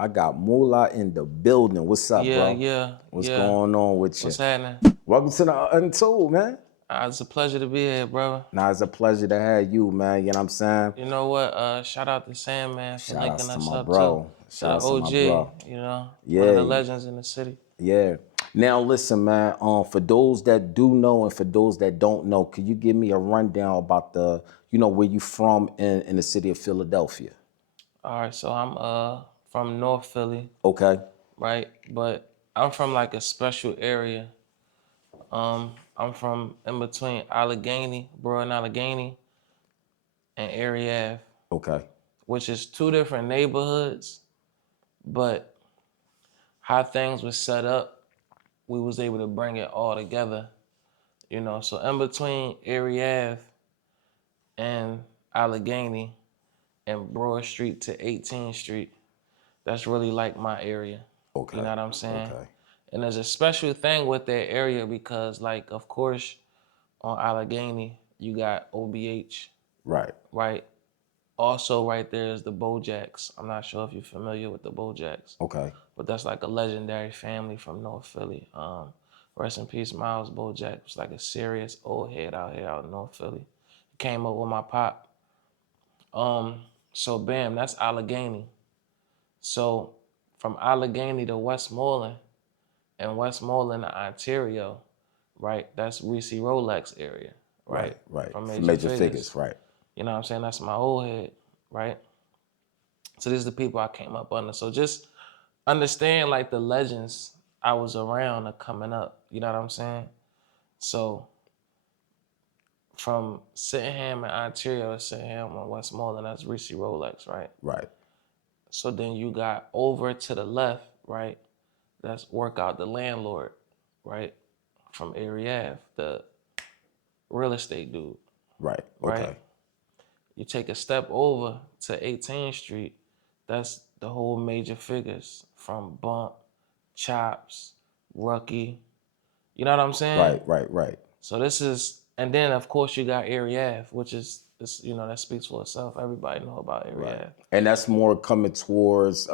I got Mullaz in the building. What's up, bro? Yeah. What's going on with you? What's happening? Welcome to the Untold, man. It's a pleasure to be here, brother. Nah, it's a pleasure to have you, man. You know what I'm saying? You know what? Shout out to Sam, man, for Shout outs linking to us my up too. bro. To Shout the outs to my OG, bro. one of the Yeah, legends in the city. yeah. Now listen, man. For those that do know and for those that don't know, could you give me a rundown about where you from in the city of Philadelphia? All right, so I'm from North Philly, Okay. right? But I'm from like a special area. I'm from in between Allegheny, Broad and Allegheny, and Erie Ave, Okay. which is two different neighborhoods, but how things were set up, we was able to bring it all together. So in between Erie Ave and Allegheny and Broad Street to 18th Street, that's really like my area. You Okay. know what I'm saying? Okay. And there's a special thing with that area because, like, of course, on Allegheny, you got OBH, Right. right? Also, right there is the Bojacks. I'm not sure if you're familiar with the Bojacks, Okay. but that's like a legendary family from North Philly. Rest in peace, Miles Bojack was like a serious old head out here out in North Philly. He came up with my pop. So bam, that's Allegheny. So from Allegheny to Westmoreland and Westmoreland to Ontario, right? That's Reese Rolex area, right? Right. From For Major major Figures. figures, right. You know what I'm saying? That's my old head, right? So these are the people I came up under. So just understand like the legends I was around are coming up. You know what I'm saying? So from Sydenham and Ontario to Sydenham and Westmoreland, that's Reese Rolex, right? Right. So then you got over to the left, right? That's Workout the Landlord, right? From Erie Ave, the real estate dude, Right. right? Okay. You take a step over to 18th Street, that's the whole Major Figures from Bump, Chops, Rucky. You know what I'm saying? Right. So this is, and then of course you got Erie Ave, which is, that speaks for itself. Everybody know about Erie Right. Ave. And that's more coming towards the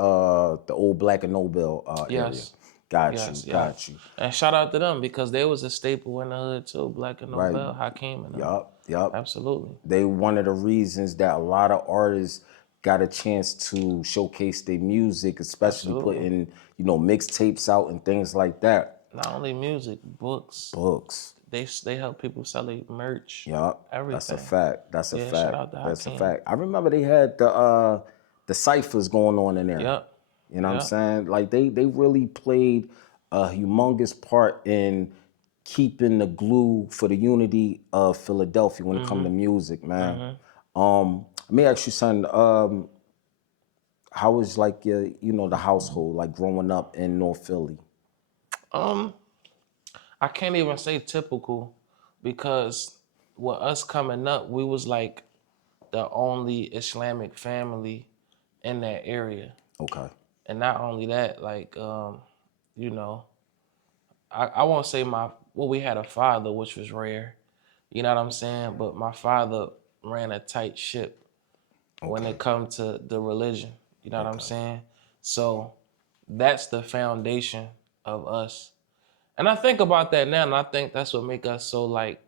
old Black and Nobel area. Yes. Got you. Yes, yeah. Got you. And shout out to them because they was a staple in the hood too. Black and Right. Nobel, Hakeem and them. Yup. Absolutely. They one of the reasons that a lot of artists got a chance to showcase their music, especially Absolutely. putting, mixtapes out and things like that. Not only music, books. Books. They help people sell their merch. Yup. Everything. That's a fact. That's a Yeah, fact. shout out to That's a Hakeem. fact. I remember they had the ciphers going on in there. Yep. You know what I'm saying? Like they really played a humongous part in keeping the glue for the unity of Philadelphia when it comes to music, man. Let me ask you something. How was like your, the household, like growing up in North Philly? I can't even say typical because with us coming up, we was like the only Islamic family in that area. Okay. And not only that, like, you know, I won't say we had a father, which was rare. You know what I'm saying? But my father ran a tight ship when it comes to the religion. You know what I'm saying? So that's the foundation of us. And I think about that now, and I think that's what make us so like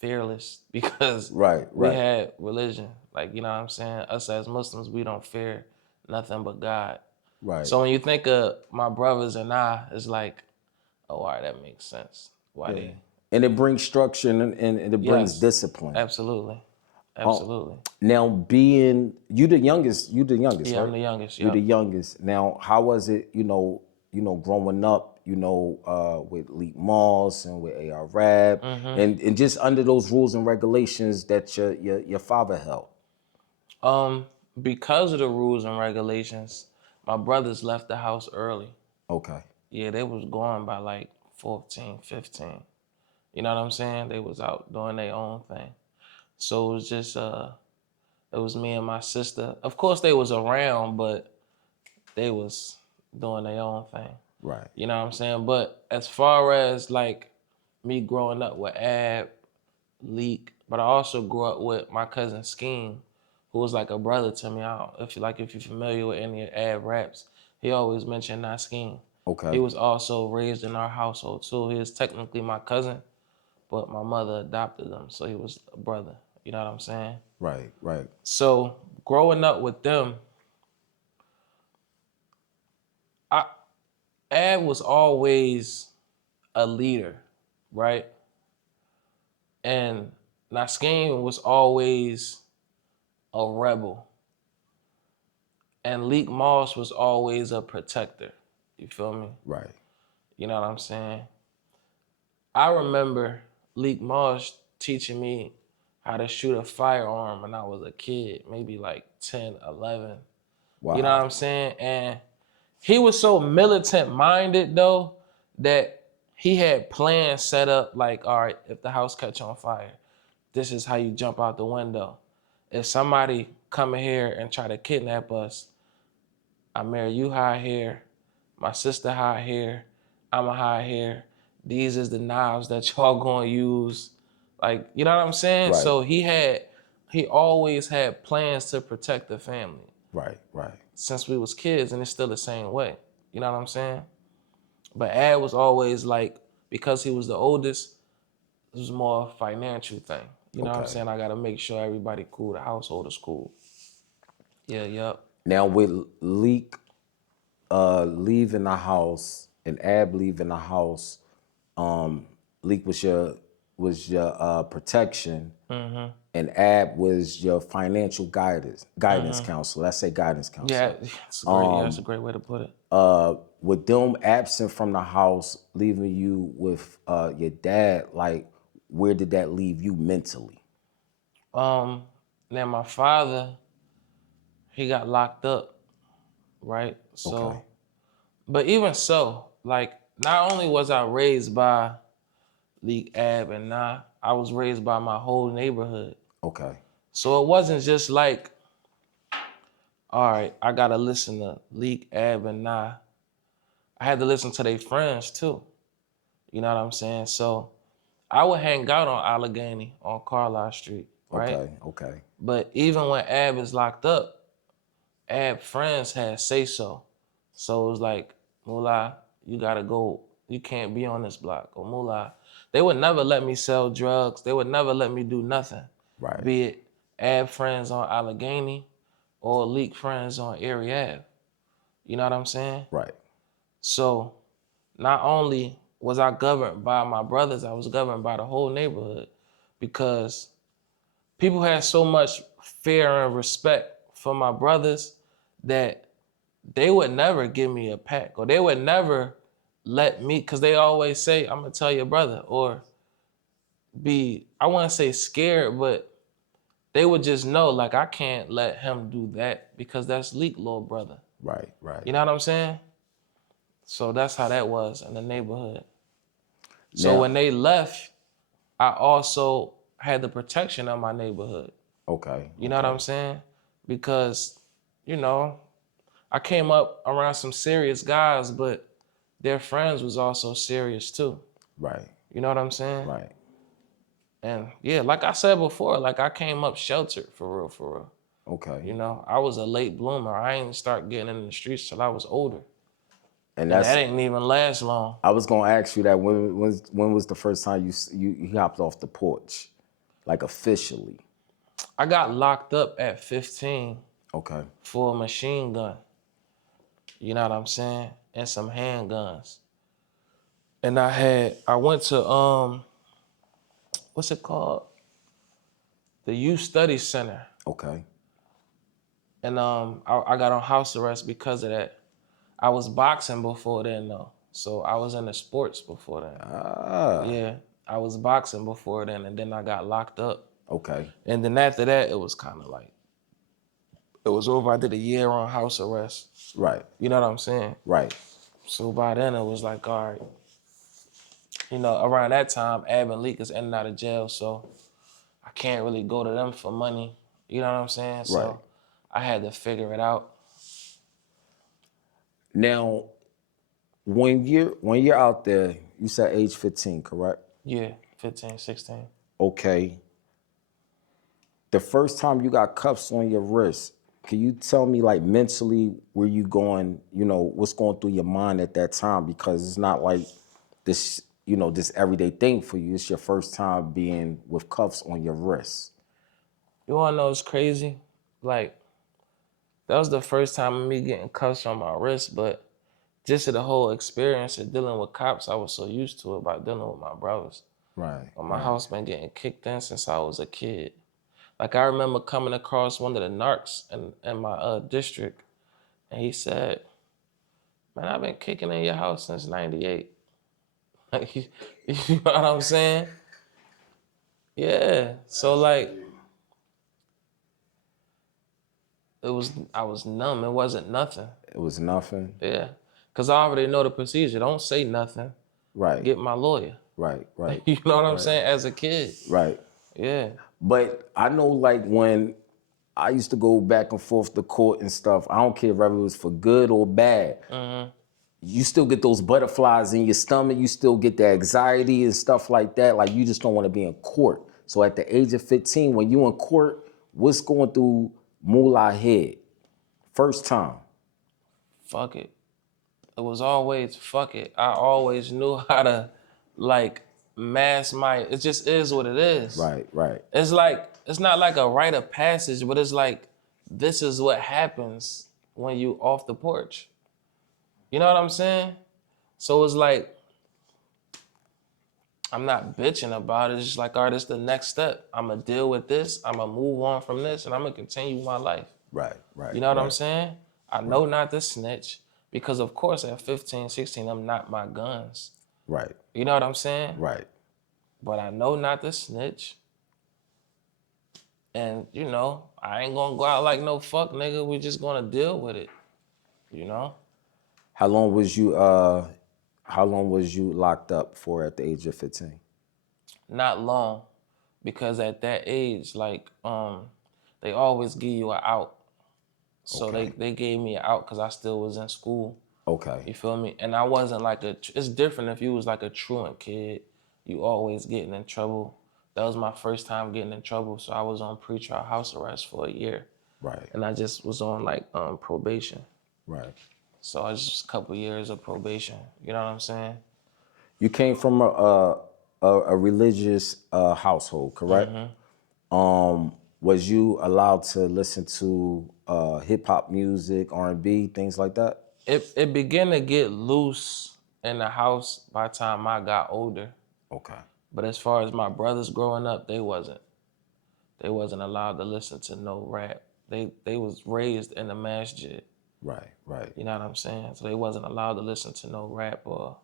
fearless because we had religion. Like, you know what I'm saying? Us as Muslims, we don't fear nothing but God. Right. So when you think of my brothers and I, it's like, oh, all right, that makes sense. Why they? And it brings structure and it brings discipline. Absolutely. Now, being you the youngest, Yeah, right? I'm the youngest. You're the youngest. Now, how was it, growing up, with Leak Moss and with AR Rap, and just under those rules and regulations that your father held? Because of the rules and regulations, my brothers left the house early. Okay. Yeah, they was gone by like 14, 15. You know what I'm saying? They was out doing their own thing. So it was just it was me and my sister. Of course they was around, but they was doing their own thing. Right. You know what I'm saying? But as far as like me growing up with Ab, Leak, but I also grew up with my cousin Scheme, who was like a brother to me. If you're familiar with any of Ab raps, he always mentioned not scheme. Okay. He was also raised in our household too. He is technically my cousin, but my mother adopted him, so he was a brother. You know what I'm saying? Right, right. So growing up with them, Ab was always a leader, right? And Naskim was always a rebel. And Leek Moss was always a protector. You feel me? Right. You know what I'm saying? I remember Leek Moss teaching me how to shoot a firearm when I was a kid, maybe like 10, 11. Wow. You know what I'm saying? And he was so militant minded though that he had plans set up like, all right, if the house catch on fire, this is how you jump out the window. If somebody come in here and try to kidnap us, I marry you hide here, my sister hide here, I'ma hide here. These is the knives that y'all gonna use. Like, you know what I'm saying? Right. So he always had plans to protect the family. Right, right. Since we was kids, and it's still the same way. You know what I'm saying? But Ad was always like, because he was the oldest, it was more a financial thing. You know what I'm Okay. saying? I gotta make sure everybody cool, the household is cool. Yeah, yep. Now with Leak leaving the house and Ab leaving the house, Leak was your protection, and Ab was your financial guidance counselor. Let's say guidance Yeah, counselor. that's a great way to put it. With them absent from the house, leaving you with your dad, like where did that leave you mentally? Now my father, he got locked up, right? So, Okay. but even so, like not only was I raised by Leak Ab and Nah, I was raised by my whole neighborhood. Okay. So it wasn't just like, all right, I gotta listen to Leak, Ab, and Nah. I had to listen to their friends too. You know what I'm saying? So I would hang out on Allegheny on Carlisle Street, right? Okay. Okay. But even when Ab is locked up, Ab friends had say so. So it was like, Mullaz, you gotta go. You can't be on this block. Or Mullaz, they would never let me sell drugs. They would never let me do nothing. Right. Be it Ab friends on Allegheny or Leak friends on Erie Ave. You know what I'm saying? Right. So not only was I governed by my brothers, I was governed by the whole neighborhood because people had so much fear and respect for my brothers that they would never give me a pack or they would never let me, because they always say, I'm gonna tell your brother, or be, I wouldn't say scared, but they would just know like I can't let him do that because that's Leak little brother. Right. Right. You know what I'm saying? So that's how that was in the neighborhood. So Now. when they left, I also had the protection of my neighborhood. Okay. You know what I'm saying? Because, you know, I came up around some serious guys, but their friends was also serious too. Right. You know what I'm saying? Right. And yeah, like I said before, like I came up sheltered for real, for real. Okay. You know, I was a late bloomer. I didn't start getting in the streets till I was older. And And that's, that didn't even last long. I was gonna ask you that when was the first time you hopped off the porch, like officially? I got locked up at 15 Okay. for a machine gun. You know what I'm saying? And some handguns. And I went to what's it called? The Youth Study Center. Okay. And I got on house arrest because of that. I was boxing before then though. So I was in the sports before then. Ah. Yeah. I was boxing before then and then I got locked up. Okay. And then after that it was kind of like it was over. I did a year on house arrest. Right. You know what I'm saying? Right. So by then it was like, all right. You know, around that time, Ab and Leak is in and out of jail, so I can't really go to them for money. You know what I'm saying? So Right. I had to figure it out. Now, when you're out there, you said age 15, correct? Yeah, 15, 16. Okay. The first time you got cuffs on your wrist, Can you tell me, like, mentally where you going, you know, what's going through your mind at that time? Because it's not like this, you know, this everyday thing for you. It's your first time being with cuffs on your wrist. You wanna know what's crazy? Like, that was the first time of me getting cuffs on my wrist, but just the whole experience of dealing with cops, I was so used to it by dealing with my brothers. Right. Well, my house been getting kicked in since I was a kid. Like, I remember coming across one of the narcs in my district, and he said, man, I've been kicking in your house since 98. Like, you know what I'm saying? Yeah. So, like, I was numb. It wasn't nothing. It was nothing. Yeah. Because I already know the procedure. Don't say nothing. Right. Get my lawyer. Right. Right. You know what I'm saying? As a kid. Right. Yeah. But I know, like, when I used to go back and forth to court and stuff, I don't care whether it was for good or bad. You still get those butterflies in your stomach. You still get the anxiety and stuff like that. Like, you just don't want to be in court. So at the age of 15, when you in court, what's going through Mullaz head? First time. Fuck it. It was always fuck it. I always knew how to, like, mask my, it just is what it is. Right, right. It's like, it's not like a rite of passage, but it's like, this is what happens when you off the porch. You know what I'm saying? So it's like, I'm not bitching about it. It's just like, all right, it's the next step. I'm going to deal with this. I'm going to move on from this, and I'm going to continue my life. Right, right. You know what I'm saying? I know not to snitch because, of course, at 15, 16, I'm not my guns. Right. You know what I'm saying? Right. But I know not to snitch. And, you know, I ain't going to go out like no fuck nigga. We just going to deal with it. You know? How long was you locked up for at the age of 15? Not long. Because at that age, like, they always give you an out. So they gave me an out because I still was in school. Okay. You feel me? And I wasn't like it's different if you was like a truant kid. You always getting in trouble. That was my first time getting in trouble. So I was on pretrial house arrest for a year. Right. And I just was on like probation. Right. So I just a couple years of probation. You know what I'm saying? You came from a religious household, correct? Was you allowed to listen to hip hop music, R&B, things like that? It began to get loose in the house by the time I got older. Okay. But as far as my brothers growing up, they wasn't allowed to listen to no rap. They was raised in the masjid. Right, right. You know what I'm saying? So they wasn't allowed to listen to no rap or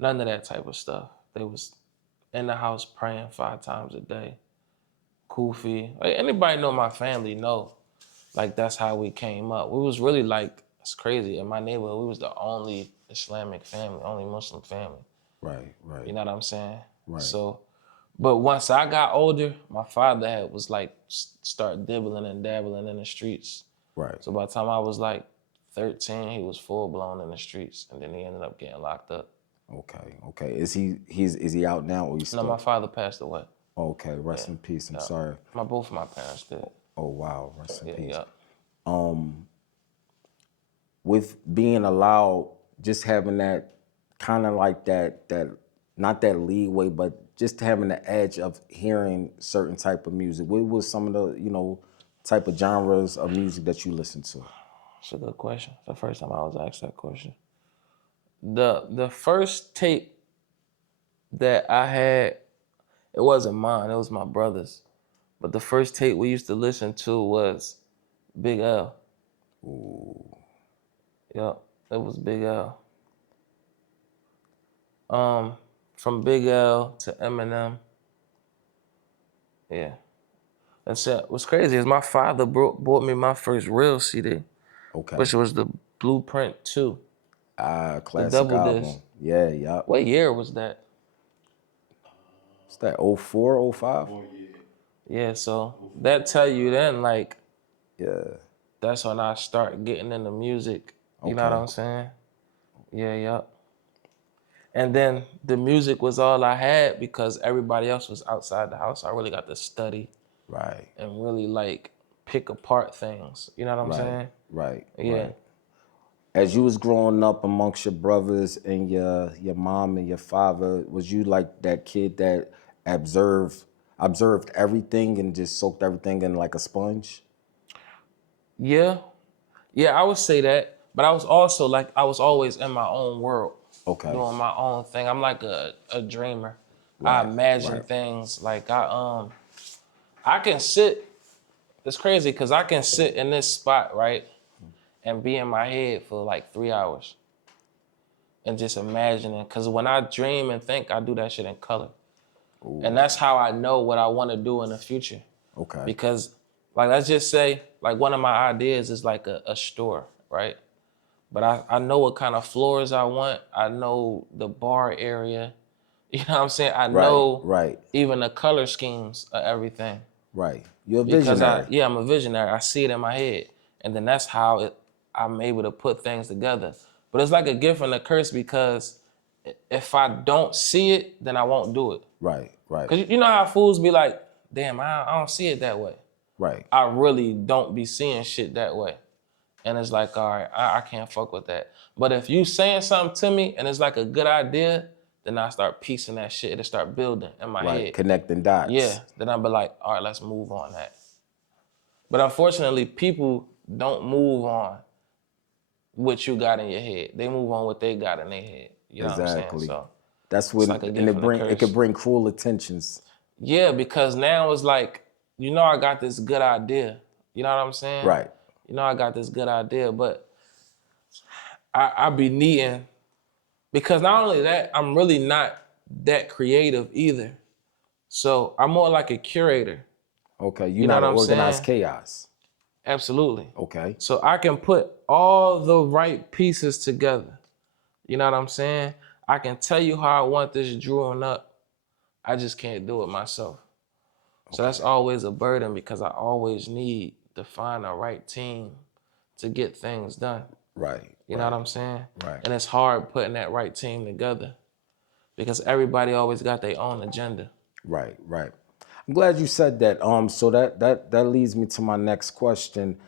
none of that type of stuff. They was in the house praying 5 times a day. Kufi. Like, anybody know my family know. Like, that's how we came up. We was really like, it's crazy. In my neighborhood, we was the only Islamic family, only Muslim family. Right, right. You know what I'm saying? Right. So, but once I got older, my father was like, start dibbling and dabbling in the streets. Right. So by the time I was like 13, he was full blown in the streets, and then he ended up getting locked up. Okay, okay. Is he out now or you still? No, my father passed away. Okay, rest in peace. I'm sorry. Both of my parents did. Oh wow, rest in peace. Yeah. With being allowed, just having that kind of like that not that leeway, but just having the edge of hearing certain type of music. What was some of the, type of genres of music that you listen to? That's a good question. The first time I was asked that question. The first tape that I had, it wasn't mine, it was my brother's. But the first tape we used to listen to was Big L. Ooh. Yep, it was Big L. From Big L to Eminem. Yeah. And so what's crazy is my father bought me my first real CD, Okay. which was the Blueprint 2. Classic double album. disc. Yeah, yeah. What year was that? What's that, 04, 05? Yeah, so that tell you then, like, Yeah. that's when I start getting into music. You know what I'm saying? Yeah, yep. And then the music was all I had because everybody else was outside the house. I really got to study Right. and really, like, pick apart things. You know what I'm saying? Right. Yeah. Right. As you was growing up amongst your brothers and your mom and your father, was you like that kid that observed everything and just soaked everything in like a sponge? Yeah. Yeah, I would say that. But I was also like, I was always in my own world, Okay. doing my own thing. I'm like a dreamer. I Right. imagine Right. things. Like I can sit, it's crazy because I can sit in this spot, right? And be in my head for like 3 hours and just imagining. Cause when I dream and think, I do that shit in color. And that's how I know what I want to do in the future. Okay. Because like, let's just say like one of my ideas is like a store, right? But I know what kind of floors I want. I know the bar area. You know what I'm saying? I Right. know Right. even the color schemes of everything. Right. You're a Because visionary. I'm a visionary. I see it in my head. And then that's how I'm able to put things together. But it's like a gift and a curse because if I don't see it, then I won't do it. Right. Right. Because you know how fools be like, damn, I don't see it that way. Right. I really don't be seeing shit that way. And it's like, all right, I can't fuck with that. But if you saying something to me and it's like a good idea, then I start piecing that shit and start building in my Right. head. Connecting dots. Yeah, then I'll be like, all right, let's move on that. But unfortunately, people don't move on what you got in your head. They move on what they got in their head. You know what I'm saying? Exactly. So That's it's when like a and gift and a it could curse. bring cruel attentions. Yeah, because now it's like, you know, I got this good idea. You know what I'm saying? Right. You know, I got this good idea, but I be needing, because not only that, I'm really not that creative either. So I'm more like a curator. Okay. You're You know not what an I'm organized saying? chaos. Absolutely. Okay. So I can put all the right pieces together. You know what I'm saying? I can tell you how I want this drawn up. I just can't do it myself. So that's always a burden because I always need to find the right team to get things done. Right. You know what I'm saying? Right. And it's hard putting that right team together because everybody always got their own agenda. Right. Right. I'm glad you said that. So that leads me to my next question.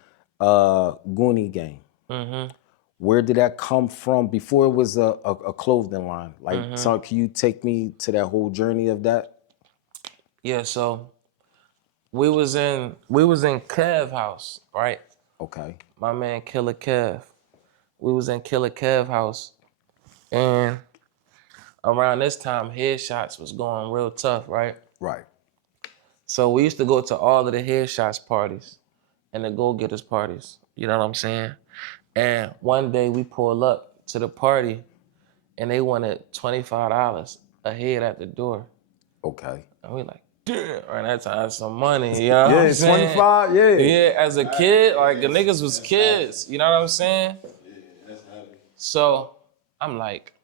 Goonie Gang. Mm-hmm. Where did that come from before it was a clothing line? Like, so can you take me to that whole journey of that? Yeah, so we was in Kev house, right? Okay. My man Killer Kev. We was in Killer Kev house, and around this time, headshots was going real tough, right? Right. So we used to go to all of the headshots parties and the go-getters parties. You know what I'm saying? And one day we pull up to the party, and they wanted $25 a head at the door, Okay. and we like, damn, right? That's some money. You know what I'm Yeah, saying? 25. Yeah. Yeah, as a kid, like the niggas was kids. You know what I'm saying? So I'm like,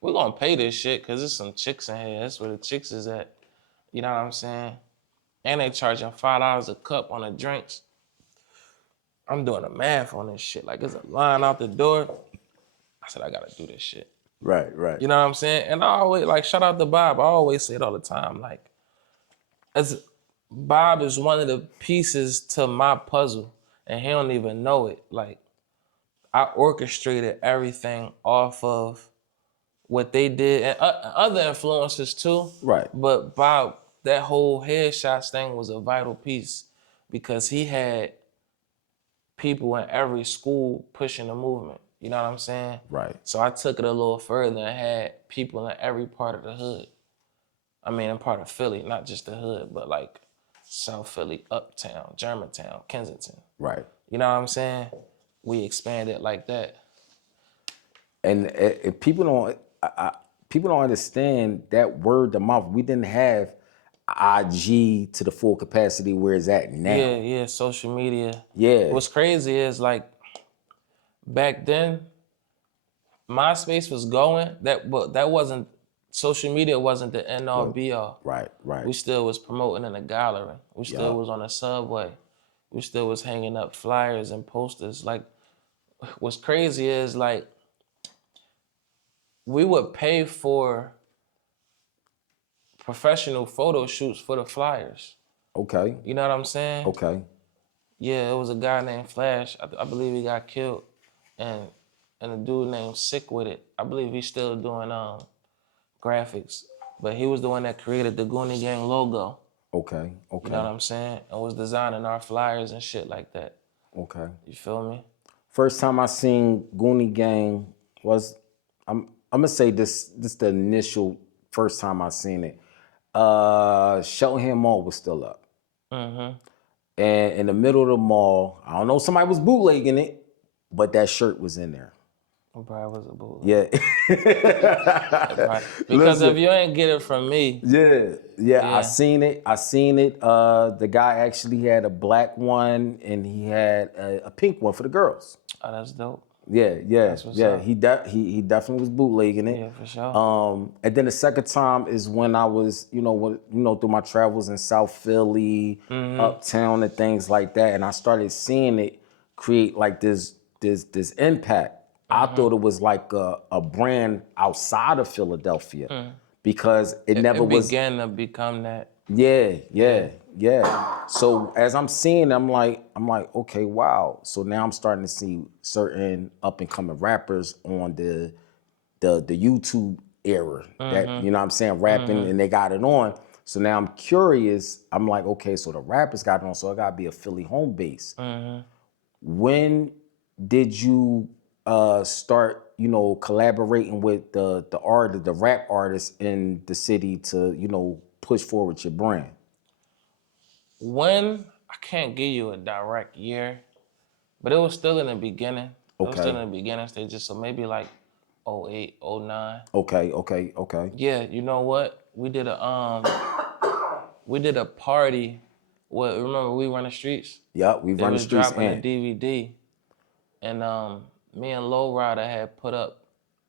we're gonna pay this shit because there's some chicks in here. That's where the chicks is at. You know what I'm saying? And they charging $5 a cup on the drinks. I'm doing the math on this shit. Like, there's a line out the door. I said, I gotta do this shit. Right. Right. You know what I'm saying? And I always, like, shout out to Bob. I always say it all the time. Like, as Bob is one of the pieces to my puzzle, and he don't even know it. Like, I orchestrated everything off of what they did, and other influences too. Right. But Bob, that whole headshots thing was a vital piece because he had people in every school pushing the movement. You know what I'm saying? Right. So I took it a little further and had people in every part of the hood. I mean, in part of Philly, not just the hood, but like South Philly, Uptown, Germantown, Kensington. Right. You know what I'm saying? We expanded like that. And if people don't understand that word of mouth. We didn't have IG to the full capacity where it's at now. Yeah, social media. Yeah. What's crazy is like back then, MySpace was going. That wasn't, social media wasn't the end all be all. Right. Right. We still was promoting in a gallery. We still was on a subway. We still was hanging up flyers and posters. Like, what's crazy is like we would pay for professional photo shoots for the flyers. Okay. You know what I'm saying? Okay. Yeah, it was a guy named Flash. I believe he got killed, and a dude named Sick with it. I believe he's still doing graphics, but he was the one that created the Goonie Gang logo. Okay, You know okay, what I'm saying? And was designing our flyers and shit like that. okay. You feel me? First time I seen Goonie Gang was, I'm gonna say this the initial first time I seen it. Shelton Mall was still up. Mm-hmm. And in the middle of the mall, I don't know, somebody was bootlegging it, but that shirt was in there. It probably was a bootleg. Yeah. Because if Listen, you ain't get it from me, yeah, I yeah. seen it. I seen it. The guy actually had a black one and he had a pink one for the girls. Oh, that's dope. Yeah. That's what's up. He definitely was bootlegging it. Yeah, for sure. And then the second time is when I was, through my travels in South Philly, Uptown, and things like that, and I started seeing it create like this impact. I thought it was like a brand outside of Philadelphia because it never It was. began to become that. Yeah. So as I'm seeing, I'm like, okay, wow. So now I'm starting to see certain up and coming rappers on the YouTube era that, you know what I'm saying, rapping and they got it on. So now I'm curious. I'm like, okay, so the rappers got it on, so I gotta be a Philly home base. When did you start, collaborating with the rap artists in the city to, push forward your brand? When I can't give you a direct year, but it was still in the beginning. It was still Okay. in the beginning stages, so maybe like '08, '09. Okay. Yeah, you know what? We did a party. What remember We Run the Streets? Yeah, we They run the was streets dropping a and DVD, and me and Low Rider had put up,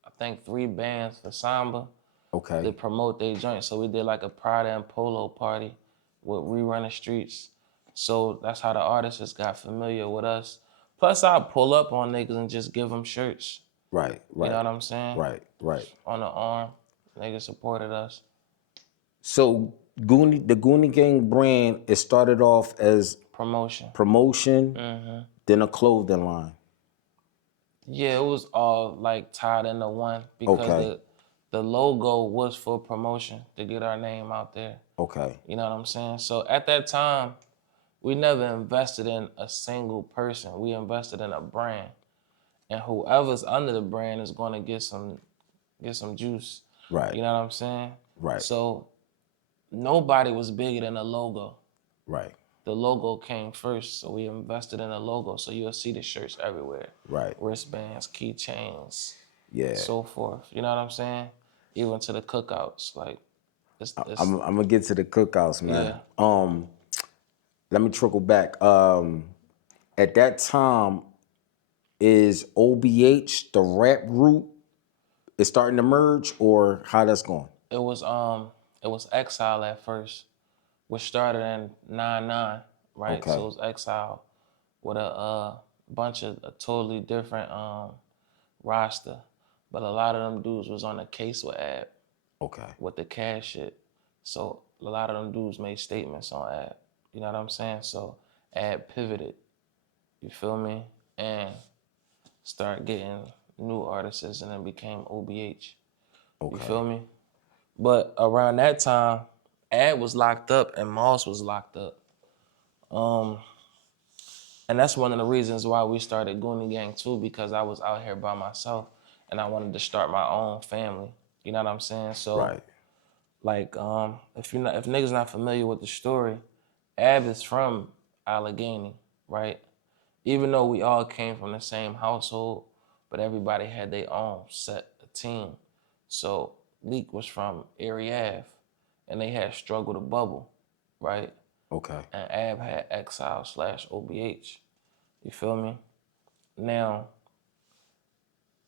I think 3 bands for Samba to okay. promote their joint. So we did like a Prada and Polo party with We Run the Streets. So that's how the artists just got familiar with us. Plus, I pull up on niggas and just give them shirts. Right. You know what I'm saying? Right. On the arm, niggas supported us. So the Goonie Gang brand, it started off as Promotion. promotion, then a clothing line. Yeah, it was all like tied into one because Okay. the logo was for promotion to get our name out there. Okay. You know what I'm saying? So at that time, we never invested in a single person. We invested in a brand. And whoever's under the brand is going to get some juice. Right. You know what I'm saying? Right. So nobody was bigger than the logo. Right. The logo came first, so we invested in the logo. So you'll see the shirts everywhere. Right. Wristbands, keychains, Yeah. so forth. You know what I'm saying? Even to the cookouts. Like it's I'm gonna get to the cookouts, man. yeah. Let me trickle back. At that time, is OBH the rap group is starting to merge, or how that's going? It was Exile at first, which started in '99, right? So Okay. it was Exile with a bunch of a totally different roster. But a lot of them dudes was on the case with Ab, Okay. with the cash shit. So a lot of them dudes made statements on Ab. You know what I'm saying? So Ab pivoted, you feel me? And started getting new artists and then became OBH. You Okay. feel me? But around that time, Ad was locked up and Moss was locked up. And that's one of the reasons why we started Goonie Gang too, because I was out here by myself and I wanted to start my own family. You know what I'm saying? So Right. like if niggas not familiar with the story, Ab is from Allegheny, right? Even though we all came from the same household, but everybody had their own set team. So Leak was from Erie Ave, and they had Struggle to Bubble, right? Okay. And Ab had Exile / OBH. You feel me? Now,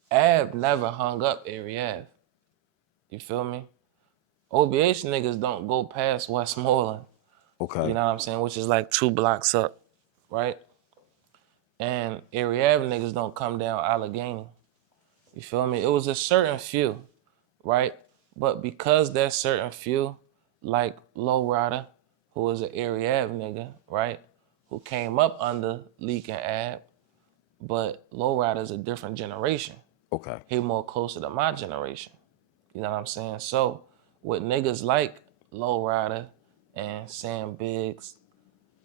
Ab never hung up Erie Ave. You feel me? OBH niggas don't go past Westmoreland. Okay. You know what I'm saying? Which is like 2 blocks up, right? And Erie Ave niggas don't come down Allegheny. You feel me? It was a certain few, right? But because that certain few, like Low Rider, who was an Erie Ave nigga, right? who came up under Leak and Ab, but Lowrider's a different generation. Okay. He more closer to my generation. You know what I'm saying? So with niggas like Lowrider and Sam Biggs,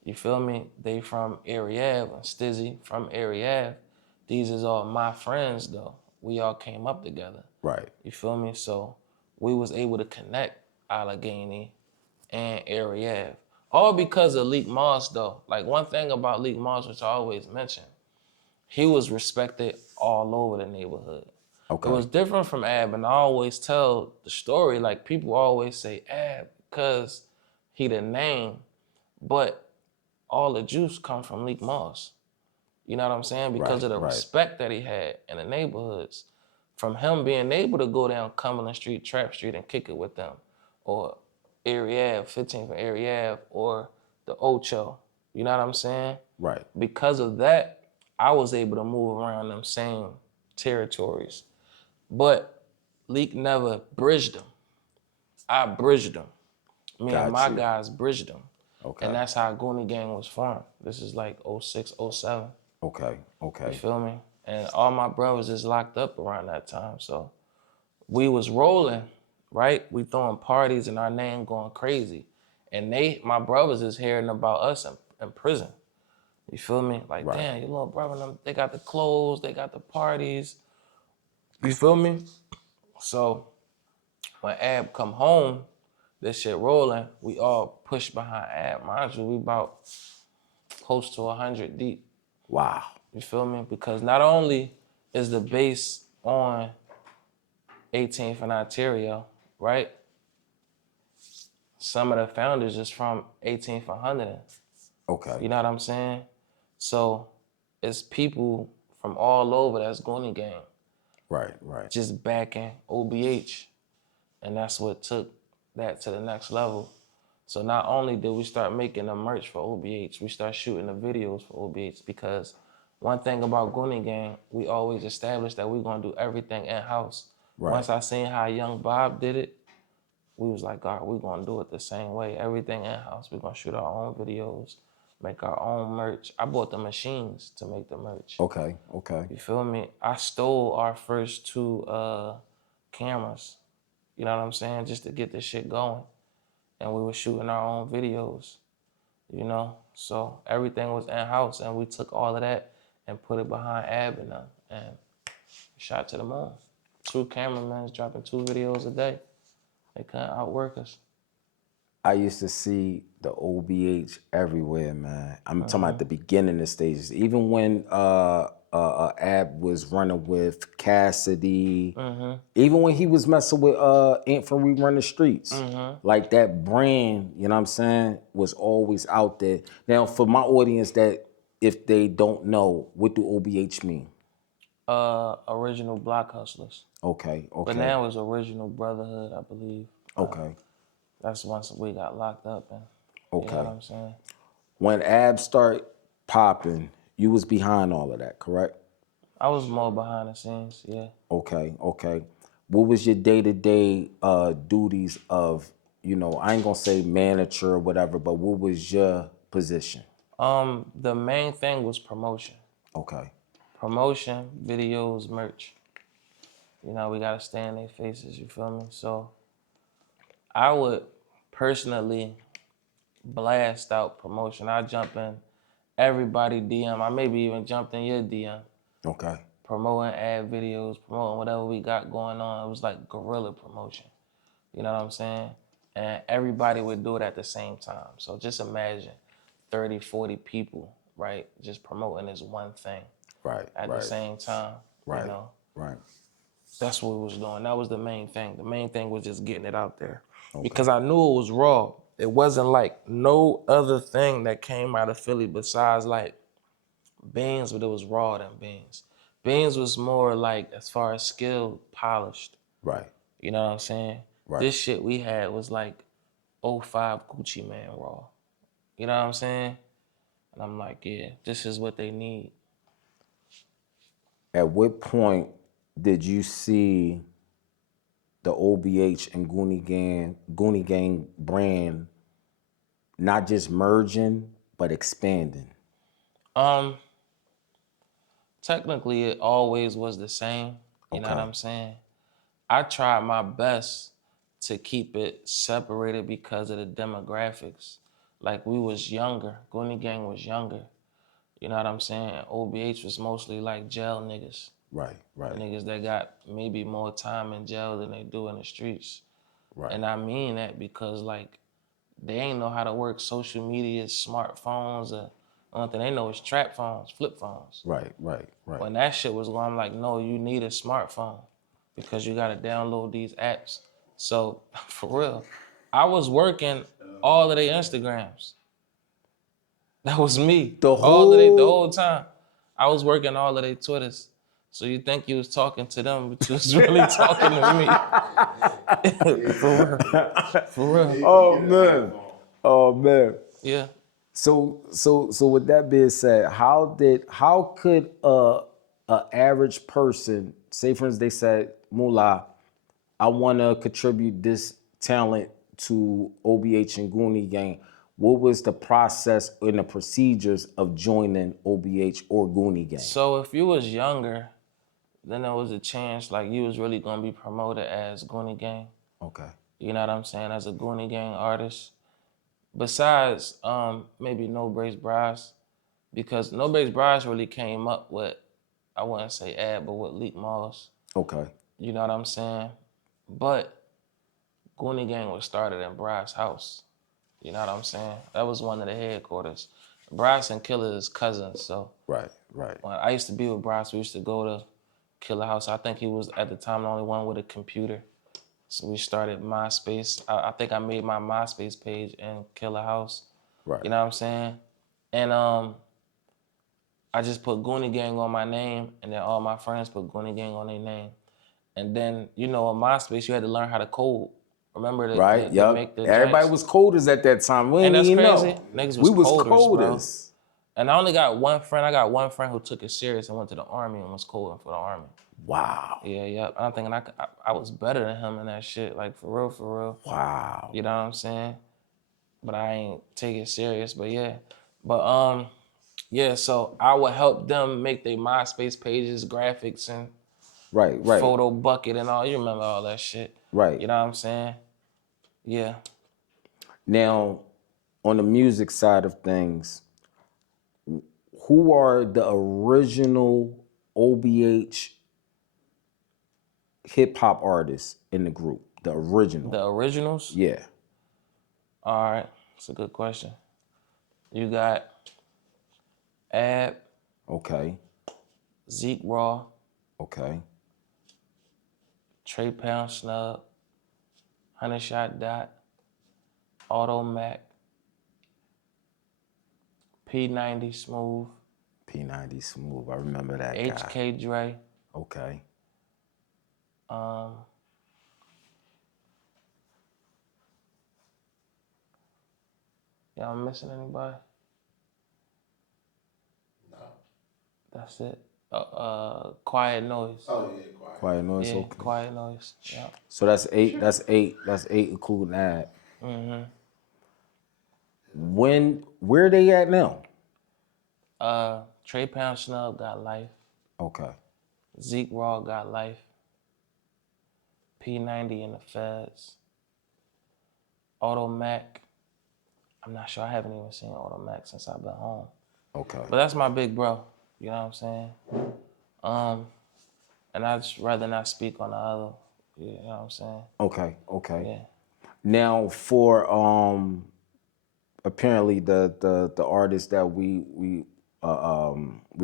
you feel me? They from Area Ave and Stizzy from Area Ave. These is all my friends though. We all came up together. Right. You feel me? So we was able to connect Allegheny and Area Ave. All because of Leak Moss though. Like one thing about Leak Moss, which I always mention, he was respected all over the neighborhood. Okay. It was different from Ab, and I always tell the story, like people always say Ab because he the name, but all the juice come from Leak Moss. You know what I'm saying? Because of the respect that he had in the neighborhoods. From him being able to go down Cumberland Street, Trap Street, and kick it with them, or Area Ave, 15th and Area Ave, or the Ocho. You know what I'm saying? Right. Because of that, I was able to move around them same territories. But Leak never bridged them. I bridged them. Me and my guys bridged them. Okay. And that's how Goonie Gang was formed. This is like 06, 07. Okay. Okay. You feel me? And all my brothers is locked up around that time. So we was rolling, right? We throwing parties and our name going crazy. And my brothers is hearing about us in prison. You feel me? Like, damn, your little brother, they got the clothes, they got the parties. You feel me? So when Ab come home, this shit rolling, we all push behind Ab. Mind you, we about close to 100 deep. Wow. You feel me? Because not only is the base on 18th and Ontario, right? Some of the founders is from 18th and Huntington. Okay. You know what I'm saying? So it's people from all over that's Goonie Gang. Right, right. Just backing OBH. And that's what took that to the next level. So not only did we start making the merch for OBH, we start shooting the videos for OBH because one thing about Goonie Gang, we always established that we're gonna do everything in-house. Right. Once I seen how Young Bob did it, we was like, all right, we're gonna do it the same way. Everything in-house. We're gonna shoot our own videos, make our own merch. I bought the machines to make the merch. Okay, okay. You feel me? I stole our first 2 cameras. You know what I'm saying? Just to get this shit going. And we were shooting our own videos, you know? So everything was in-house and we took all of that and put it behind Ab and them and shot to the moon. 2 cameramen dropping 2 videos a day. They couldn't outwork us. I used to see the OBH everywhere, man. I'm talking about the beginning of stages. Even when Ab was running with Cassidy, even when he was messing with Infantry Run the Streets, like that brand, you know what I'm saying, was always out there. Now, for my audience that if they don't know, what do OBH mean? Original Block Hustlers. Okay, okay. But now it's Original Brotherhood, I believe. Okay. That's once we got locked up. And, okay. You know what I'm saying? When Ab started popping, you was behind all of that, correct? I was more behind the scenes, yeah. Okay, okay. What was your day-to-day duties of, you know, I ain't gonna say manager or whatever, but what was your position? The main thing was promotion. Okay. Promotion, videos, merch. You know, we gotta stay in their faces, you feel me? So I would personally blast out promotion. I jump in everybody DM. I maybe even jumped in your DM. Okay. Promoting ad videos, promoting whatever we got going on. It was like guerrilla promotion. You know what I'm saying? And everybody would do it at the same time. So just imagine 30, 40 people, right? Just promoting this one thing. Right. At the same time. Right. You know? Right. That's what we was doing. That was the main thing. The main thing was just getting it out there. Okay. Because I knew it was raw. It wasn't like no other thing that came out of Philly besides like Beans, but it was raw than Beans. Beans was more like, as far as skill, polished. Right. You know what I'm saying? Right. This shit we had was like 05 Gucci Man raw. You know what I'm saying? And I'm like, yeah, this is what they need. At what point did you see the OBH and Goonie Gang brand not just merging, but expanding? Um, technically, it always was the same. You know what Okay. I'm saying? I tried my best to keep it separated because of the demographics. Like we was younger, Goonie Gang was younger. You know what I'm saying? OBH was mostly like jail niggas. Right, right, Niggas that got maybe more time in jail than they do in the streets. right, And I mean that because like they ain't know how to work social media, smartphones, only thing they know is trap phones, flip phones. right, right, right. When that shit was going, I'm like, no, you need a smartphone because you gotta download these apps. So for real, I was working all of their Instagrams. That was me. The The whole whole time. I was working all of their Twitters. So you think you was talking to them, but you was really talking to me. For real. For real. Oh man. Oh man. Yeah. So with that being said, how could a average person, say for instance they said, Mullah, I wanna contribute this talent to OBH and Goonie Gang. What was the process and the procedures of joining OBH or Goonie Gang? So if you was younger, then there was a chance like you was really gonna be promoted as Goonie Gang. Okay. You know what I'm saying? As a Goonie Gang artist. Besides maybe No Brace Bras, because No Brace Bras really came up with, I wouldn't say ad, but with Leak Malls. Okay. You know what I'm saying? But Goonie Gang was started in Bryce's house. You know what I'm saying? That was one of the headquarters. Bryce and Killer is cousins, so Right, right. when I used to be with Bryce, we used to go to Killer house. I think he was at the time the only one with a computer. So we started MySpace. I think I made my MySpace page in Killer House. Right. You know what I'm saying? And I just put Goonie Gang on my name, and then all my friends put Goonie Gang on their name. And then, you know, on MySpace, you had to learn how to code. Remember Right, to make the everybody joints? was coders at that time. We And didn't that's even crazy. know. Niggas We was coders, bro. coders. And I only got one friend. I got one friend who took it serious and went to the Army and was coding for the Army. Wow. Yeah, yeah. I'm thinking I was better than him in that shit. Like, for real, for real. Wow. You know what I'm saying? But I ain't take it serious, but yeah. But yeah, so I would help them make their MySpace pages, graphics, and Right, right. photo bucket and all. You remember all that shit. Right. You know what I'm saying? Yeah. Now, on the music side of things, who are the original OBH hip hop artists in the group? The original. The originals? Yeah. All right. That's a good question. You got Ab, Okay. Zeke Raw, Okay. Trey Pound Snub, 100 Shot Dot, Auto Mac, P90 Smooth, P90 Smooth. I remember that guy. HK Dre. Okay. Y'all missing anybody? No. That's it. Quiet Noise. Oh yeah, Quiet Noise. Yeah, Okay. Quiet Noise. Yeah. So that's eight. That's eight. That's eight, including that. Where they at now? Trey Pound Snub got life. Okay. Zeke Raw got life. P90 in the feds. Auto Mac. I'm not sure. I haven't even seen Auto Mac since I've been home. Okay. But that's my big bro. You know what I'm saying? And I'd just rather not speak on the other. You know what I'm saying? Okay. Okay. Yeah. Now for apparently the artists that we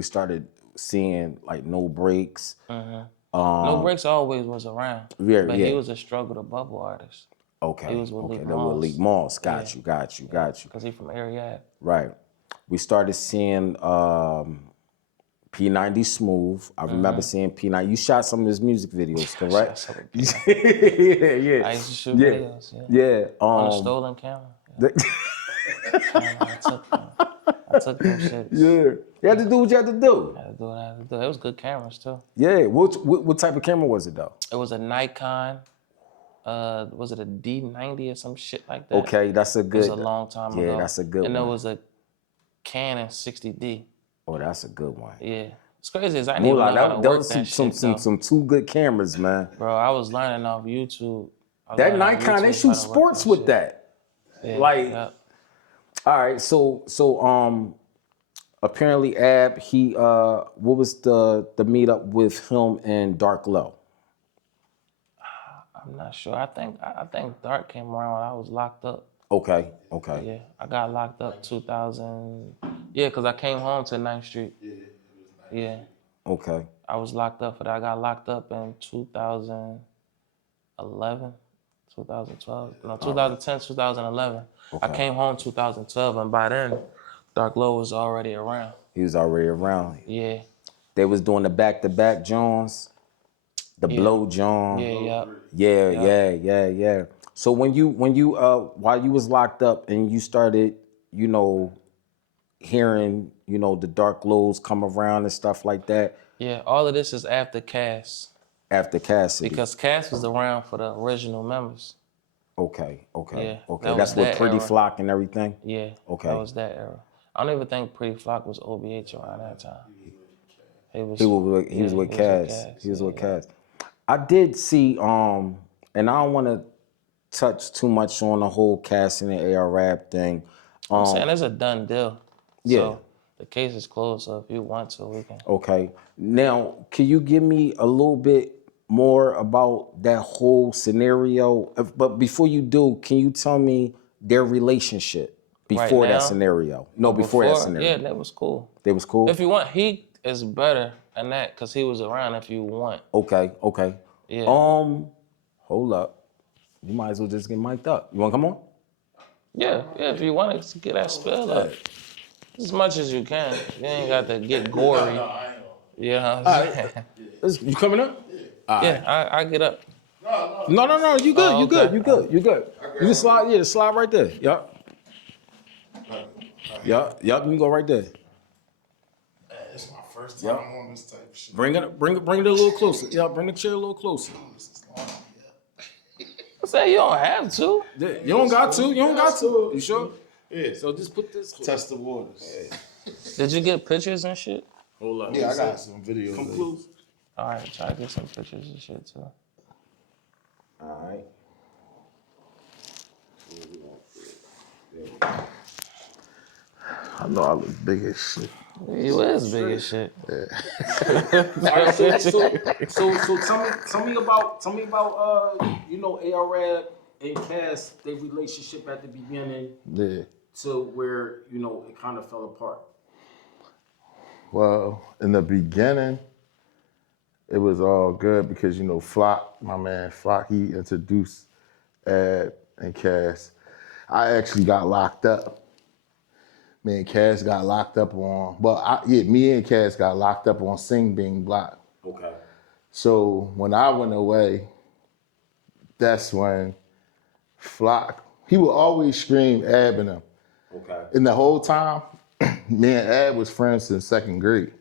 started seeing, like No Breaks. No Breaks always was around. Yeah, But yeah. he was a struggle to bubble artist. Okay. He was with okay. Leak That was Moss. Leak Moss. Got Yeah. you. Got you. Got you. Because he from Area. Right. We started seeing P90 Smooth. I remember seeing P90. You shot some of his music videos, correct? Shot some of yeah. I used to shoot videos. Yeah. Yeah. On a stolen camera. Yeah. I took them shits. Yeah. You had to do what you had to do. I had to do what I had to do. It was good cameras too. Yeah. What type of camera was it though? It was a Nikon. Was it a D90 or some shit like that? Okay, that's a good. It was a long time ago. Yeah, that's a good and one. there was a Canon 60D. Oh, that's a good one. Yeah. It's crazy is I didn't even know how to work that shit, though. Some two good cameras, man. Bro, I was learning off YouTube. That Nikon, they shoot sports with that. Yeah, like, yeah. All right, so apparently Ab, he what was the meetup with him and Dark Low? I'm not sure. I think Dark came around when I was locked up. Okay. Yeah, I got locked up 2000. Yeah, because I came home to 9th Street. Yeah. Okay. I was locked up for that. I got locked up in 2011, 2012. No, 2010, 2011. Okay. I came home 2012, and by then, Dark Low was already around. He was already around. Yeah. They was doing the back-to-back Jones, the Blow John. Yeah. So when you while you was locked up and you started, hearing, the Dark Lows come around and stuff like that. Yeah, all of this is after Cass. After Cassidy. Because Cass was around for the original members. Okay. Yeah, That's what Pretty Flock and everything? Yeah. Okay. That was that era. I don't even think Pretty Flock was OBH around that time. He was with Cass. He was with Cass. I did see, and I don't want to touch too much on the whole Cass and the AR Rap thing. I'm saying it's a done deal. Yeah. So the case is closed, so if you want to, we can. Okay. Now, can you give me a little bit more about that whole scenario? But before you do, can you tell me their relationship before Right now? that scenario? No, before that scenario. Yeah, that was cool. They was cool? If you want, he is better than that because he was around if you want. Okay. Yeah. Hold up. You might as well just get mic'd up. You want to come on? Yeah, if you want to get that spill up. As much as you can. You ain't got to get gory. Yeah. You coming up? Yeah, I get up. No. You good. You good. You just slide right there. Yup. You can go right there. It's my first time on this type of shit. Bring it a little closer. Yeah, bring the chair a little closer. I say you don't have to. You don't got to. You sure? Yeah. So just put this. Test the waters. Did you get pictures and shit? Hold up. Yeah, I got some videos. Come close. All right, try to get some pictures and shit too. All right. I know I look big as shit. You is big as shit. So tell me about AR Rap and Cass, their relationship at the beginning to where it kind of fell apart. Well, in the beginning, it was all good because Flock, my man Flock, he introduced Ad and Cass. I actually got locked up. Me and Cass got locked up on, me and Cass got locked up on Sing Being Block. Okay. So when I went away, that's when Flock, he would always scream Ab and him. Okay. And the whole time, me and Ab was friends since 2nd grade.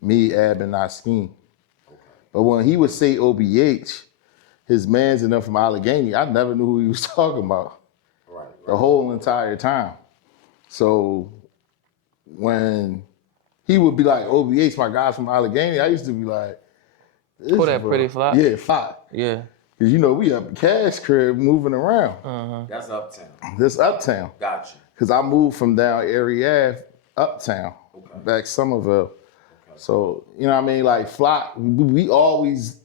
Me, Ab, and I scheme. Okay. But when he would say OBH, his mans and them from Allegheny, I never knew who he was talking about. Right. The whole entire time. So when he would be like, OBH, my guy from Allegheny, I used to be like, Who that Pretty Flock? Yeah, Flock. Yeah. Because we up at Cash crib moving around. That's uptown. This uptown. Gotcha. Because I moved from down Erie Ave uptown, back Somerville. Okay. So, like Flock, we always,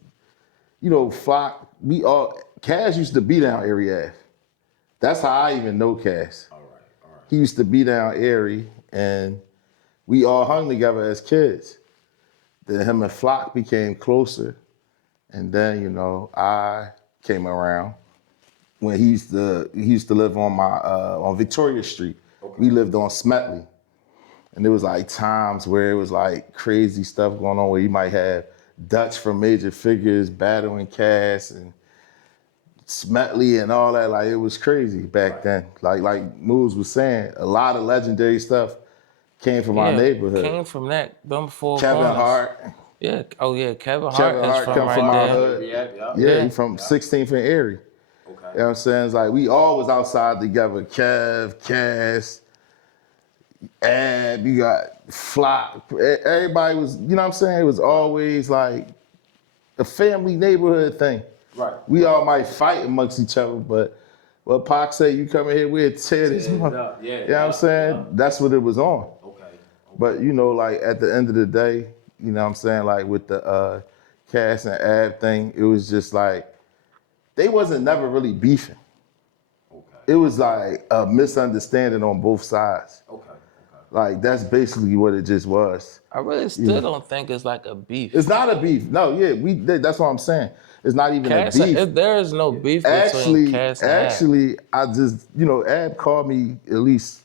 Flock, Cash used to be down Erie Ave. That's how I even know Cass. All right. He used to be down Erie, and we all hung together as kids. Then him and Flock became closer, and then I came around when he used to live on on Victoria Street. Okay. We lived on Smetley, and there was like times where it was like crazy stuff going on where you might have Dutch from Major Figures battling Cass and Smetley and all that. Like, it was crazy back then. Like Moose was saying, a lot of legendary stuff came from our neighborhood. Came from that. Them four Kevin corners. Hart. Yeah. Oh yeah, Kevin Hart is from come right from our there. hood. Yeah, he's from 16th and Erie. Okay. You know what I'm saying? It's like we all was outside together. Kev, Cass, Ab, you got Flock. Everybody was, you know what I'm saying? It was always like a family neighborhood thing. Right. We all might fight amongst each other, but what Pac say, you come in here, we'll tear this mother. up. Yeah, you know what I'm saying? yeah. That's what it was on. Okay. But you know, like at the end of the day, you know what I'm saying? Like with the Cass and Ab thing, it was just like, they wasn't never really beefing. Okay. It was like a misunderstanding on both sides. Okay. Like that's basically what it just was. I really still don't think it's like a beef. It's not a beef. No, yeah, that's what I'm saying. It's not even Cass, a beef. there is no beef between Cass and Ab. Actually, I just, you know, Ab called me at least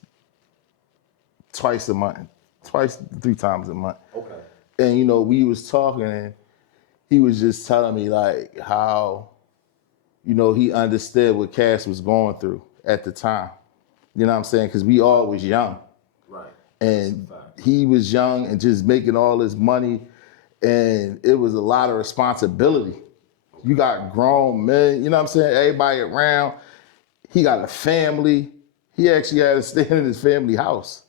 twice a month, 3 times a month. Okay. And, you know, we was talking and he was just telling me like how, you know, he understood what Cass was going through at the time. You know what I'm saying? Because we all was young. Right. And he was young and just making all this money. And it was a lot of responsibility. You got grown men, you know what I'm saying? Everybody around. He got a family. He actually had to stay in his family house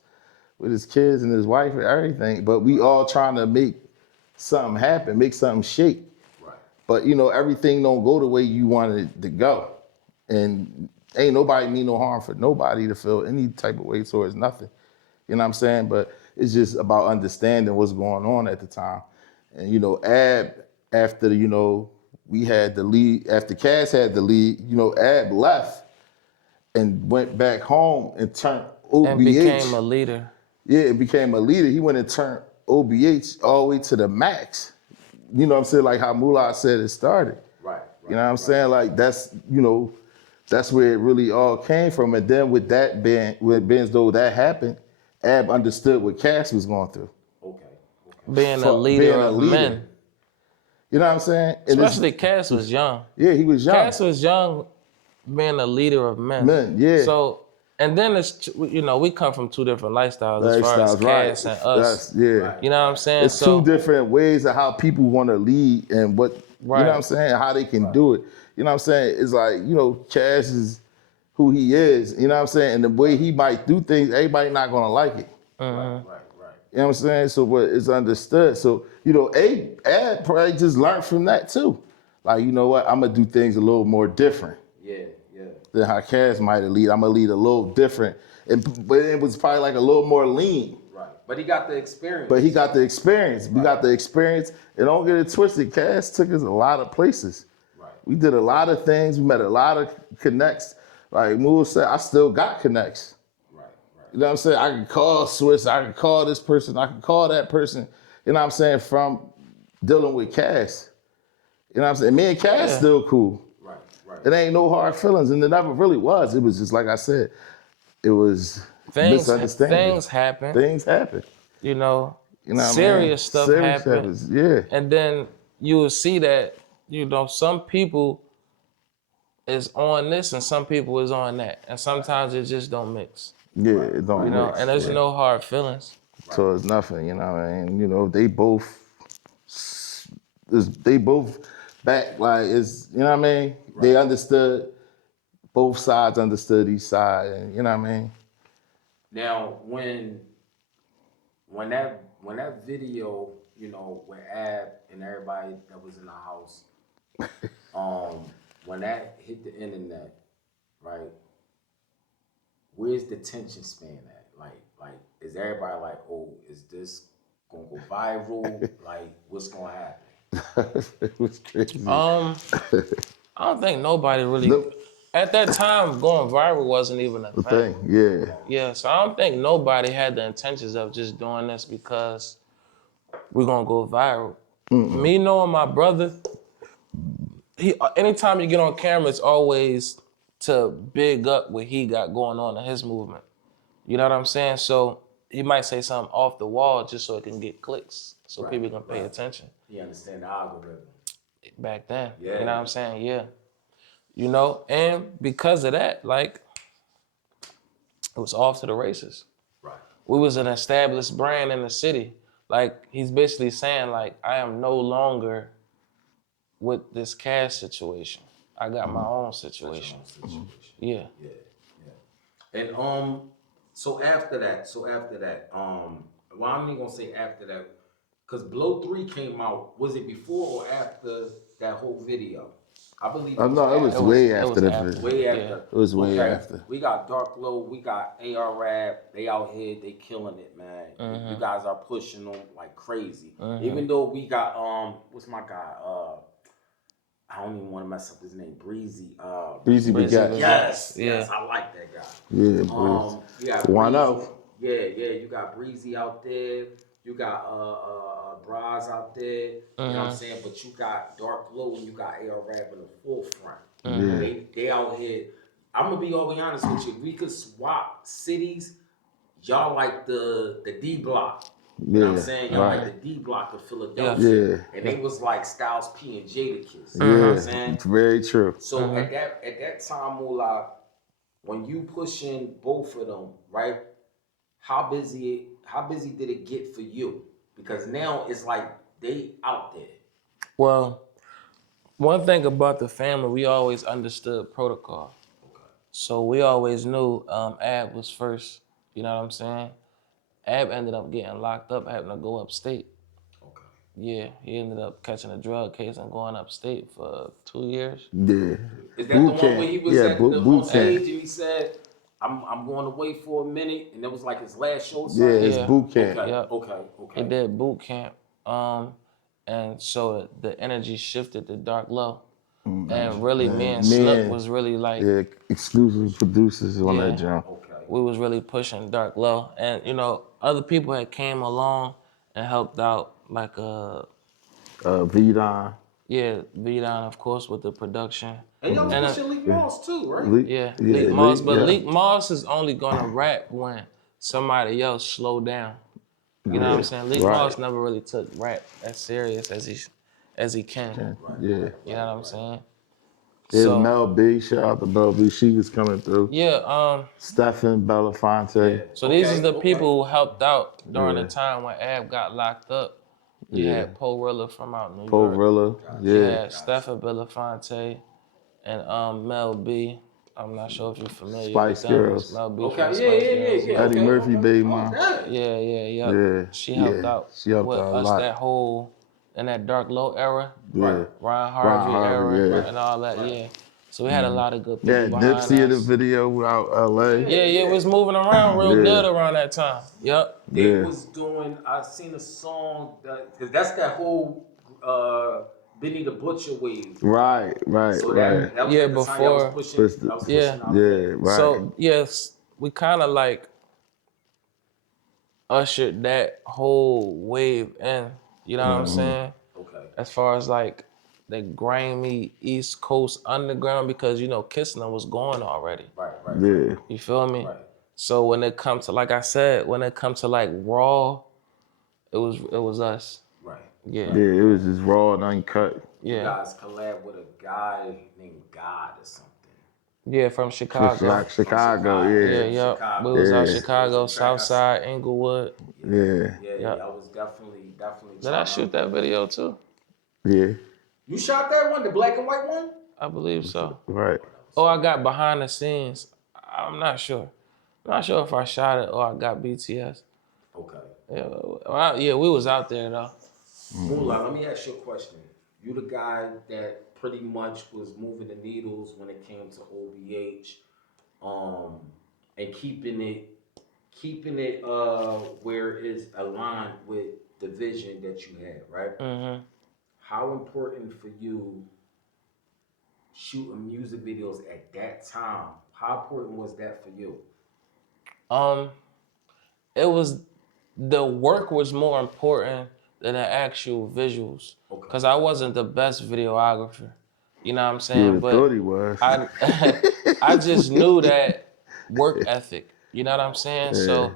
with his kids and his wife and everything. But we all trying to make something happen, make something shake. Right. But you know, everything don't go the way you want it to go. And ain't nobody mean no harm for nobody to feel any type of way towards nothing. You know what I'm saying? But it's just about understanding what's going on at the time. And you know, Ab, after, you know, we had the lead, after Cass had the lead, you know, Ab left and went back home and turned OBH. And became a leader. Yeah, and became a leader. He went and turned OBH all the way to the max. You know what I'm saying? Like how Mullaz said it started. Right. You know what I'm saying? Like that's, you know, that's where it really all came from. And then with that when Ben's though that happened, Ab understood what Cass was going through. Okay. Being a leader of men. You know what I'm saying? And Especially Cass was young. Yeah, he was young. Cass was young, being a leader of men. Men, yeah. So, and then it's, you know, we come from two different lifestyles as far as Cass and us. Yeah. You know what I'm saying? It's two different ways of how people want to lead and what, you know what I'm saying, how they can do it. You know what I'm saying? It's like, you know, Cass is who he is, you know what I'm saying? And the way he might do things, everybody not going to like it. Right. You know what I'm saying? So but it's understood. So, you know, Ad probably just learned from that too. Like, you know what, I'm going to do things a little more different. Yeah. Than how Cass might have lead. I'm going to lead a little different. But it was probably like a little more lean. Right. But he got the experience. We got the experience. And don't get it twisted, Cass took us a lot of places. Right. We did a lot of things. We met a lot of connects. Like Moore said, I still got connects. You know what I'm saying? I can call Swiss, I can call this person, I can call that person, you know what I'm saying, from dealing with Cass. You know what I'm saying? Me and Cass still cool. Right. It ain't no hard feelings, and it never really was. It was just like I said, it was misunderstanding. Things happen. You know serious stuff happens. Yeah. And then you will see that, you know, some people is on this and some people is on that. And sometimes it just don't mix. Yeah, it don't You know, mix, and there's no hard feelings. So it's nothing, you know what I mean? You know, they both back, like, it's, you know what I mean? Right. They understood, both sides understood each side, and you know what I mean? Now, when that video, you know, with Ab and everybody that was in the house, when that hit the internet, right? Where's the tension span at? Like, is everybody like, oh, is this gonna go viral? Like, what's gonna happen? It was crazy. I don't think nobody really. At that time, going viral wasn't even a thing. Yeah. Yeah, so I don't think nobody had the intentions of just doing this because we're gonna go viral. Me knowing my brother, anytime you get on camera, it's always to big up what he got going on in his movement. You know what I'm saying? So he might say something off the wall just so it can get clicks, so people can pay attention. You understand the algorithm. Back then, yeah. You know what I'm saying? Yeah. You know, and because of that, like, it was off to the races. Right. We was an established brand in the city. Like, he's basically saying, like, I am no longer with this Cash situation. I got my own situation. Yeah. And So after that, well, I'm even gonna say after that, because Blow 3 came out. Was it before or after that whole video? I believe it was No, it was after. way It after was the after. video. Way Yeah. after. It was way Okay, after. we got Dark Low, we got AR Rap. They out here, they killing it, man. You guys are pushing them like crazy. Even though we got what's my guy? I don't even want to mess up his name. Breezy. Breezy Breezy Begat. was Yes, yeah. yes, I like that guy. Yeah, Breezy. You got 1-0. Breezy. Yeah, you got Breezy out there. You got Braz out there. You know what I'm saying? But you got Dark Low and you got AR Rap in the forefront. Yeah. They out here. I'm gonna be all be honest with you. If we could swap cities, y'all like the D block. You know what I'm saying? Y'all like the D block of Philadelphia. Yeah. And they was like Styles P and Jadakiss. Yeah. You know what I'm saying? It's very true. So at that time, Mullaz, when you pushing both of them, right? How busy did it get for you? Because now it's like they out there. Well, one thing about the family, we always understood protocol. Okay. So we always knew Ab was first. You know what I'm saying? Ab ended up getting locked up, having to go upstate. Okay. Yeah, he ended up catching a drug case and going upstate for 2 years. Yeah. Is that the one where he was at the on boot stage camp. and he said, I'm going away for a minute, and that was like his last show or Yeah, something? it's boot camp. Okay, Yep. okay. He did boot camp. And so the energy shifted to Dark Low. And really, me and Snook was really like, exclusive producers on that jump. Okay. we was really pushing Dark Low. And, you know, other people had came along and helped out, like, V-Don. V-Don, of course, with the production. And y'all was pushing Leak Moss too, right? Leak Moss. But Leak Moss is only gonna rap when somebody else slow down. You know what I'm saying? Leak Moss never really took rap as serious as he can. Yeah. You know what I'm saying? There's So Mel B. Shout out to Mel B. She was coming through. yeah, Stephen Belafonte. so these is the people who helped out during the time when Ab got locked up. You had Poe Rilla from out New Poe York. Rilla. You had Stephen Belafonte and Mel B. I'm not sure if you're familiar Spice with them. Girls. Mel B Okay, from Spice Girls. yeah. Eddie Murphy, baby mom. Yeah. She helped out She helped with out a us lot. that whole in that Dark Low era, Yeah. Ryan Harvey era, yeah. and all that. Yeah. So we had a lot of good people Yeah, behind Nipsey in the us. video out LA. Yeah, it was moving around real good around that time. Yep. They was doing. I seen a song because that's that whole Benny the Butcher wave. Right. So that was Yeah, at the time I was before- pushing. I was pushing out there. right. So yes, we kind of like ushered that whole wave in. You know what I'm saying? Okay. As far as like the grimy East Coast underground, because you know Kissner was going already. Right. Yeah. You feel me? Right. So when it comes to, like I said, when it comes to like raw, it was us. Right. Yeah. Yeah, it was just raw and uncut. You guys collab with a guy named God or something. Yeah, from Chicago. Chicago, Yeah, yeah. We was out Yeah. Chicago, Southside, Inglewood. Yeah. I was definitely. Did I shoot that video too? Yeah. You shot that one, the black and white one? I believe so. Right. Oh, I got behind the scenes. I'm not sure. I'm not sure if I shot it or I got BTS. Okay. Yeah, we was out there though. Mullaz, let me ask you a question. You the guy that pretty much was moving the needles when it came to OBH, and keeping it where it's aligned with the vision that you had, right? Mm-hmm. How important for you shooting music videos at that time? How important was that for you? It was, the work was more important than the actual visuals. Cause I wasn't the best videographer. You know what I'm saying? You thought he was. I just knew that work ethic. You know what I'm saying? So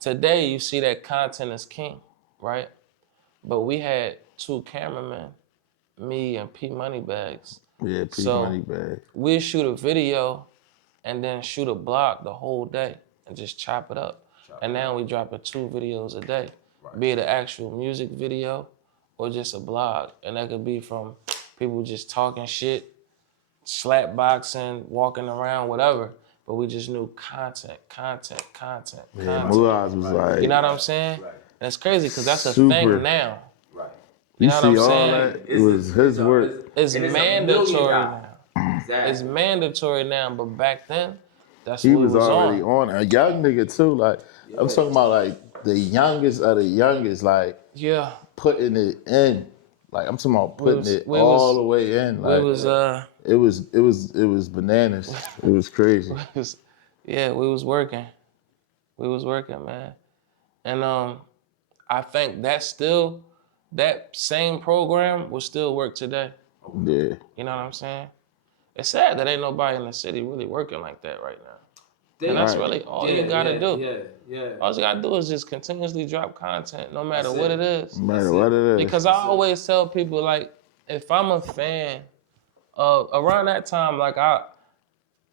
today you see that content is king, right? But we had 2 cameramen, me and P Moneybags. Yeah, P Moneybags. We'd shoot a video and then shoot a block the whole day and just chop it up. And now we dropping 2 videos a day, be it an actual music video or just a blog. And that could be from people just talking shit, slap boxing, walking around, whatever. but we just knew content. Yeah, Mullaz was like, You know what I'm saying? And it's crazy because that's a super. thing now. Right. You You know what see I'm all saying? that? It was his work. It's And mandatory now. Exactly. It's mandatory now, but back then, that's He what it was was already on. on a young nigga too. Like I'm talking about like the youngest of the youngest, like Yeah, putting it in. Like I'm talking about putting it we all was the way in. we Like was it was bananas. It was crazy. yeah, we was working. We was working, man. And I think that same program will still work today. Yeah. You know what I'm saying? It's sad that ain't nobody in the city really working like that right now. And that's really all you gotta do. Yeah. All you gotta do is just continuously drop content, no matter what it is. No matter what it is. Because I always tell people, like, if I'm a fan of around that time,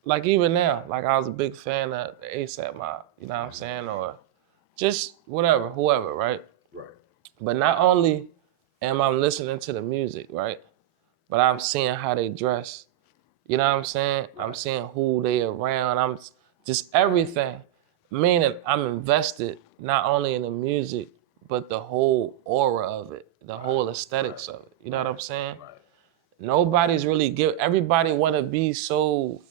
like even now, like I was a big fan of the ASAP Mob, you know what I'm saying, or just whatever, whoever, right? Right. But not only am I listening to the music, right? But I'm seeing how they dress. You know what I'm saying? I'm seeing who they around. I'm just everything. Meaning I'm invested not only in the music, but the whole aura of it, the whole aesthetics of it. You know what I'm saying? Right. Nobody's really everybody wanna be so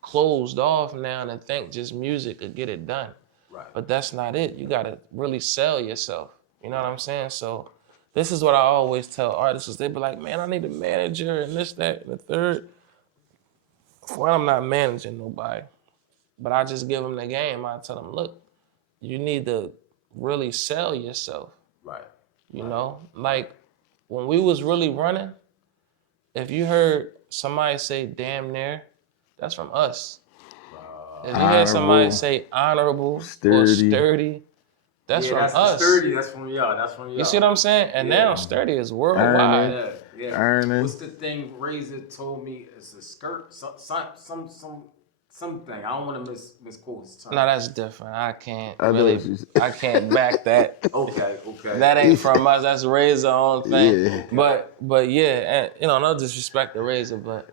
closed off now and think just music could get it done. Right. But that's not it. You gotta really sell yourself. You know what I'm saying? So this is what I always tell artists. They be like, man, I need a manager and this, that, and the third. Well, I'm not managing nobody, but I just give them the game. I tell them, look, you need to really sell yourself. Right. You know, like when we was really running, if you heard somebody say damn near, that's from us. If you hear somebody say honorable or sturdy, that's from us. Sturdy, that's from y'all. That's from y'all. You see what I'm saying? And now sturdy is worldwide. Yeah. Earning. What's the thing Razor told me is a skirt? Something. I don't want to misquote his term. No, that's different. I can't back that. Okay. That ain't from us. That's Razor own thing. Yeah. But yeah, and, no disrespect to Razor, but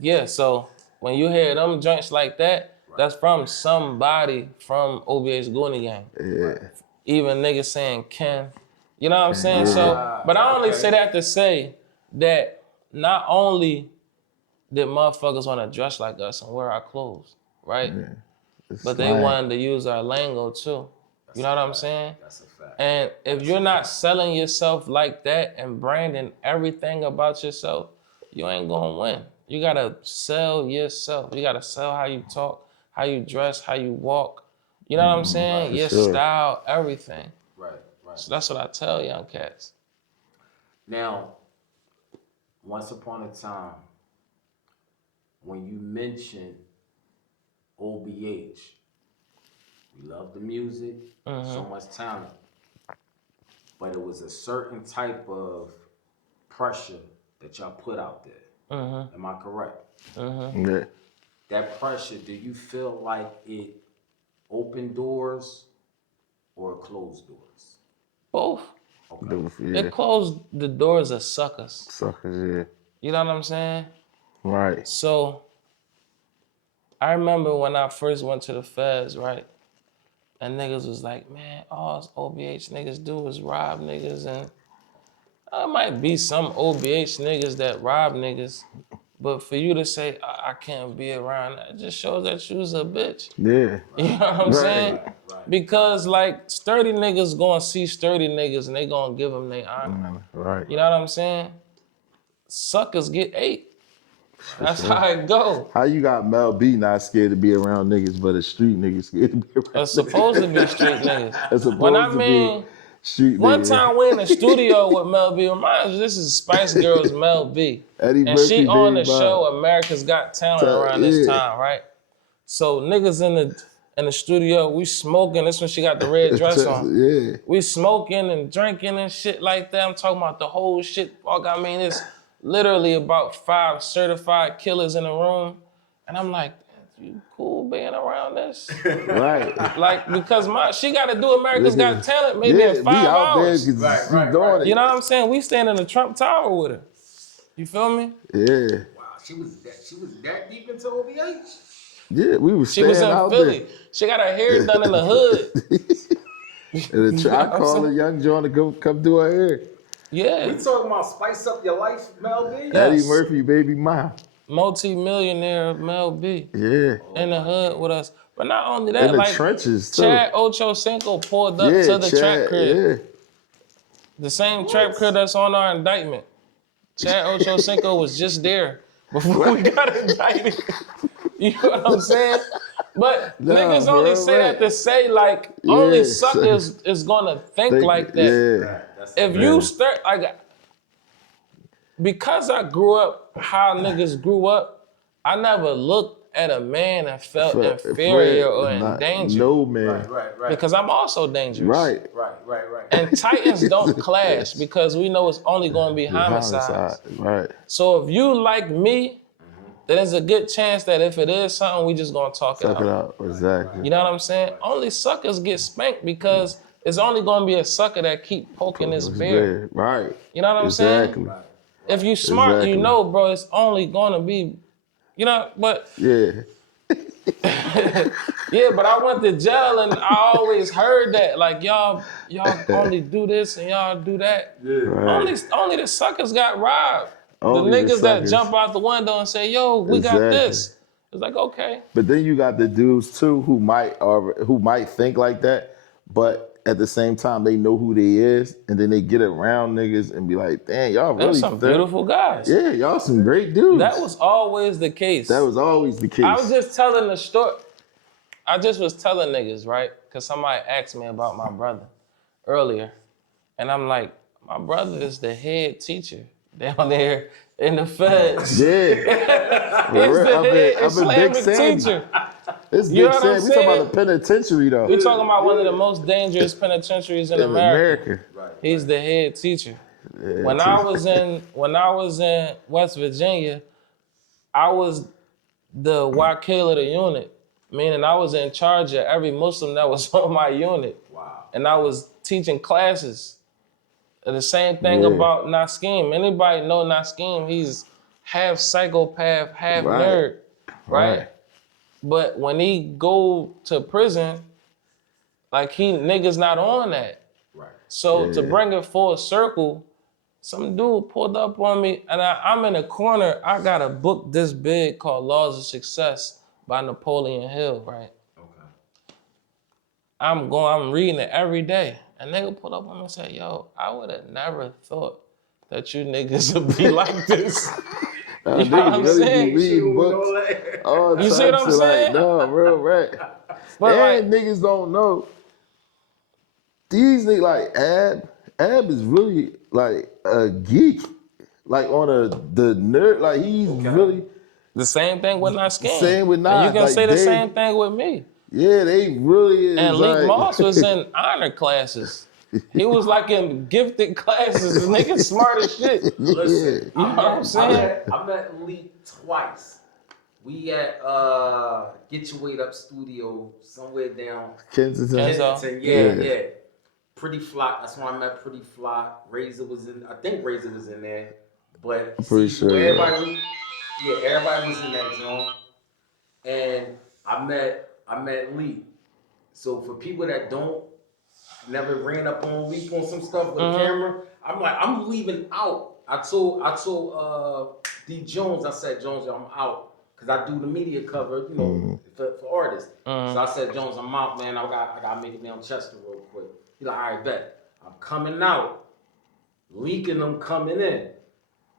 Yeah. So when you hear them joints like that, that's from somebody from OVH Goonie Gang. Yeah. Even niggas saying Ken. You know what I'm saying? So, but I only say that to say that not only did motherfuckers want to dress like us and wear our clothes, right? Yeah. But they wanted to use our lingo too. You know what I'm saying? That's a fact. And if you're not selling yourself like that and branding everything about yourself, you ain't gonna win. You gotta sell yourself. You gotta sell how you talk, how you dress, how you walk. You know what I'm saying? Your style, everything. Right. So that's what I tell young cats. Now, once upon a time, when you mention OBH, we love the music, so much talent, but it was a certain type of pressure that y'all put out there. Am I correct? Yeah. That pressure, do you feel like it opened doors or closed doors? Both. Okay. Yeah. It closed the doors of suckers. Suckers, You know what I'm saying? yeah. Right. So I remember when I first went to the feds, right? And niggas was like, man, all OBH niggas do is rob niggas. And there might be some OBH niggas that rob niggas. But for you to say, I can't be around, that just shows that you was a bitch. Yeah. You know what I'm saying? Right. Because like sturdy niggas gonna see sturdy niggas and they gonna give them their honor. Right. You know what I'm saying? Suckers get ate. That's how it go. How you got Mel B not scared to be around niggas, but a street nigga scared to be around It's supposed to be street niggas. It's supposed When I to mean, be street one nigga. time we in the studio with Mel B. Remind you, this is Spice Girls Mel B. Eddie And she Murphy, on the Baby show Bob. America's Got Talent around this Yeah. time, right? So niggas in the studio, we smoking. This when she got the red dress on. Yeah. We smoking and drinking and shit like that. I'm talking about the whole shit. I mean, it's literally about 5 certified killers in the room. And I'm like, you cool being around this? Right. Like, because she got to do America's Got Talent maybe in 5 be out hours. there 'cause she doing it. You know what I'm saying? We stand in the Trump Tower with her. You feel me? Yeah. Wow, she was that deep into OBH? Yeah, we was She was staying in out Philly. She got her hair done in the hood. there. I call a young John to come do her hair. Yeah. We talking about spice up your life, Mel B? Yeah. Eddie Yes. Murphy, baby mom. Multi-millionaire Mel B. Yeah. In the hood with us. But not only that, In the like trenches too. Chad Ochocinco pulled up Yeah, to the trap Chad. crib. Yeah. The same trap crib that's on our indictment. Chad Ochocinco was just there before we got indicted. You know what I'm saying? But niggas only say that to say like only suckers is gonna think like that. Yeah. If you start like, because I grew up how niggas grew up, I never looked at a man and felt inferior or endangered. No man. Right. Because I'm also dangerous. Right. And Titans don't clash because we know it's only gonna be homicides. Right. So if you like me, then there's a good chance that if it is something, we just gonna talk it out. Exactly. You know what I'm saying? Only suckers get spanked because it's only gonna be a sucker that keep poking his bear. Right. You know what I'm saying? If you smart, you know, bro, it's only gonna be, you know, but Yeah. yeah, but I went to jail and I always heard that, like y'all only do this and y'all do that. Yeah. Right. Only the suckers got robbed. Only the niggas that suckers. jump out the window and say, "Yo, we got this." It's like, okay. But then you got the dudes too who might think like that, but at the same time they know who they is, and then they get around niggas and be like, "Damn, y'all really There's some beautiful guys." Yeah, y'all some great dudes. That was always the case. That was always the case. I was just telling the story. I just was telling niggas, right? Because somebody asked me about my brother earlier. And I'm like, my brother is the head teacher down there in the feds. Yeah. He's the head I'm a big Islamic teacher. It's You know Big what Sam. I'm We talking saying? about the penitentiary though. We're talking about one of the most dangerous penitentiaries in America. Right. He's the head teacher. Yeah, When I was in West Virginia, I was the wakil of the unit, meaning I was in charge of every Muslim that was on my unit. Wow. And I was teaching classes. The same thing about Naskim. Anybody know Naskim? He's half psychopath, half nerd, right? But when he go to prison, like niggas not on that. Right. So to bring it full circle, some dude pulled up on me and I'm in a corner. I got a book this big called Laws of Success by Napoleon Hill, right? Okay. I'm reading it every day. And nigga pulled up on me and said, "Yo, I would have never thought that you niggas would be like this." You know what I'm saying? You see what I'm saying? No, real right. But and niggas don't know. These niggas like Ab is really like a geek. Like on the nerd, like he's really the same thing with Naskim. Same with Nas. And you can like say the same thing with me. Yeah, they really is. And Leek like, Moss was in honor classes. He was like in gifted classes. The nigga smart as shit. Listen, you know what I'm saying? I met Leek twice. We at Get Your Weight Up studio somewhere down Kensington. Yeah. Pretty Flock. That's when I met Pretty Flock. Razor was in. I think Razor was in there, but Pretty sure. Everybody was in that joint. And I met Lee. So for people that never ran up on Lee on some stuff with a camera, I'm like, I'm leaving out. I told D Jones, I said, Jones, I'm out. Cause I do the media cover, you know, for artists. So I said, Jones, I'm out, man. I gotta make it down Chester real quick. He's like, all right, bet. I'm coming out. Leak and them coming in.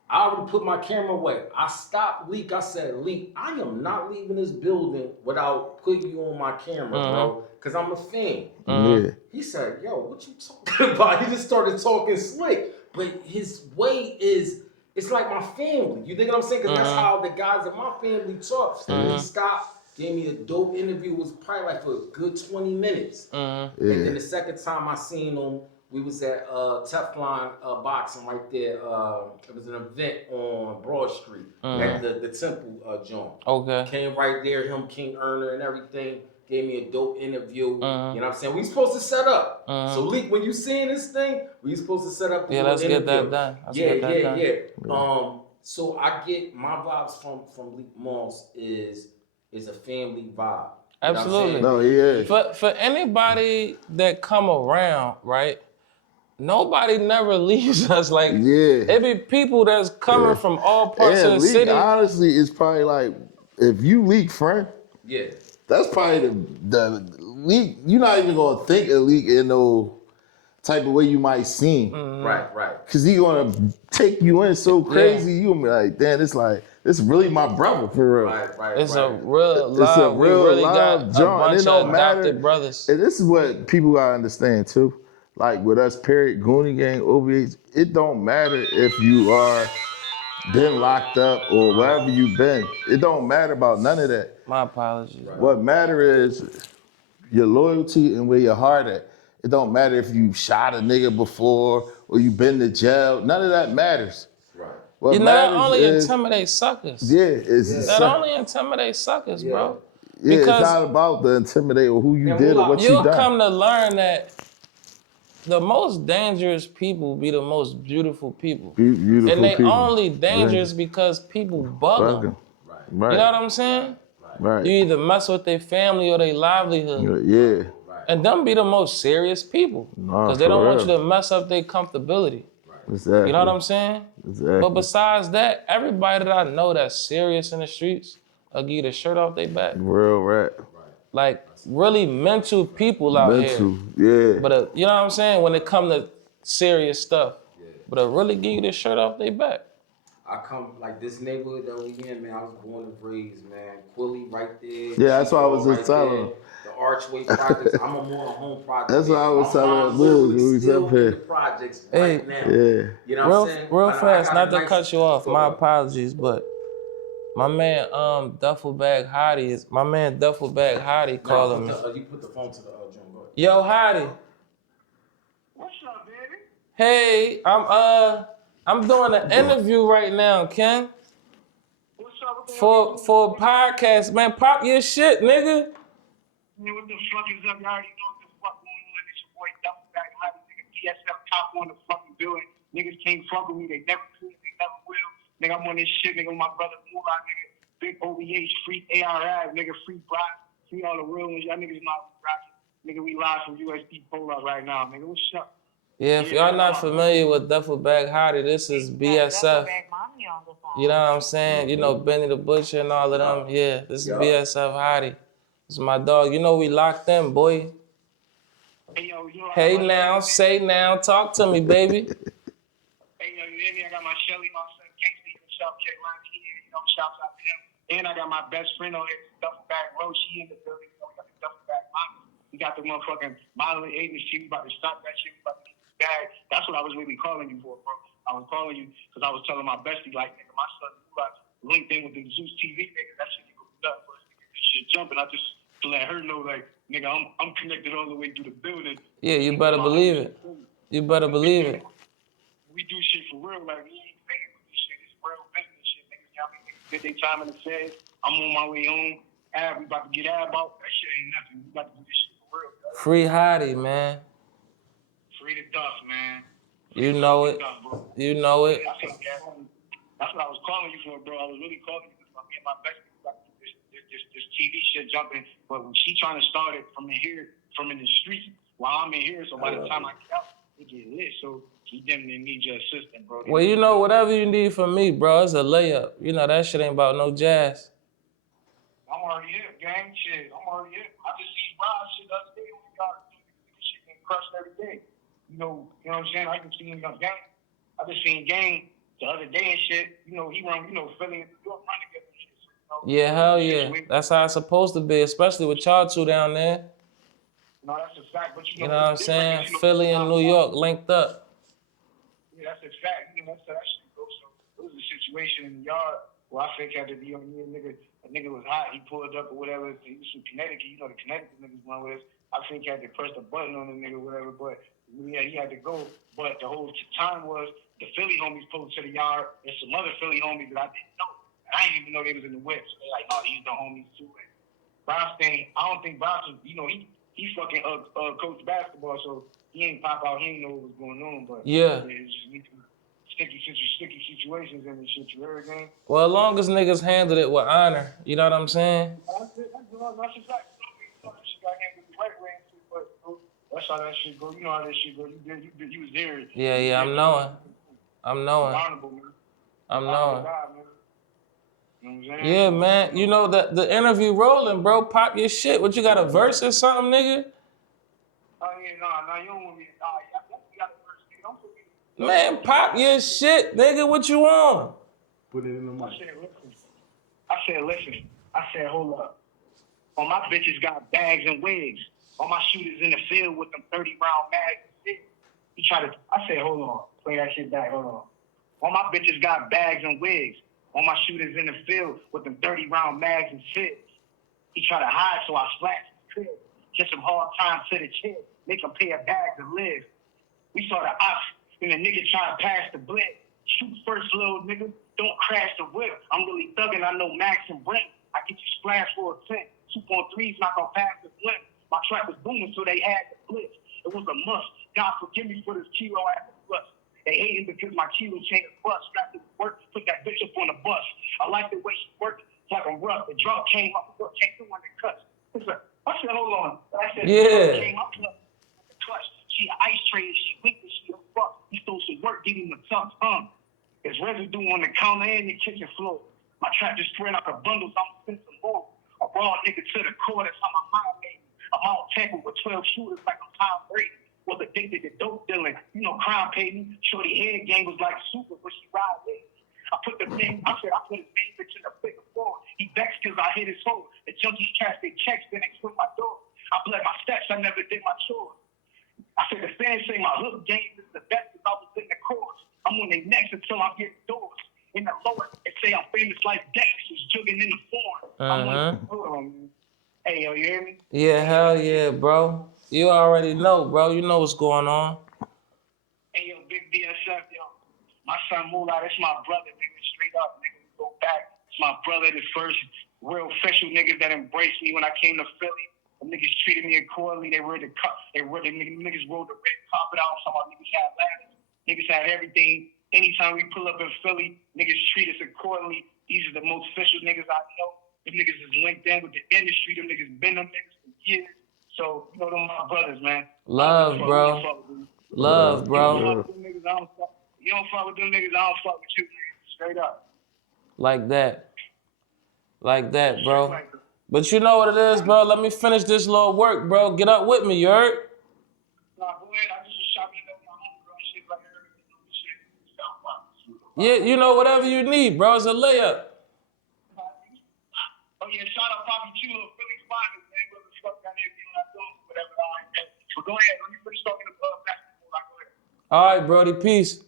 I already put my camera away. I stopped Leak. I said, Leak, I am not leaving this building without putting you on my camera, bro. Cause I'm a fan. Yeah. He said, yo, what you talking about? He just started talking slick. But his way is, it's like my family. You think what I'm saying? Cause that's how the guys in my family talk. He stopped, gave me a dope interview. It was probably like for a good 20 minutes. And then the second time I seen him, we was at Teflon Boxing right there. It was an event on Broad Street at the Temple joint. Okay. Came right there, him, King Erner and everything. Gave me a dope interview. You know what I'm saying? We supposed to set up. So Leak, when you seeing this thing, we supposed to set up. Let's get that done. Yeah. So I get my vibes from Leak Moss is is a family vibe. Absolutely. No, yeah. For anybody that come around, right? Nobody never leaves us. Like, Yeah. it be people that's coming from all parts of And the leak, city. honestly, is probably like, if you leak, friend, Yeah. that's probably the leak. You're not even gonna think a leak in no type of way you might seem. Right. Cause he gonna take you in so crazy, Yeah. you gonna be like, damn, it's like, it's really my brother for real. Right. It's a real It's a love. We real really got live a joint. And bunch it don't of adopted matter. brothers. And this is what people gotta understand too. Like with us, Period, Goonie Gang, OVH, it don't matter if you are been locked up or wherever you've been. It don't matter about none of that. My apologies. What matter is your loyalty and where your heart at. It don't matter if you shot a nigga before or you been to jail. None of that matters. Right. What You know, that matters only is, intimidate suckers. it's That only intimidate suckers, bro. it's Because not about the intimidate or who you And did or Mullaz, what you you'll done. come to learn that the most dangerous people be the most beautiful people. Beautiful And they people. only dangerous because people bug them. Fucking. You know what I'm saying? Right. You either mess with their family or their livelihood. Yeah. And them be the most serious people. Nah, Because they for don't want real. you to mess up their comfortability. Exactly. You know what I'm saying? Exactly. But besides that, everybody that I know that's serious in the streets, will give you the shirt off their back. Real rap. Like, really mental people out Mental. here. Yeah. But you know what I'm saying? When it come to serious stuff. But they'll really give you the shirt off their back. I come like this neighborhood that we in, man. I was born and raised, man. Quilly right there. Yeah, that's what I was Chico just telling there, him. The Archway Projects. I'm a more home project. That's what I was My telling mom's him, Mullaz, literally when we was still up here. in the projects Hey. right now. Yeah. You know what I'm saying? Real I fast, got not a to nice- cut you off. Go My ahead. apologies, but my man Duffel Bag Hottie is calling me. You put the phone to the drum. Go ahead. Yo, Hottie. What's up, baby? Hey, I'm doing an interview right now, Ken. What's up? What For a podcast, man. Pop your shit, nigga. Man, what the fuck is up? You already know what the fuck going on. It's your boy Duffel Bag Hottie, nigga. PSL top on the fucking building. Niggas can't fuck with me. They never could. They never will. Nigga, I'm on this shit, nigga. My brother Mullaz, nigga. Big OVH, free ARI, nigga. Free Block. Free all the real ones. Y'all niggas not rocking. Nigga, we live from USD Polar right now, nigga. What's up? Yeah, if y'all not familiar with Duffel Bag Hottie, this is BSF. You know what I'm saying? You know, Benny the Butcher and all of them. Yeah, this is BSF Hottie. This is my dog. You know we locked in, boy. Hey, yo, you know, Hey now, say now, talk to me, baby. Hey, yo, you hear me? I got my Shelly, my son, Gangsta, even shop check line here, you know, shouts out to him. And I got my best friend on here, Duffel Bag Rose. She in the building, you know, we got the Duffel Bag Mama. We got the motherfucking modeling agency. We about to stop that shit. We about to get this bag. That's what I was really calling you for, bro. I was calling you because I was telling my bestie, like, nigga, my son Mullaz linked in with the Zeus TV, nigga. That shit nigga was up for us to get this shit jumping. I just to let her know, like, nigga, I'm connected all the way through the building. Yeah, you better believe it. You better believe it. We do shit for real, like we ain't paying for this shit. It's real business shit. Niggas got me did their time in the feds. I'm on my way home. We about to get ab out. That shit ain't nothing. We about to do this shit for real. Bro. Free Hottie, man. Free the Duff, man. You know it. You know it. That's what I was calling you for, bro. I was really calling you because me and my bestie about to do this TV shit jumping. But when she trying to start it from in here, from in the streets, while I'm in here, so by the time I get out, it get lit. So he definitely needs your assistant, bro. Well, you know, whatever you need from me, bro, it's a layup. You know, that shit ain't about no jazz. I'm already hip, gang. Shit, I'm already hip. I just seen Rob shit the other day. We got shit getting crushed every day. You know what I'm saying? I can see him on gang. I just seen Gang the other day and shit. You know, he run, Philly and New York run together and shit. So, Yeah, hell yeah. That's how it's supposed to be, especially with y'all two down there. No, that's a fact. But You know what I'm saying? Philly and New York linked up. Yeah, that's a fact. You know, that's how that shit goes. So it was a situation in the yard where I think had to be on me. A nigga was hot. He pulled up or whatever. He was from Connecticut. You know, the Connecticut niggas run with us. I think he had to press the button on the nigga or whatever. But yeah, he had to go. But the whole time was the Philly homies pulled to the yard. There's some other Philly homies that I didn't know. And I didn't even know they was in the whip. So they're like, oh, these the homies too. And Bob's thing, I don't think Bob's, he fucking coached basketball, so he ain't pop out. He ain't know what was going on. But Yeah. it's just sticky situations and the shit. You heard, gang? Well, as long as niggas handled it with honor, you know what I'm saying? That's it. That's a fact. You know, that shit got handled the right way and shit, but that's how that shit go. You know how that shit go. You was there. Yeah, I'm knowing. Honorable, man. I'm knowing. God, man. You know what I'm saying? Yeah, man. You know the interview rolling, bro. Pop your shit. What, you got a verse or something, nigga? Oh yeah, nah, you don't want me. I definitely got a verse, nigga. Don't put me. Man, pop your shit, nigga. What you on? Put it in the mic. I said, hold up. All my bitches got bags and wigs. All my shooters in the field with them 30-round mags and shit. I said, hold on. Play that shit back. Hold on. All my bitches got bags and wigs. All my shooters in the field with them 30-round mags and shit. He tried to hide, so I splashed his crib. Get some hard time to the kid. Make him pay a bag to live. We saw the ops, and the nigga try to pass the blitz. Shoot first, little nigga. Don't crash the whip. I'm really thugging. I know Max and Brent. I get you splashed for a cent. 2.3's not gonna pass the blimp. My trap was booming, so they had to blitz. It was a must. God forgive me for this kilo at the bus. They hating because my kilo chain is bust. Strapped to work, put that bitch up on the bus. I like the way she worked. It's like I'm rough. The drug came up, came through on the cuts. I said, hold on. I said, Yeah. came up, clutch. She an ice trader. She weak, but she a fuck. He stole some work, gave him a tough tongue. There's residue on the counter and the kitchen floor. My trap just spread out the bundles. I'm spend some more. A raw nigga to the core. That's how my mom made me. I'm on table with 12 shooters like I'm Tom Brady. Was addicted to dope dealing. You know, crime paid me. Shorty head game was like super, but she ride with me. I put his main bitch in the bigger floor. He vexed because I hit his hole. The junkies cash their checks, then they swing my door. I bled my steps. I never did my chores. I said the fans say my hook game is the best because I was in the course. I'm on their necks until I get doors. In the lower, they say I'm famous like Dex was jugging in the form. I'm on hey, yo, you hear me? Yeah, hell yeah, bro. You already know, bro. You know what's going on. Hey, yo, big BSF, yo. My son Mullaz, that's my brother, nigga. Straight up, nigga. We go back. It's my brother, the first real official niggas that embraced me when I came to Philly. The niggas treated me accordingly. They were the niggas rolled the red carpet out. Some of my niggas had ladders. Niggas had everything. Anytime we pull up in Philly, niggas treat us accordingly. These are the most official niggas I know. The niggas is linked in with the industry. Them niggas been them niggas for years. So, you know, them my brothers, man. Love, bro. Love, bro. You don't fuck with them niggas, I don't fuck with you, nigga. Straight up. Like that, bro. But you know what it is, bro. Let me finish this little work, bro. Get up with me, you heard? Nah, go ahead. I just was shopping at my homegirl and shit like that. Yeah, you know, whatever you need, bro. It's a layup. Oh yeah, shout out Poppy Chulo, Philly's finest, man. Whatever the fuck that is, you know, whatever. All right, man. But go ahead. Let me finish talking about basketball. Go ahead. All right, Brody. Peace.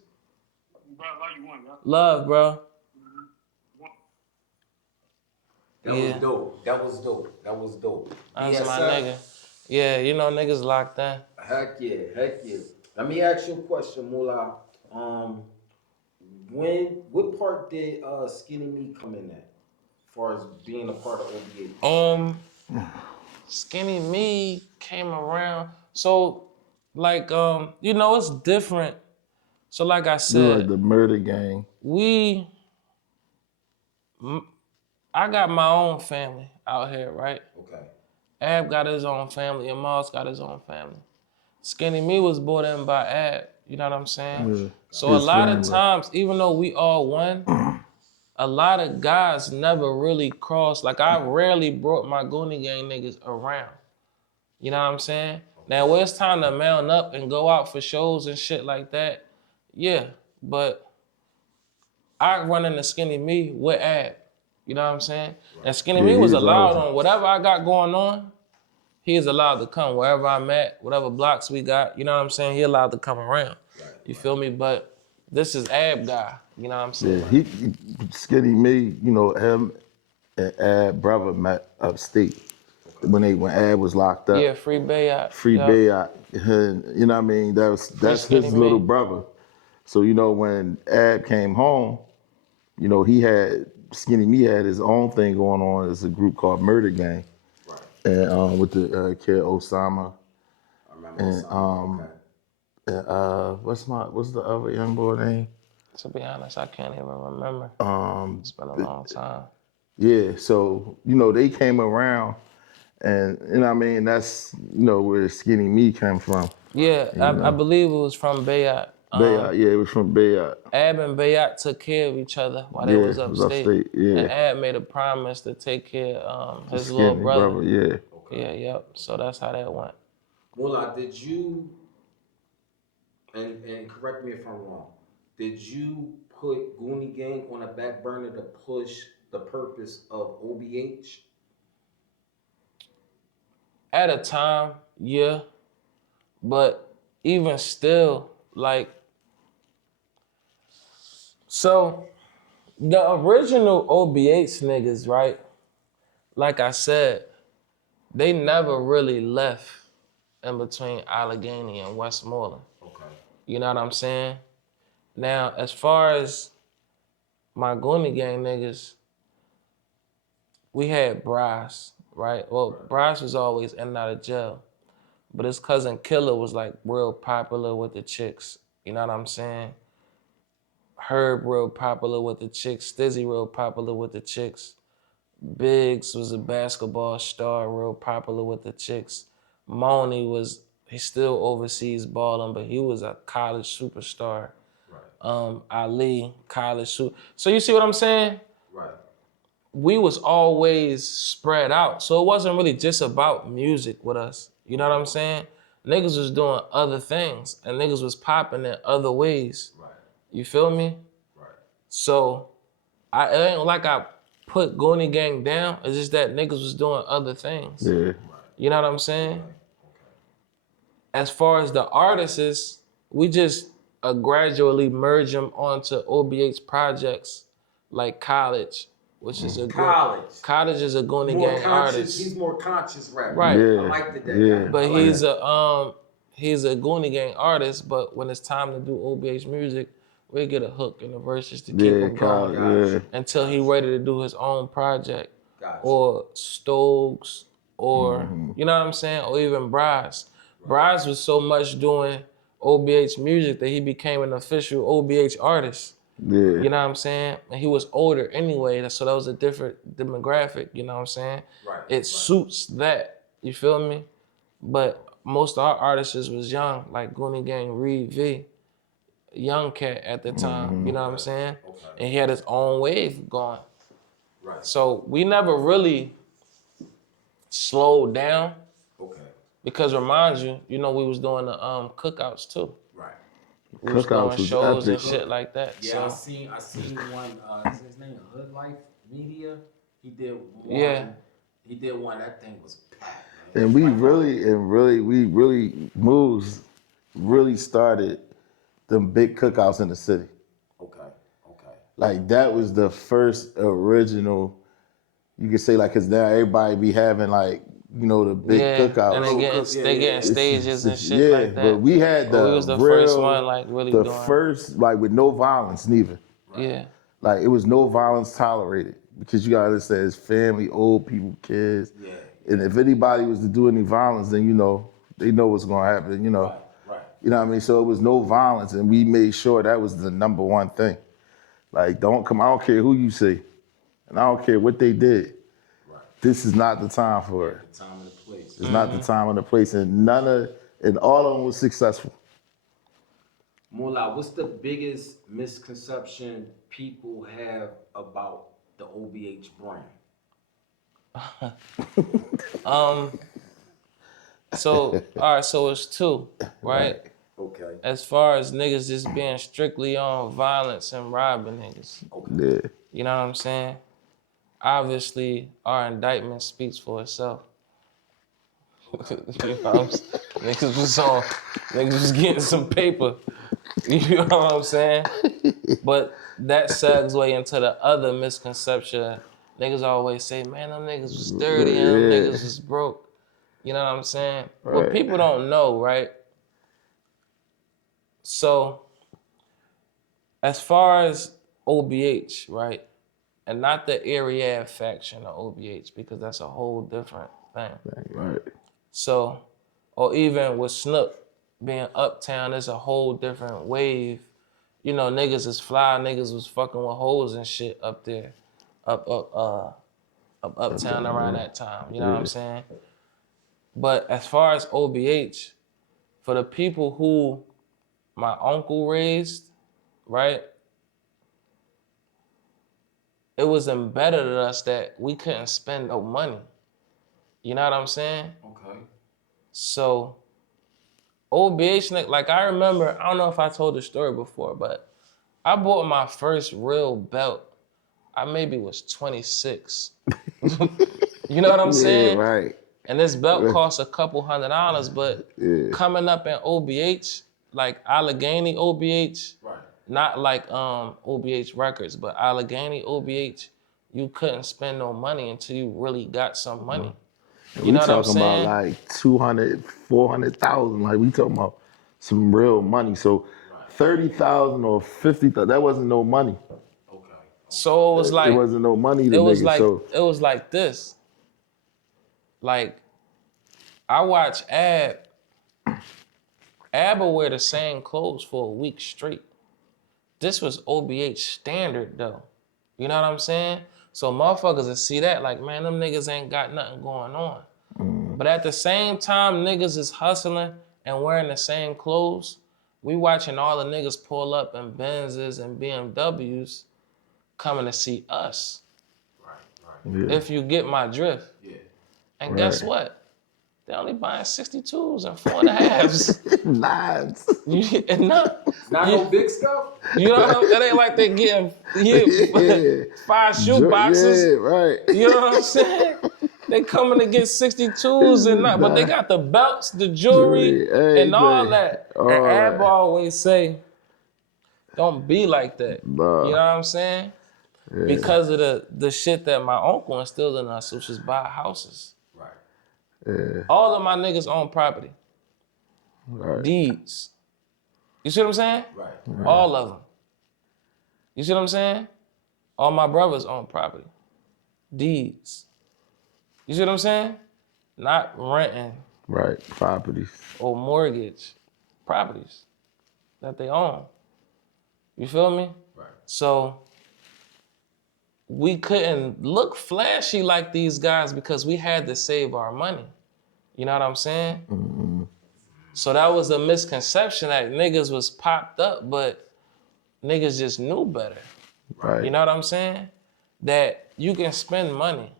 Bro, love you one, bro. Love, bro. That was dope. That was dope. That's my nigga. Yeah, you know niggas locked in. Heck yeah. Let me ask you a question, Mullaz. What part did Skinny Me come in at, as far as being a part of OBA? Skinny Me came around. So, like, you know, it's different. So, like I said, like the murder gang. I got my own family out here, right? Okay. Ab got his own family, and Mullaz got his own family. Skinny Me was brought in by Ab, you know what I'm saying? Yeah. So a lot of times, even though we all one, a lot of guys never really crossed. Like, I rarely brought my Goonie Gang niggas around. You know what I'm saying? Now, when it's time to mount up and go out for shows and shit like that, yeah, but I run into Skinny Me with Ab. You know what I'm saying? And Skinny Me was allowed on whatever I got going on. He is allowed to come wherever I'm at, whatever blocks we got. You know what I'm saying? He allowed to come around. You feel me? But this is Ab guy. You know what I'm saying? Yeah, he Skinny Me, you know, him and Ab brother met upstate when Ab was locked up. Yeah, Free Bayot. Free Bayot. You know what I mean? That's his little brother. So, you know, when Ab came home, you know, Skinny Me had his own thing going on as a group called Murder Gang. Right. And with the kid Osama. I remember Osama. What's the other young boy name? To be honest, I can't even remember. It's been a long time. Yeah, so they came around, and what I mean that's where Skinny Me came from. Yeah, I believe it was from Bayot. Bayot, yeah, it was from Bayot. Ab and Bayot took care of each other while they Yeah, was it was upstate. upstate. Yeah, And Ab made a promise to take care of his little Skinny brother. Yeah. Yeah, yep. So that's how that went. Mullaz, did you, and correct me if I'm wrong, did you put Goonie Gang on a back burner to push the purpose of OBH? At a time, yeah. But even still, like, so the original OBH niggas, right? Like I said, they never really left in between Allegheny and Westmoreland. Okay. You know what I'm saying? Now, as far as my Goonie Gang niggas, we had Bryce, right? Well, Bryce was always in and out of jail, but his cousin Killer was like real popular with the chicks. You know what I'm saying? Herb real popular with the chicks. Stizzy real popular with the chicks. Biggs was a basketball star, real popular with the chicks. Money he's still overseas balling, but he was a college superstar. Right. Ali, college super. So you see what I'm saying? Right. We was always spread out. So it wasn't really just about music with us. You know what I'm saying? Niggas was doing other things and niggas was popping in other ways. Right. You feel me? Right. So it ain't like I put Goonie Gang down. It's just that niggas was doing other things. Yeah. Right. You know what I'm saying? Okay. As far as the artists, we just gradually merge them onto OBH projects like College, which is a College. College is a Goonie More Gang conscious. artist. He's more conscious rapper. Right. Yeah. I liked it that Yeah. guy. But I like he's a Goonie Gang artist, but when it's time to do OBH music, we get a hook in the verses to keep him going Yeah. until he ready to do his own project. Gotcha. Or Stokes, or you know what I'm saying? Or even Bryce. Bryce was so much doing OBH music that he became an official OBH artist. Yeah. You know what I'm saying? And he was older anyway, so that was a different demographic, you know what I'm saying? Right. It suits that, you feel me? But most of our artists was young, like Goonie Gang, Reed V, young cat at the time, you know what I'm saying? Okay. And he had his own wave going. Right. So we never really slowed down. Okay. Because remind you, we was doing the cookouts too. Right. We was Cookouts doing was shows and epic. shit like that. Yeah, So I seen one. Is his name Hood Life Media? He did one. Yeah. He did one. That thing was packed. Man. And we moves really started them big cookouts in the city. Okay. Okay. Like that was the first original, you could say, like, cause now everybody be having like, the big cookouts. and they getting stages and shit Yeah, like that. but we had we was the first one like really the doing. first, like, with no violence neither. Yeah. Like it was no violence tolerated because you gotta understand it's family, old people, kids. Yeah. And if anybody was to do any violence, then they know what's gonna happen. Right. You know what I mean? So it was no violence, and we made sure that was the number one thing. Like, I don't care who you see, and I don't care what they did. Right. This is not the time for it. The time and the place. It's not the time and the place, and all of them was successful. Mullaz, what's the biggest misconception people have about the OBH brand? So all right, so it's two, right? Okay. As far as niggas just being strictly on violence and robbing niggas. Okay. Yeah. You know what I'm saying? Obviously, our indictment speaks for itself. You know what I'm saying? Niggas was getting some paper. You know what I'm saying? But that segues into the other misconception. Niggas always say, man, them niggas was dirty and them niggas was broke. You know what I'm saying? Right. What people don't know, right? So, as far as OBH, right? And not the area faction of OBH, because that's a whole different thing. Right. So, or even with Snook being uptown, there's a whole different wave you know, niggas is fly, niggas was fucking with hoes and shit up there, uptown around that time. You know what I'm saying? But as far as OBH, for the people who my uncle raised, right? It was embedded in us that we couldn't spend no money. You know what I'm saying? Okay. So OBH, like I remember, I don't know if I told the story before, but I bought my first real belt. I maybe was 26. You know what I'm saying? Yeah, right. And this belt cost a couple $100, but coming up in OBH, like Allegheny OBH, Right. not like OBH Records, but Allegheny OBH, you couldn't spend no money until you really got some money. You know what I'm talking saying? about like 200, 400,000. Like we talking about some real money. So 30,000 or 50,000, that wasn't no money. Okay. So it was like it wasn't no money to it was niggas. like So it was like this. Like I watch Ab will wear the same clothes for a week straight. This was OBH standard though. You know what I'm saying? So motherfuckers will see that like, man, them niggas ain't got nothing going on. But at the same time, niggas is hustling and wearing the same clothes. We watching all the niggas pull up in Benzes and BMWs coming to see us. yeah. If you get my drift. Yeah. And guess what? They only buying 62s and 4.5s. Lives. And not no big stuff. You know what I'm saying? It ain't like they getting 5 shoe boxes. Yeah, right. You know what I'm saying? They coming to get 62s and not, but they got the belts, the jewelry, and all that. And Ab always say, don't be like that. You know what I'm saying? Yeah. Because of the shit that my uncle instilled in us, which is buy houses. Right. Yeah. All of my niggas own property. Right. Deeds. You see what I'm saying? Right. All of them. You see what I'm saying? All my brothers own property. Deeds. You see what I'm saying? Not renting. Right. Properties. Or mortgage. Properties that they own. You feel me? Right. So we couldn't look flashy like these guys because we had to save our money. You know what I'm saying? Mm-hmm. So that was a misconception that niggas was popped up, but niggas just knew better. Right. You know what I'm saying? That you can spend money.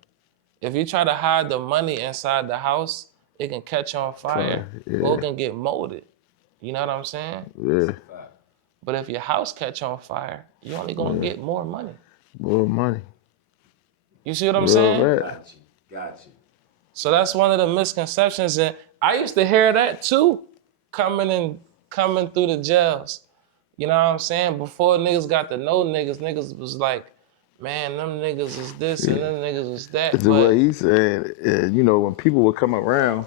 If you try to hide the money inside the house, it can catch on fire or it can get molded. You know what I'm saying? Yeah. But if your house catch on fire, you only gonna get more money. More money. You see what I'm saying? Right. Got you. So that's one of the misconceptions, and I used to hear that too, coming through the jails. You know what I'm saying? Before niggas got to know niggas was like, man, them niggas is this and them niggas is that. That's what he said. And, you know, when people would come around,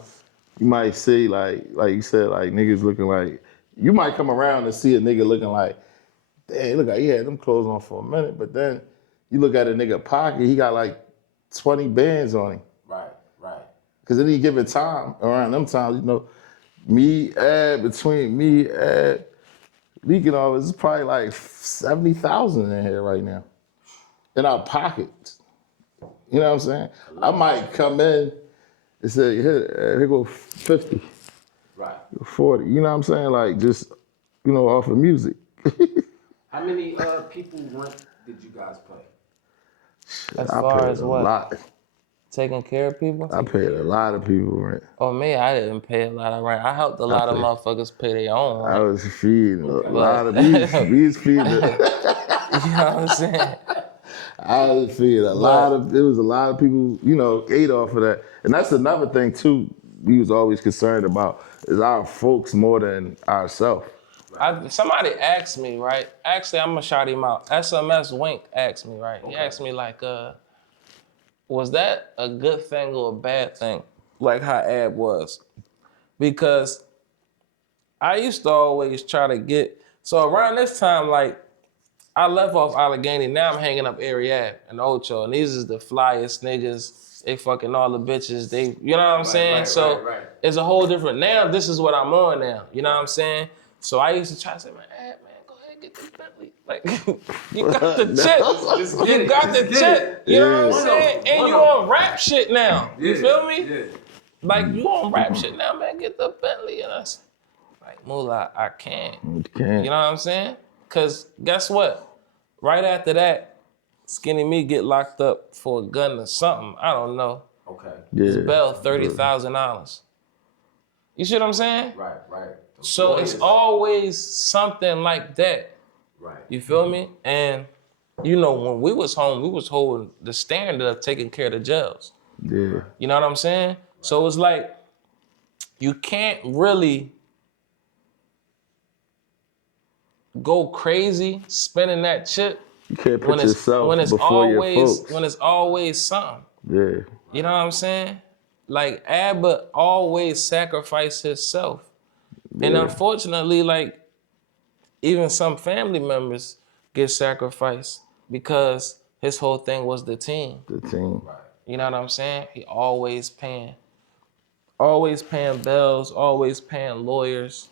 you might see like you said, like niggas looking like, you might come around and see a nigga looking like, dang, look, he had them clothes on for a minute, but then you look at a nigga pocket, he got like 20 bands on him. Right. Because any given time, around them times, you know, between me, leaking all this, it's probably like 70,000 in here right now. In our pockets. You know what I'm saying? I might come in and say, here go 50. Right. 40. You know what I'm saying? Like just, you know, off of music. How many people rent did you guys pay? As far as what? A lot. Taking care of people? I paid a lot of people rent. Oh, me, I didn't pay a lot of rent. I helped a lot of motherfuckers pay their own rent. I was feeding a lot of these. We feeding. You know what I'm saying? I was feeding a lot of. There was a lot of people, you know, ate off of that, and that's another thing too. We was always concerned about is our folks more than ourselves. Somebody asked me, right? Actually, I'm gonna shout him out. SMS Wink asked me, right? He asked me like, was that a good thing or a bad thing? Like how Ab was. Because I used to always try to get, so around this time, like, I left off Allegheny, now I'm hanging up Erie Ave and Ocho, and these is the flyest niggas, they fucking all the bitches, they, you know what I'm saying? Right. It's a whole different, now this is what I'm on now, you know what I'm saying? So I used to try to say, man, go ahead, get the Bentley. Like, you got the chip. You got the chip. You know what I'm saying? And you on rap shit now. You feel me? Yeah. Like, you on rap shit now, man. Get the Bentley. And I said, like, Mullaz, I can't. You can't. You know what I'm saying? Because guess what? Right after that, Skinny Me get locked up for a gun or something. I don't know. Okay. His bail $30,000. You see what I'm saying? Right. So it's always something like that. Right. You feel me? And you know, when we was home, we was holding the standard of taking care of the jails. Yeah. You know what I'm saying? Right. So it's like, you can't really go crazy spending that chip You can't put yourself before your folks. When it's always something. Yeah. You know what I'm saying? Like, Abba always sacrificed himself. Yeah. And unfortunately, like, even some family members get sacrificed because his whole thing was the team. The team. Right. You know what I'm saying? He always paying bills, always paying lawyers,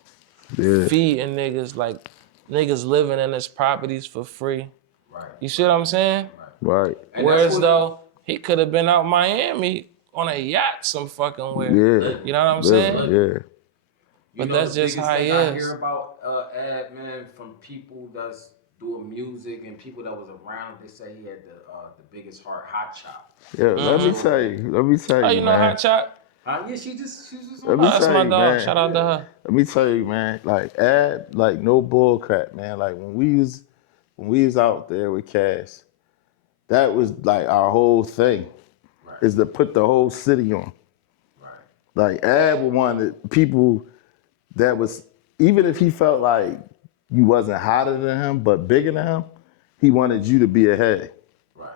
feeding niggas, like niggas living in his properties for free. Right. You see what I'm saying? Right. Whereas though, he could have been out Miami on a yacht some fucking where. Yeah. You know what I'm saying? Yeah. But that's just how he I is. hear about Ab, man, from people that's doing music and people that was around. They say he had the biggest heart, Hot Chop. Yeah, let me tell you, Oh, you know man. Hot Chop? Yeah, she was Let me that's tell my you, dog. man. Shout out to her. Let me tell you, man. Like Ab, like no bull crap, man. Like when we was out there with Cass, that was like our whole thing, is to put the whole city on. Right. Like Ab wanted people that was, even if he felt like you wasn't hotter than him but bigger than him, he wanted you to be ahead. Right.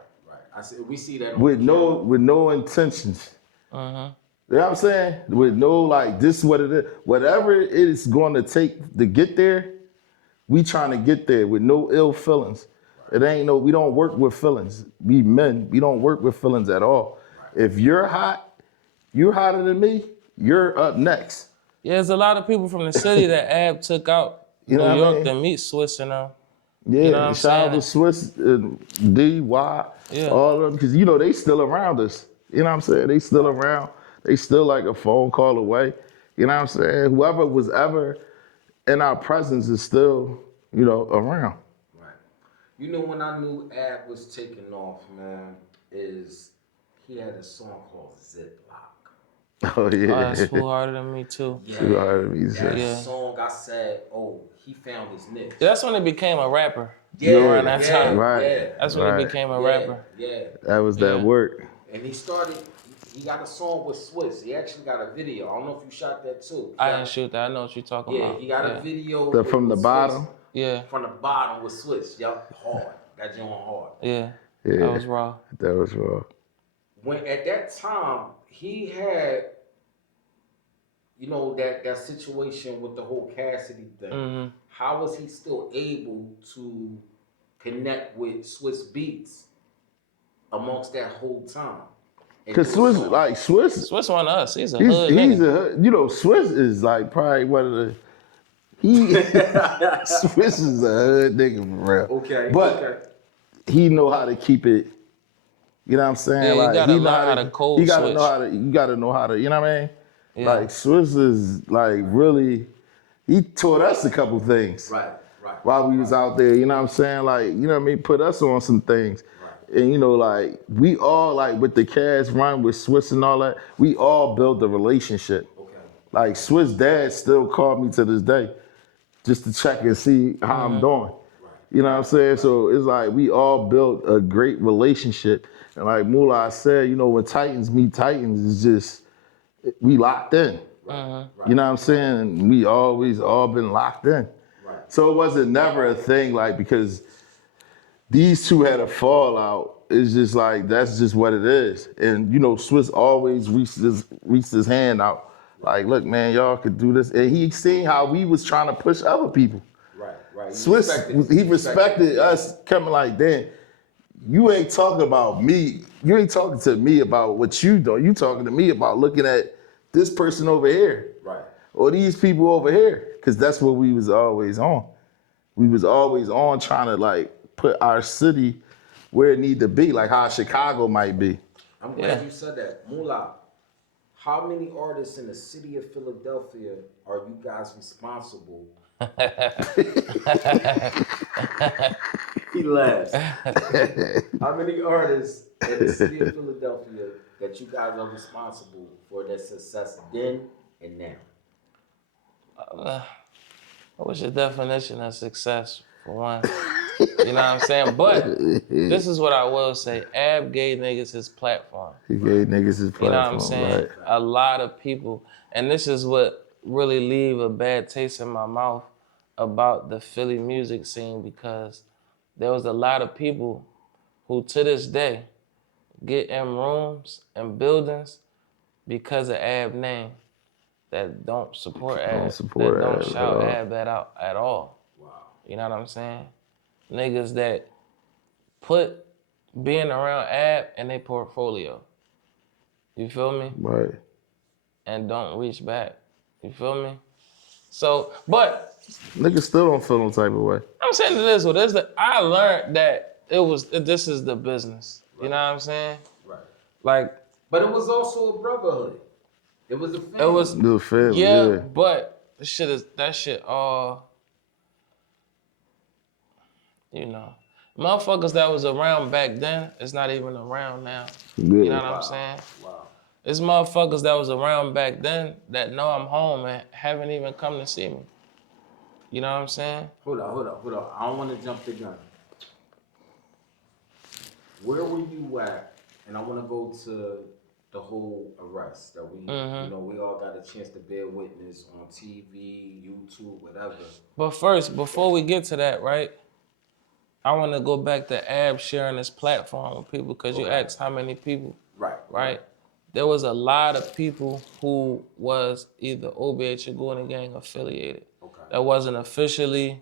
I said we see that with no intentions. You know what I'm saying? With no like, this is what it is. Whatever it is going to take to get there, we trying to get there with no ill feelings. It ain't we don't work with feelings. We men, we don't work with feelings at all. If you're hot, you're hotter than me, you're up next. Yeah, there's a lot of people from the city that Ab took out You know New what I York mean? to meet Swiss and them. Yeah, You know what I'm shout out to Swiss, D, Y, all of them, because they still around us. You know what I'm saying? They still around. They still like a phone call away. You know what I'm saying? Whoever was ever in our presence is still, around. Right. You know when I knew Ab was taking off, man, is he had a song called Ziploc. Oh yeah. Oh, that's Who Harder Than Me too. Yeah. Who Harder Than Me too. That song, I said, oh, he found his niche. That's when he became a rapper. Yeah, around that time. Right. Yeah. That's when he became a rapper. Yeah. That was that work. And he got a song with Swiss. He actually got a video. I don't know if you shot that too. I didn't shoot that. I know what you're talking about. Yeah, he got a video. From the bottom? Swiss. Yeah. From the bottom with Swiss. Yup, hard. That joint hard. Yeah. That was raw. That was raw. When at that time, he had, that situation with the whole Cassidy thing. Mm-hmm. How was he still able to connect with Swiss Beats amongst that whole time? Because Swiss one of us. He's a hood nigga. Swiss is like probably one of the, Swiss is a hood nigga for real. Okay. But he know how to keep it, you know what I'm saying? Yeah, like, you gotta learn how to code you gotta switch. you gotta know how to, you know what I mean? Yeah. Like Swiss is like really, he taught us a couple things. Right. While we was out there, you know what I'm saying? Like, you know what I mean? Put us on some things. Right. And like, we all, like, with the Cash run with Swiss and all that, we all built a relationship. Okay. Like, Swiss dad still called me to this day just to check and see how I'm doing. Right. You know what I'm saying? So it's like, we all built a great relationship. And like Mullaz said, when Titans meet Titans, it's just, we locked in. Right. You know what I'm saying? And we always all been locked in. So it wasn't never a thing, like, because these two had a fallout. It's just like, that's just what it is. And, Swiss always reached his hand out. Like, look, man, y'all could do this. And he seen how we was trying to push other people. Right. Swiss, he respected us coming like, damn, you ain't talking about me. You ain't talking to me about what you do. You talking to me about looking at this person over here. Right. Or these people over here. Because that's what we was always on. we was always on trying to like put our city where it need to be, like how Chicago might be. I'm glad you said that. Mullaz, how many artists in the city of Philadelphia are you guys responsible? He laughs. How many artists in the city of Philadelphia that you guys are responsible for their success then and now? What's your definition of success, for one? You know what I'm saying? But this is what I will say. Ab gave niggas his platform. He gave niggas his platform, you know what I'm saying? right? A lot of people, and this is what really leave a bad taste in my mouth about the Philly music scene, because there was a lot of people who to this day get in rooms and buildings because of Ab name that don't support Ab, that don't shout Ab out at all. Wow. You know what I'm saying? Niggas that put being around Ab in their portfolio. You feel me? Right. And don't reach back. You feel me? So, but niggas still don't feel no type of way. I'm saying I learned that this is the business. Right. You know what I'm saying? Right. Like, but it was also a brotherhood. It was a family. It was a family. Yeah, but that shit all, you know, motherfuckers that was around back then is not even around now. Yeah. You know what I'm saying? Wow. It's motherfuckers that was around back then that know I'm home and haven't even come to see me. You know what I'm saying? Hold on. I don't want to jump the gun. Where were you at? And I want to go to the whole arrest that we, you know, we all got a chance to bear witness on TV, YouTube, whatever. But first, before we get to that, right, I want to go back to Ab sharing his platform with people, because you asked how many people. Right? There was a lot of people who was either OBH or Gordon Gang affiliated. That wasn't officially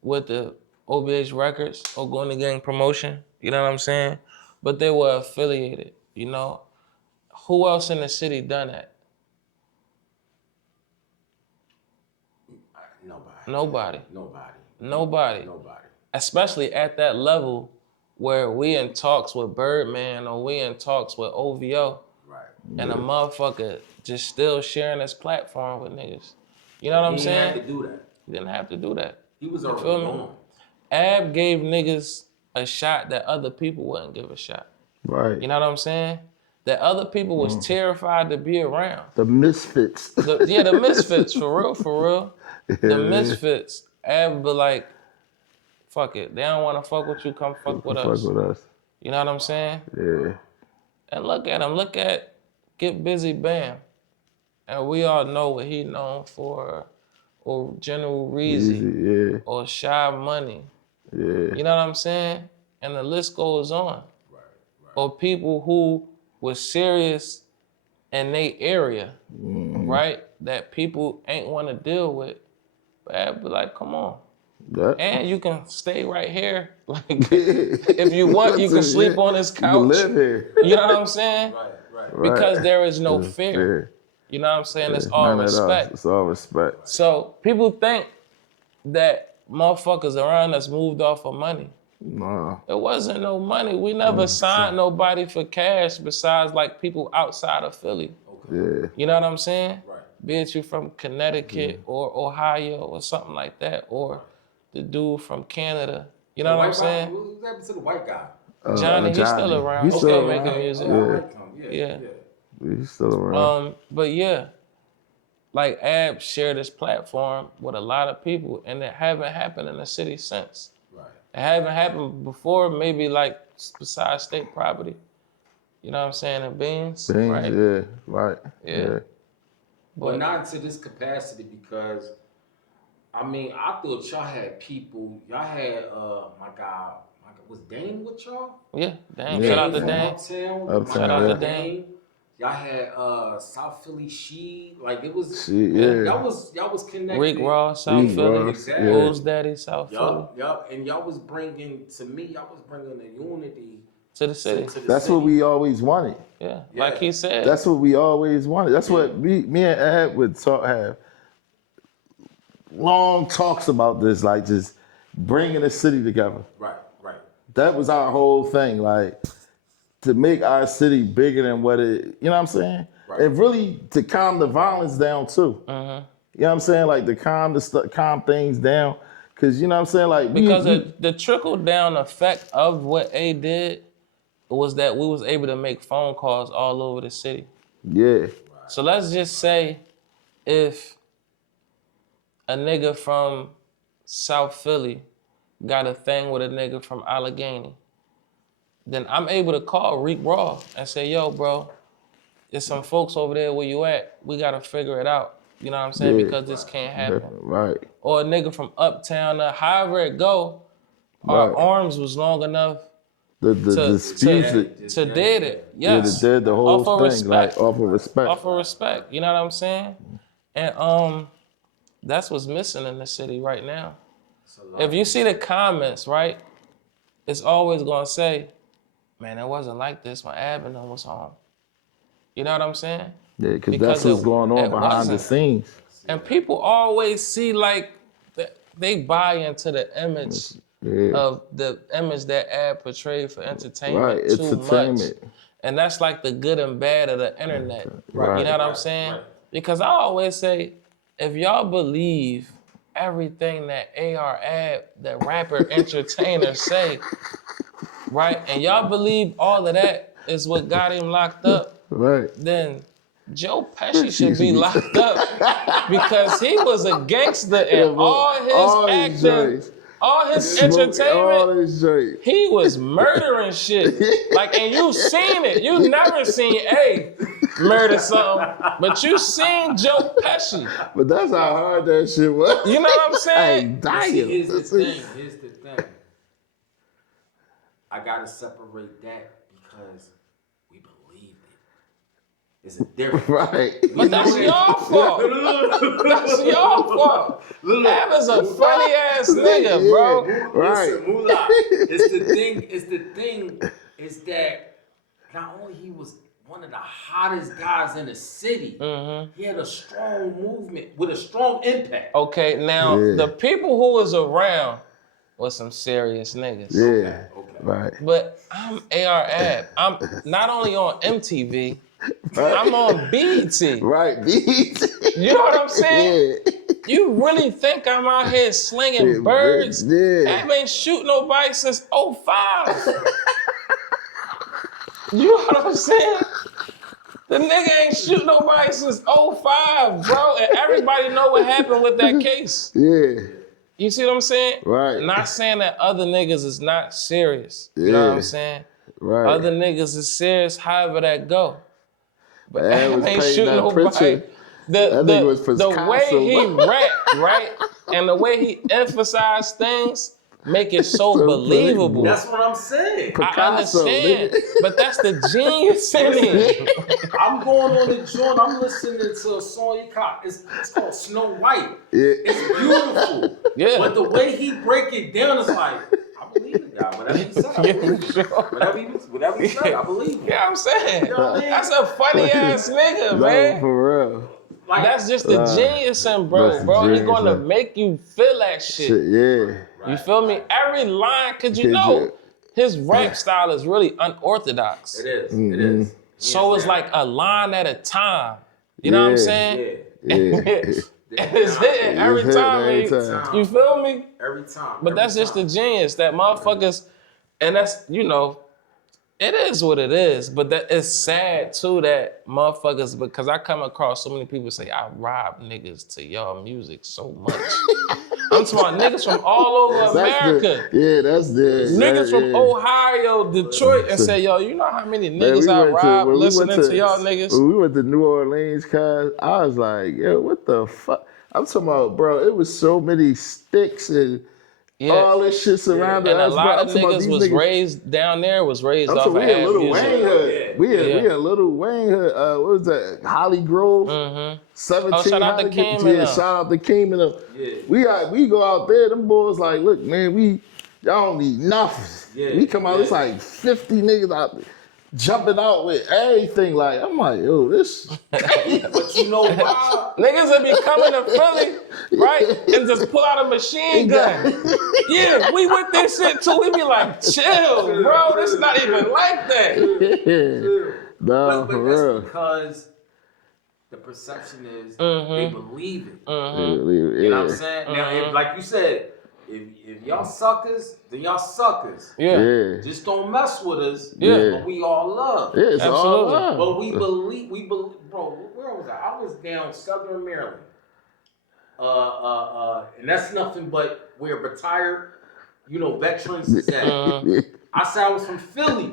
with the OBH Records or Gordon Gang promotion, you know what I'm saying? But they were affiliated, you know? Who else in the city done that? Nobody. Especially at that level where we in talks with Birdman or we in talks with OVO. And a motherfucker just still sharing his platform with niggas. You know what I'm saying? He didn't have to do that. He was already gone. Ab gave niggas a shot that other people wouldn't give a shot. Right. You know what I'm saying? That other people was terrified to be around. The misfits. The misfits, for real. Yeah. The misfits. Ab be like, fuck it. They don't want to fuck with you, come fuck with us. Fuck with us. You know what I'm saying? Yeah. And look at him. Look at Get Busy Bam. And we all know what he known for, or General Reezy, or Shy Money. Yeah. You know what I'm saying? And the list goes on. Right. Or people who was serious in their area, right? That people ain't want to deal with. But I'd be like, come on. And you can stay right here. Like, if you want, you can sleep on this couch. You can live here. You know what I'm saying? Right. Because there is no fear. You know what I'm saying? It's all respect. It's all respect. So people think that motherfuckers around us moved off of money. No. It wasn't no money. We never signed nobody for cash besides like people outside of Philly. Yeah. You know what I'm saying? Right. Be it you from Connecticut or Ohio or something like that, or the dude from Canada. You know what I'm saying? What happened to the white guy? Johnny, he's still around. He's still making music. Yeah. He's still around. But yeah, like Ab shared his platform with a lot of people, and it haven't happened in the city since. Right. It haven't happened before, maybe like besides state property. You know what I'm saying? And Beans, right? Yeah, right. Yeah. But not to this capacity, because I mean, I thought y'all had people. Y'all had my guy was Dane with y'all? Yeah, Dane. Shout out to Dane. Uptown. Shout out to Dane. Y'all had South Philly She, like it was. Y'all was connected. Rick Ross, South Philly. Exactly. Who's Daddy, South Philly. Yup. And y'all was bringing the unity to the city. That's what we always wanted. Yeah, like he said. That's what we always wanted. That's what me and Ab would have long talks about this, like just bringing the city together. Right. That was our whole thing, like to make our city bigger than what it, you know what I'm saying? Right. And really to calm the violence down too. You know what I'm saying? Like to calm things down. Cause you know what I'm saying? Like because the trickle down effect of what A did was that we was able to make phone calls all over the city. Yeah. So let's just say if a nigga from South Philly got a thing with a nigga from Allegheny, then I'm able to call Reek Raw and say, yo, bro, there's some folks over there where you at. We gotta figure it out. You know what I'm saying? Yeah. Because this can't happen. Right. Or a nigga from Uptown, however it go, our arms was long enough The disputes to did it. Yes. Yeah, the whole off of thing, respect. like off of respect. Off of respect. You know what I'm saying? And that's what's missing in the city right now. If you see the comments, right, it's always gonna say, man, it wasn't like this when Abingdon was home. You know what I'm saying? Yeah, because that's what's going on behind the scenes. And people always see like, they buy into the image of the image that Ab portrayed for entertainment too much. And that's like the good and bad of the internet. Right. You know what I'm saying? Right. Because I always say, if y'all believe everything that AR Ab, the rapper entertainer say, right? And y'all believe all of that is what got him locked up, right? Then Joe Pesci should be locked up because he was a gangster and all his acting, all his entertainment, he was murdering shit. Like, and you seen it. You never seen A murder something, but you seen Joe Pesci. But that's how hard that shit was. You know what I'm saying? Here's the thing. I gotta separate that because we believe it. It's a difference. Right. But that's your fault. That's your fault. Ab is a funny ass nigga, bro. Right. Listen, Mullaz, it's the thing is that not only he was one of the hottest guys in the city, he had a strong movement with a strong impact. Okay, now the people who was around was some serious niggas. Yeah. Okay. Right. But I'm AR Ab. I'm not only on MTV, I'm on BET. Right, BET. You know what I'm saying? Yeah. You really think I'm out here slinging birds? Ab ain't shoot nobody since 05. You know what I'm saying? The nigga ain't shoot nobody since 05, bro. And everybody know what happened with that case. Yeah. You see what I'm saying? Right. Not saying that other niggas is not serious. You know what I'm saying? Right. Other niggas is serious, however that go. But Ab ain't shooting nobody. The way he rap, right? And the way he emphasized things make it so believable. That's what I'm saying. I understand, but that's the genius in it. I'm going on the joint. I'm listening to a song he caught. It's called Snow White. Yeah. It's beautiful. Yeah. But the way he break it down is like, I believe the guy. Whatever he said, I believe him. Whatever he said, I believe him. Yeah, I'm saying. You know what I mean? That's a funny ass nigga, man. For real. Like, that's just the genius in bro. He's gonna make you feel that shit. Yeah. You feel me? Every line, cause you know his rap style is really unorthodox. It is. It is. So it's like a line at a time. You know what I'm saying? Yeah. And it's hitting every time. You feel me? Every time. But that's just the genius that motherfuckers, and that's, you know, it is what it is. But that it's sad too that motherfuckers, because I come across so many people say I rob niggas to y'all music so much. I'm talking about niggas from all over America. That's the niggas from Ohio, Detroit, and say, yo, you know how many niggas I robbed listening to y'all niggas? When we went to New Orleans, cuz, I was like, yo, what the fuck? I'm talking about, bro, it was so many sticks and all this shit surrounding us. And a lot of bro. niggas was raised down there, was raised off of we had Little music. Wayne Hood. We had Little Wayne Hood. What was that? Holly Grove. 17. Shout out to Keem and them. Shout out to Keem and them. Yeah. We go out there, them boys like, look, man, y'all don't need nothing. We come out, it's like 50 niggas out there. jumping out with everything. Like, I'm like, yo, this. But you know why? Niggas would be coming to Philly, right? And just pull out a machine gun. Yeah, we with this shit too. We be like, chill, bro. This not even like that. No, But for that's real. because the perception is Mm-hmm. they believe it. Mm-hmm. You know what I'm saying? Now, if, like you said, if y'all suckers, then y'all suckers. Yeah. Just don't mess with us. Yeah. But we all love. Yeah, it's all Absolutely. love. But we believe, bro, where was I? I was down Southern Maryland. And that's nothing but where retired, veterans is at. I said I was from Philly.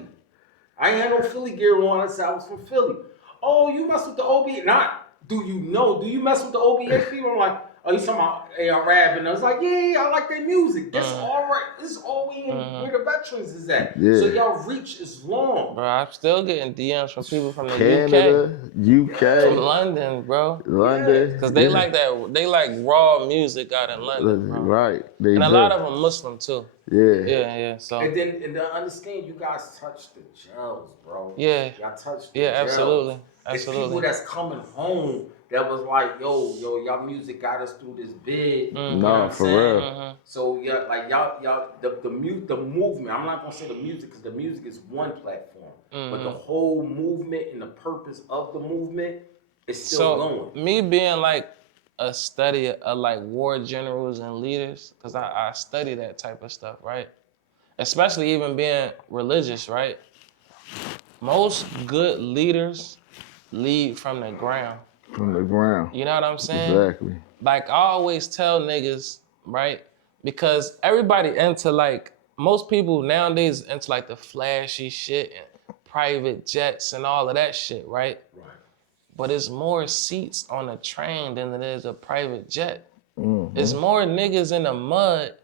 I ain't had no Philly gear on. I said I was from Philly. Oh, you mess with the OBA? Not, do you mess with the OBA people? I'm like, oh, you talking about Arab? And I was like, yeah, I like their music. That's all right. This is all where the veterans is at. Yeah. So y'all reach is long. Bro, I'm still getting DMs from people from the Canada, UK, from London, bro. London. Because they like that. They like raw music out in London, bro. Right. They And a do. lot of them Muslim too. Yeah. Yeah. So And then understand you guys touch the gels, bro. yeah, Y'all touch the yeah, gels. absolutely, It's people absolutely. that's coming home that was like, yo, y'all music got us through this bid. You know what No, I'm for saying? real. So yeah, like y'all, the movement. I'm not gonna say the music because the music is one platform, but the whole movement and the purpose of the movement is still going. Me being like a study of like war generals and leaders, because I study that type of stuff, right? Especially even being religious, right? Most good leaders lead from the ground. From the ground. You know what I'm saying? Exactly. Like I always tell niggas, right? Because everybody into like, most people nowadays into like the flashy shit and private jets and all of that shit, right? Right. But it's more seats on a train than it is a private jet. It's more niggas in the mud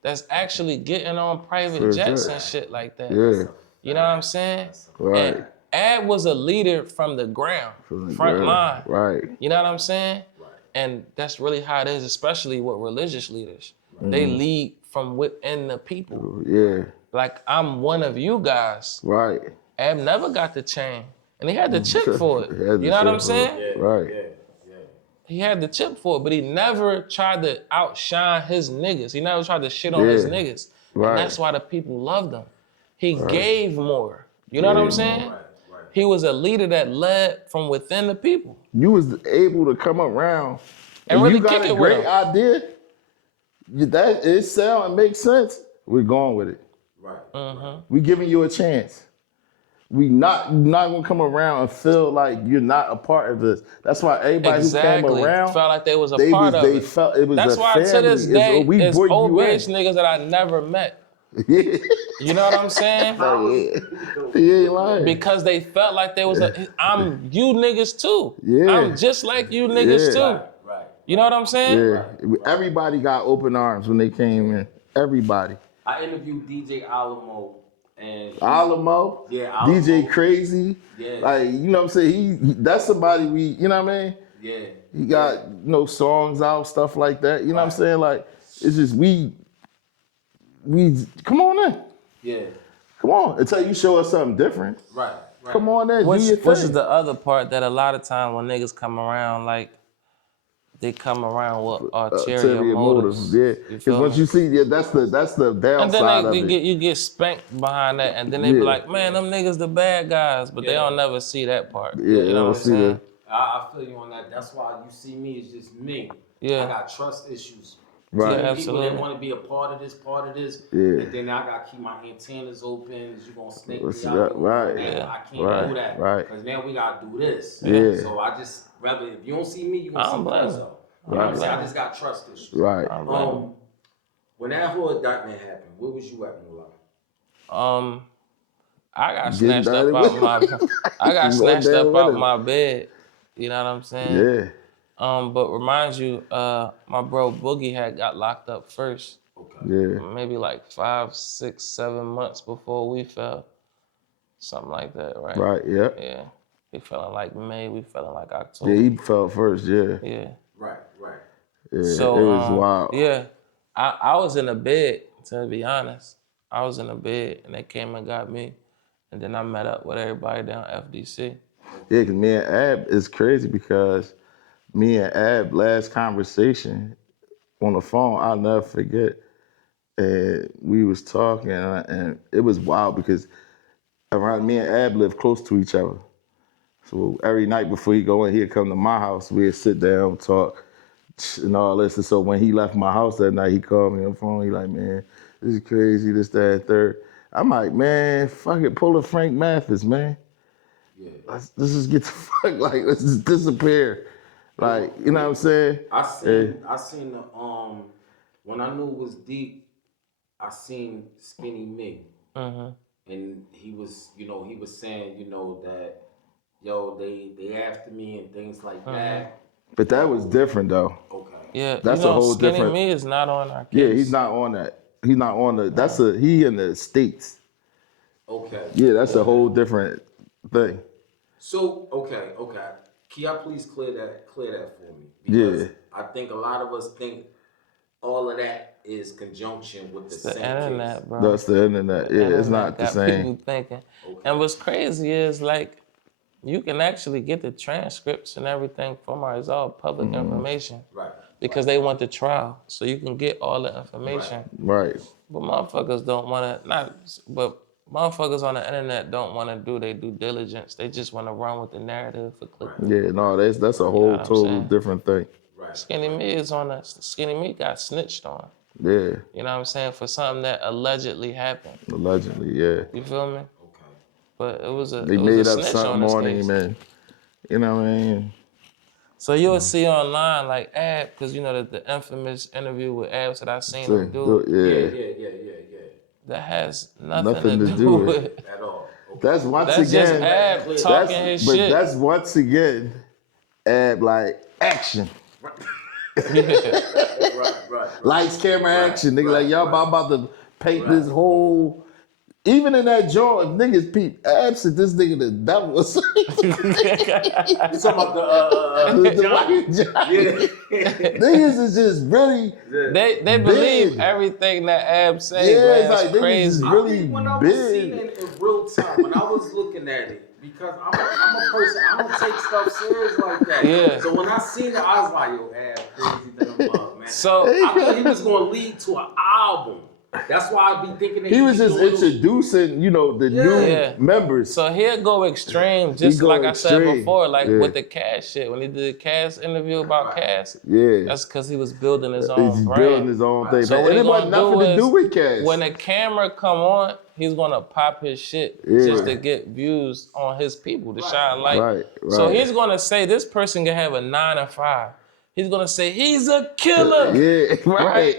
that's actually getting on private jets and shit like that. Yeah. You know what I'm saying? Right. And Ad was a leader from the ground, front ground. line. Right. You know what I'm saying? Right. And that's really how it is, especially with religious leaders. They lead from within the people. Yeah. Like, I'm one of you guys. Right. Ab never got the chain. And he had the chip for it. You know what I'm saying? Yeah. Right. Yeah. He had the chip for it, but he never tried to outshine his niggas. He never tried to shit on his niggas. Right. And that's why the people loved him. He gave more. You know what I'm saying? Right. He was a leader that led from within the people. You was able to come around And really you got kick a it with great him. idea. That it sound and makes sense. We're going with it. Right. We giving you a chance. We not gonna come around and feel like you're not a part of this. That's why everybody who came around felt like they was a part of they it. felt it was That's a why family. to this day, we it's brought old you in. bitch niggas that I never met. Yeah. You know what I'm saying? He ain't lying. Because they felt like they was I'm you niggas too. Yeah. I'm just like you niggas too. Right. You know what I'm saying? Yeah. Everybody got open arms when they came in. Everybody. I interviewed DJ Alamo and Alamo, Yeah, Alamo. DJ Crazy. Yeah. Like, you know what I'm saying? He that's somebody you know what I mean? Yeah. He got songs out, stuff like that. You know what I'm saying? Like, it's just we come on in. Yeah. Come on. Until you show us something different. Right. Come on in. Which do your thing. is the other part that a lot of times when niggas come around, like, they come around with ulterior motives. Yeah. You Because feel once me? you see, that's the And downside then of it. you get spanked behind that, and then they be Yeah. like, man, them niggas the bad guys, but they don't never see that part. Yeah, You know what I'm saying? I feel you on that. That's why you see me as just me. Yeah. I got trust issues. Right. Yeah, People absolutely. that want to be a part of this, Yeah. and then I got to keep my antennas open. Is you going to snake me What's out? that? Right. Man, Yeah. I can't Right. do that. Right. Because now we got to do this. Yeah. So I just, rather, if you don't see me, you going I to see don't blame Prezzo. you. You know what I'm Right. saying? I just got trust issues. Right. When that whole indictment happened, where was you at, Mullaz? I got Getting snatched up dirty out with my bed. You know what I'm saying? Yeah. But remind you, my bro Boogie had got locked up first. Yeah. Maybe like 5, 6, 7 months before we fell. Something like that, right? Right. Yeah. Yeah. He fell in like May, we fell in like October. Yeah. He felt first. Yeah. Yeah. Right. Yeah. So it was wild. Yeah. I was in a bed, to be honest. I was in a bed and they came and got me. And then I met up with everybody down FDC. Yeah, because me and Ab is crazy because me and Ab last conversation on the phone, I'll never forget. And we was talking, and it was wild because around me and Ab live close to each other. So every night before he go in, he'd come to my house. We'd sit down, talk, and all this. And so when he left my house that night, he called me on the phone. He like, man, this is crazy, this, that, and third. I'm like, man, fuck it, pull a Frank Mathis, man. Yeah. Let's just get the fuck, like, let's just disappear. Like, you know what I'm saying? I seen the when I knew it was deep, I seen Skinny Me. And he was saying, that they after me and things like that. But that was different though. Okay. Yeah, That's a whole Skinny different. Me is not on our Yeah, case. he's not on that. He's not on the. That's he in the States. Okay. Yeah, that's a whole different thing. So okay. Can y'all please clear that for me? Because Yeah. I think a lot of us think all of that is conjunction with the It's the same internet, case. bro. That's the internet. Yeah, it's not the got same. people thinking. Okay. And what's crazy is like you can actually get the transcripts and everything from our. It's all public information. Right. Because they want the trial, so you can get all the information. Right. But motherfuckers don't want to motherfuckers on the internet don't want to do their due diligence. They just want to run with the narrative for click. Yeah, no, that's a whole total different thing. Right. Skinny Me is on that. Skinny Me got snitched on. Yeah, You know what I'm saying? For something that allegedly happened. allegedly, yeah. You feel me? Okay. But it was a They it was made a up snitch something on on this him, case. and you know what I mean. So you'll see online like Ab, because you know the infamous interview with Abs that I seen him do. Yeah. That has nothing Nothing to do with it. At all. Okay. That's once That's just again. Ab talking his shit. That's once again, Ab like action. Right. Lights, camera, action. Nigga, like y'all about to paint this whole. Even in that joint, if niggas peep absent, this nigga the devil or something. You talking about the white Johnny. Yeah. Niggas is just really. They believe everything that Ab say, Yeah, man. it's like niggas crazy. is I really think when I was seeing big. it in real time, when I was looking at it, because I'm a person, I don't take stuff serious like that. Yeah. So when I seen it, I was like, yo, Ab, crazy than a mug, man. So I thought he was going to lead to an album. That's why I be thinking that He was just doing introducing, the new members. So he'll go extreme, just go like I said extreme. before, like Yeah. with the Cass shit. When he did the Cass interview about Cass, Yeah. that's because he was building his own He's brand. building his own thing. So And what he it wasn't nothing to do with Cass. when the camera come on, he's gonna pop his shit just to get views on his people, to shine light. Right. So he's gonna say this person can have a 9 to 5. He's gonna say he's a killer. Yeah, right.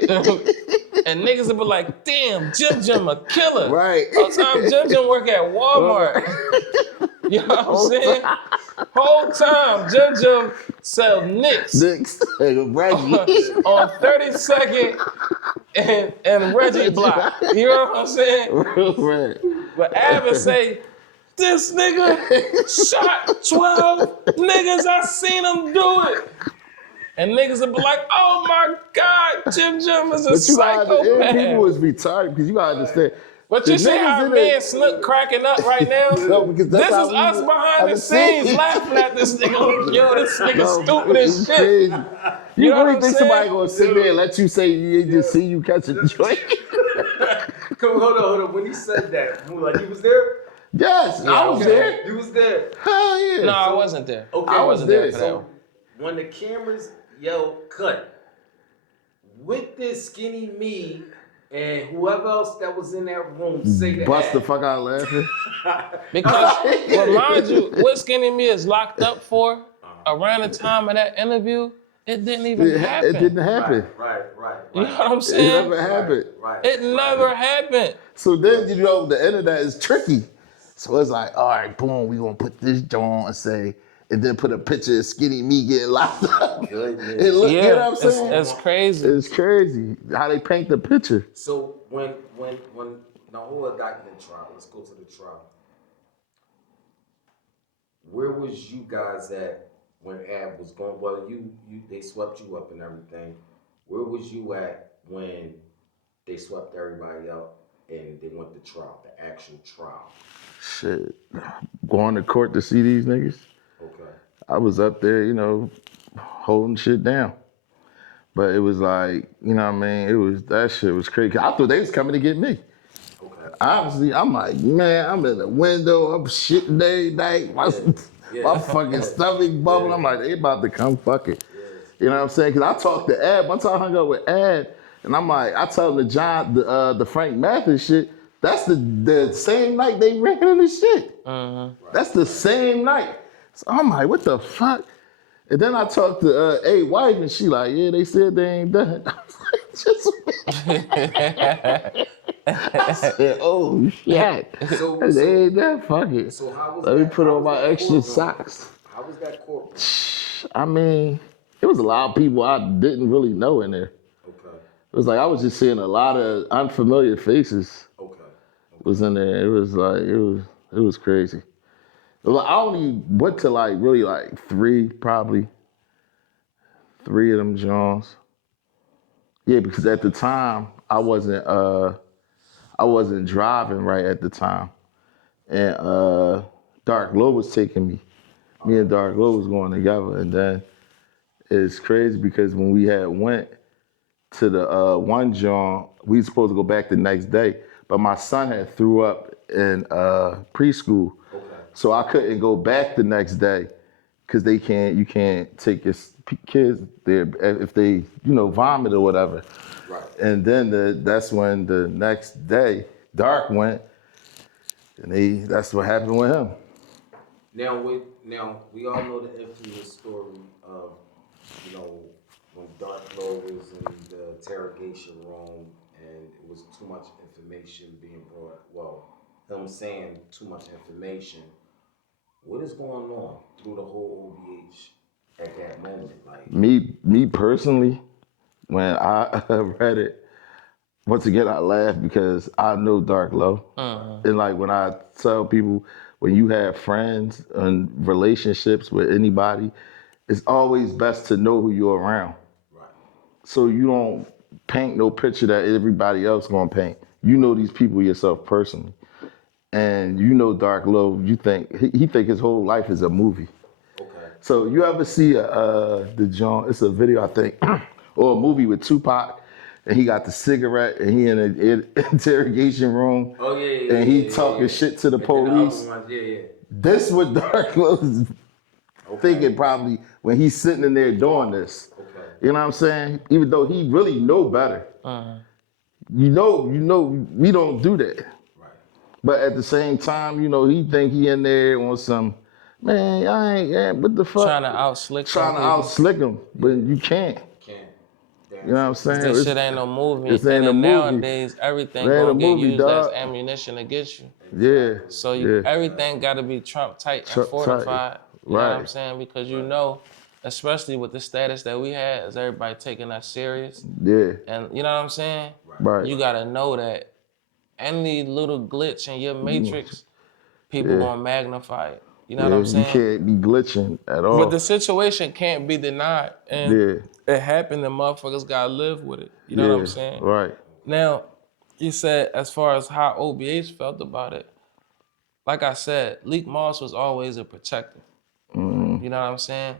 And niggas will be like, damn, Jim a killer. Right. Whole time Jim work at Walmart. You know what I'm saying? Whole time Jim sell Knicks Knicks. Reggie. on 32nd and Reggie Block. You know what I'm saying? Right. But Ab say, this nigga shot 12 niggas. I seen him do it. And niggas will be like, oh my God, Jim is a But you psychopath. people is retarded because you gotta understand. But you see how me and Snook cracking up right now? No, because this that's is how us behind the scenes laughing at this nigga. Yo, this nigga stupid as shit. Crazy. You know what really I'm think saying? somebody gonna sit there and let you say you just see you catch a joint? Come hold on. When he said that, he was there? Yes, I was there. You was there. Hell yeah. No, I wasn't there. Okay, I wasn't there for that So one. when the cameras yell cut, with this Skinny Me and whoever else that was in that room say that. Bust the fuck out laughing. Because, remind you, what Skinny Me is locked up for, around the time of that interview, it didn't even happen. It didn't happen. Right. You know what I'm It saying? never happened. Right. It never happened. So then, the internet is tricky. So it's like, all right, boom, we gonna put this joint and say, and then put a picture of Skinny Me getting locked up. You know what I'm saying? It's crazy. It's crazy how they paint the picture. So when now hold on, document trial. Let's go to the trial. Where was you guys at when Ab was going? Well, they swept you up and everything. Where was you at when they swept everybody up and they went to trial, the actual trial? Shit, going to court to see these niggas. Okay. I was up there, you know, holding shit down. But it was like, you know what I mean? That shit was crazy. I thought they was coming to get me. Okay. Honestly, I'm like, man, I'm in the window, I'm shitting every night. My fucking stomach bubbling. I'm like, they about to come fuck it. You know what I'm saying? Because I talked to Ad. Once I hung up with Ad, and I'm like, I tell him the Frank Mathis shit, that's the same night they ran in the shit. That's the same night. So I'm like, what the fuck? And then I talked to A wife, and she like, yeah, they said they ain't done. I was like, I said, oh shit. They ain't done, fuck it. So how was Let me that? put How on was my that extra courtroom? socks. How was that courtroom? I mean, it was a lot of people I didn't really know in there. Okay. It was like I was just seeing a lot of unfamiliar faces Okay. was in there. It was like, it was crazy. I only went to like really like three of them Jones. Yeah, because at the time I wasn't driving right at the time. And Dark Low was taking me. Me and Dark Low was going together. And then it's crazy because when we had went to the one John, we were supposed to go back the next day. But my son had threw up in preschool. Okay. So I couldn't go back the next day because you can't take your kids there if they, vomit or whatever. Right. And then that's when the next day, Dark went, and that's what happened with him. Now we all know the infamous story of, when Dark Low was in the interrogation room and it was too much information being brought. Well, him saying too much information. What is going on through the whole OBH at that moment? Like Me personally, when I read it, once again I laugh because I know Dark Low. And like when I tell people, when you have friends and relationships with anybody, it's always best to know who you're around. right. So you don't paint no picture that everybody else gonna paint. You know these people yourself personally. And you know Dark Low, he think his whole life is a movie. Okay. So you ever see it's a video I think, or a movie with Tupac, and he got the cigarette and he in an interrogation room. Oh yeah. And he talking shit to the police. This what Dark Low is thinking probably when he's sitting in there doing this. Okay. You know what I'm saying? Even though he really know better. You know, we don't do that. Right. But at the same time, he think he in there on some, man, I ain't, what the fuck? Trying to outslick him, but you can't. You know what I'm saying? This shit ain't no movie. This ain't and a movie. Nowadays, everything It ain't gonna a get movie, used dog. as ammunition against you. Yeah. So yeah. everything got to be Trump tight and Trump tight. fortified. You know what I'm Right. saying? Because especially with the status that we had, is everybody taking us serious. Yeah. And you know what I'm saying? Right. You got to know that any little glitch in your matrix, people gonna magnify it. You know what I'm saying? You can't be glitching at all. But the situation can't be denied. And it happened and motherfuckers gotta live with it. You know what I'm saying? Right. Now, you said as far as how OBH felt about it, like I said, Leak Moss was always a protector. You know what I'm saying?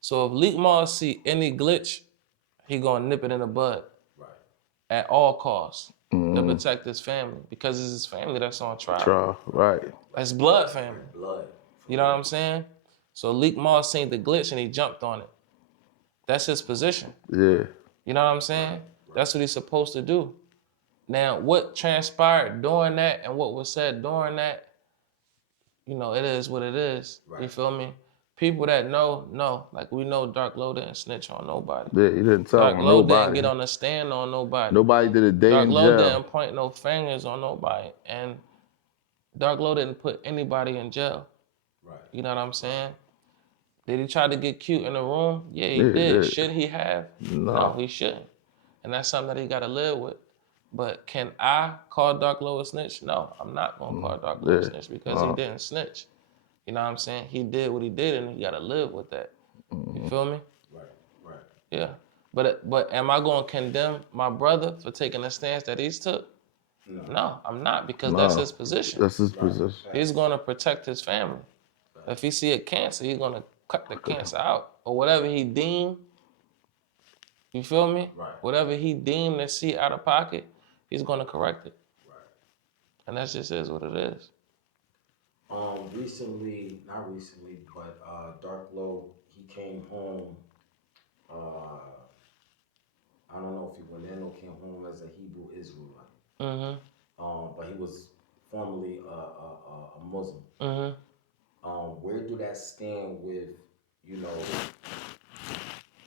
So if Leak Moss see any glitch, he gonna nip it in the bud. Right. At all costs to protect his family, because it's his family that's on trial. Right. That's blood family. Blood. You know what I'm saying? So Leak Moss seen the glitch and he jumped on it. That's his position. Yeah. You know what I'm saying? That's what he's supposed to do. Now, what transpired during that and what was said during that, it is what it is. Right. You feel me? People that know. Like we know Dark Low didn't snitch on nobody. Yeah, he didn't tell Dark on Low nobody. didn't get on the stand on nobody. Nobody did a day Dark in Low jail. didn't point no fingers on nobody. And Dark Low didn't put anybody in jail. Right. You know what I'm saying? Did he try to get cute in the room? Yeah, he did. Should he have? No, he shouldn't. And that's something that he gotta live with. But can I call Dark Low a snitch? No, I'm not gonna call Dark Low a snitch because he didn't snitch. You know what I'm saying? He did what he did and he gotta live with that. You feel me? Right. Yeah. But am I gonna condemn my brother for taking the stance that he's took? No, I'm not, because that's his position. That's his position. He's gonna protect his family. If he see a cancer, he's gonna cut the cancer out, or whatever he deem. You feel me? Right. Whatever he deem to see out of pocket, he's gonna correct it. Right. And that just is what it is. Recently, not recently, but Dark Low, he came home. I don't know if he went in or came home as a Hebrew Israelite. But he was formerly a Muslim. Where do that stand with, you know,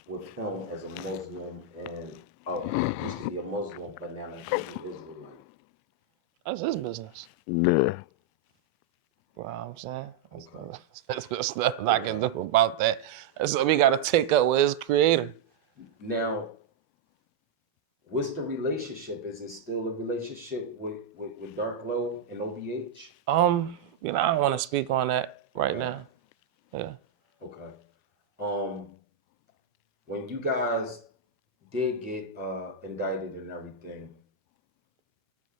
with him as a Muslim and used to be a Muslim, but now a Hebrew Israelite? That's his business. Yeah. You know what I'm saying? There's nothing I can do about that. That's something we gotta take up with his creator. Now, what's the relationship? Is it still a relationship with Dark Low and OBH? You know, I don't want to speak on that right now. Yeah. Okay. When you guys did get indicted and everything,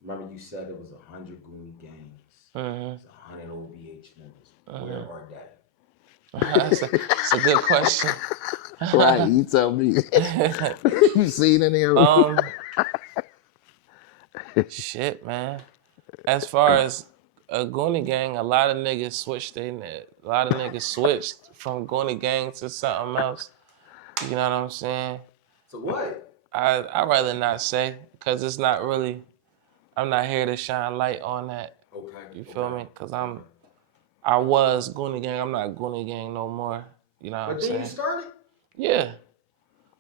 remember you said it was 100 Goonie gangs. It's 100 OBH members. Where are they? That's a good question. Right, you tell me. You seen any of them? Shit, man. As far as a Goonie gang, a lot of niggas switched from Goonie gang to something else. You know what I'm saying? So what? I'd rather not say, because it's not really, I'm not here to shine light on that. Okay. You feel me? Because I was Goonie gang, I'm not Goonie gang no more. You know what I'm But then saying? you started? Yeah.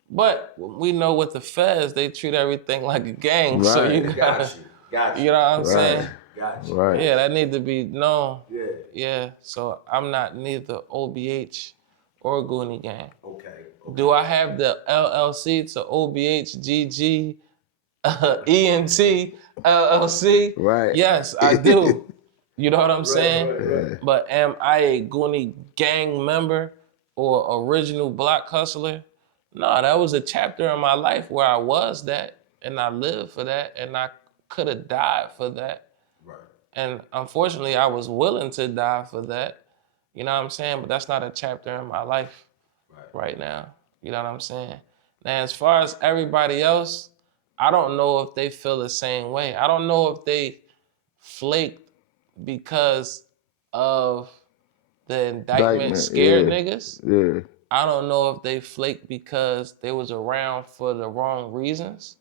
But we know with the feds, they treat everything like a gang. Right. So you gotta, Got you. you know what I'm saying? Got you. Right. Yeah, that need to be known. Yeah. Yeah, so I'm not neither OBH or Goonie gang. Okay. Do I have the LLC to OBH, GG, ENT, LLC? Right. Yes, I do. You know what I'm saying? Right. But am I a Goonie gang member or original block hustler? No, that was a chapter in my life where I was that, and I lived for that, and I could have died for that. Right. And unfortunately, I was willing to die for that. You know what I'm saying? But that's not a chapter in my life right now. You know what I'm saying? Now, as far as everybody else, I don't know if they feel the same way. I don't know if they flaked because of the indictment scared niggas. Yeah. I don't know if they flaked because they was around for the wrong reasons.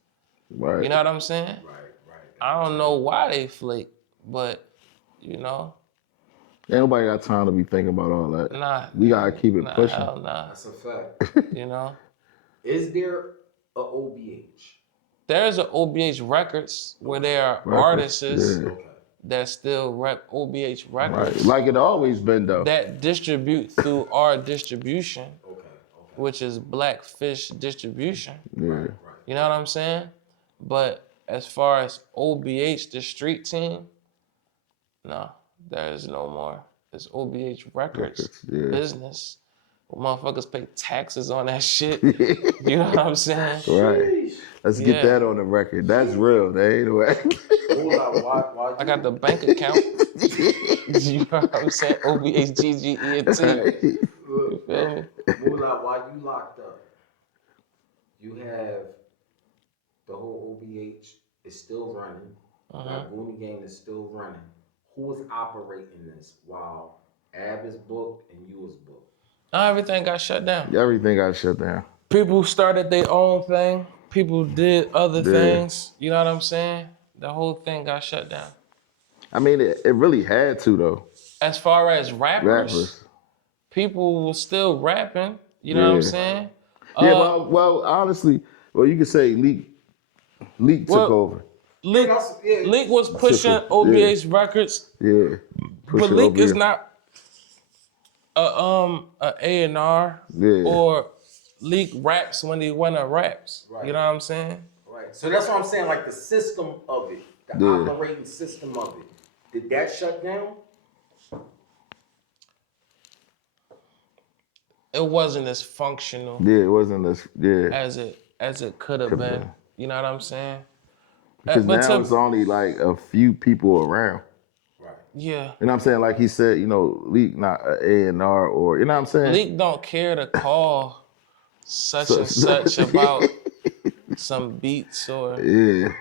Right. You know what I'm saying? Right. I don't know why they flaked, but, you know. Ain't nobody got time to be thinking about all that. Nah. We gotta keep it pushing. Hell nah. That's a fact. You know? Is there a OBH? There's a OBH Records where there are artists that still rep OBH Records. Right. Like it always been though. That distribute through our distribution, which is Blackfish Distribution. Yeah. You know what I'm saying? But as far as OBH, the street team, no, there is no more. It's OBH Records business. Motherfuckers pay taxes on that shit. You know what I'm saying? Right. Let's get that on the record. That's real. That ain't way. I got the bank account. You know what I'm saying? OBHGGENT. You feel me? Mullaz, while you locked up, you have the whole OBH is still running. That Goonie gang is still running. Who is operating this while Ab is booked and you is booked? Everything got shut down. Everything got shut down. People started their own thing. People did other things. You know what I'm saying? The whole thing got shut down. I mean, it really had to though. As far as rappers. People were still rapping. You know what I'm saying? Yeah, well, honestly, you could say Leak took over. Leak was pushing OBH Records. Yeah. But Leak is not a A&R or Leak raps when he went to raps. Right. You know what I'm saying? Right. So that's what I'm saying, like the system of it, the operating system of it. Did that shut down? It wasn't as functional. Yeah, it wasn't as as it could have been. You know what I'm saying? Because But now it's only like a few people around. yeah, You know what I'm saying? Like he said, you know, Leak not an A&R or, you know what I'm saying? Leak don't care to call such So- and such about some beats or, Yeah.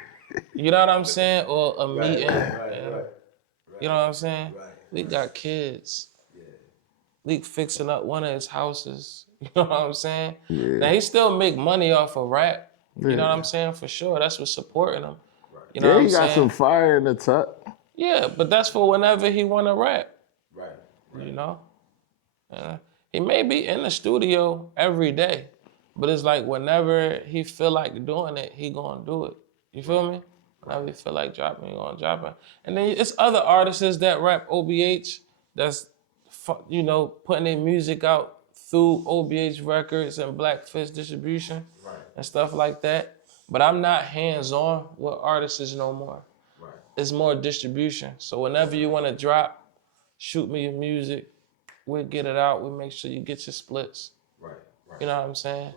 you know what I'm saying? Or a meeting. You know what I'm saying? Leak got kids. Leak fixing up one of his houses. You know what I'm saying? Yeah. Now he still make money off of rap. You know what Yeah. I'm saying? For sure. That's what's supporting him. You know Yeah, what I'm he got saying? some fire in the tuck. Yeah, but that's for whenever he wanna rap. Right. You know? He may be in the studio every day, but it's like whenever he feel like doing it, he gonna do it. You feel me? Whenever he feel like dropping, he gonna drop it. And then it's other artists that rap OBH that's, you know, putting their music out through OBH Records and Black Fist Distribution and stuff like that. But I'm not hands-on with artists no more. It's more distribution. So whenever you wanna drop, shoot me your music, we'll get it out. We'll make sure you get your splits. You know what I'm saying?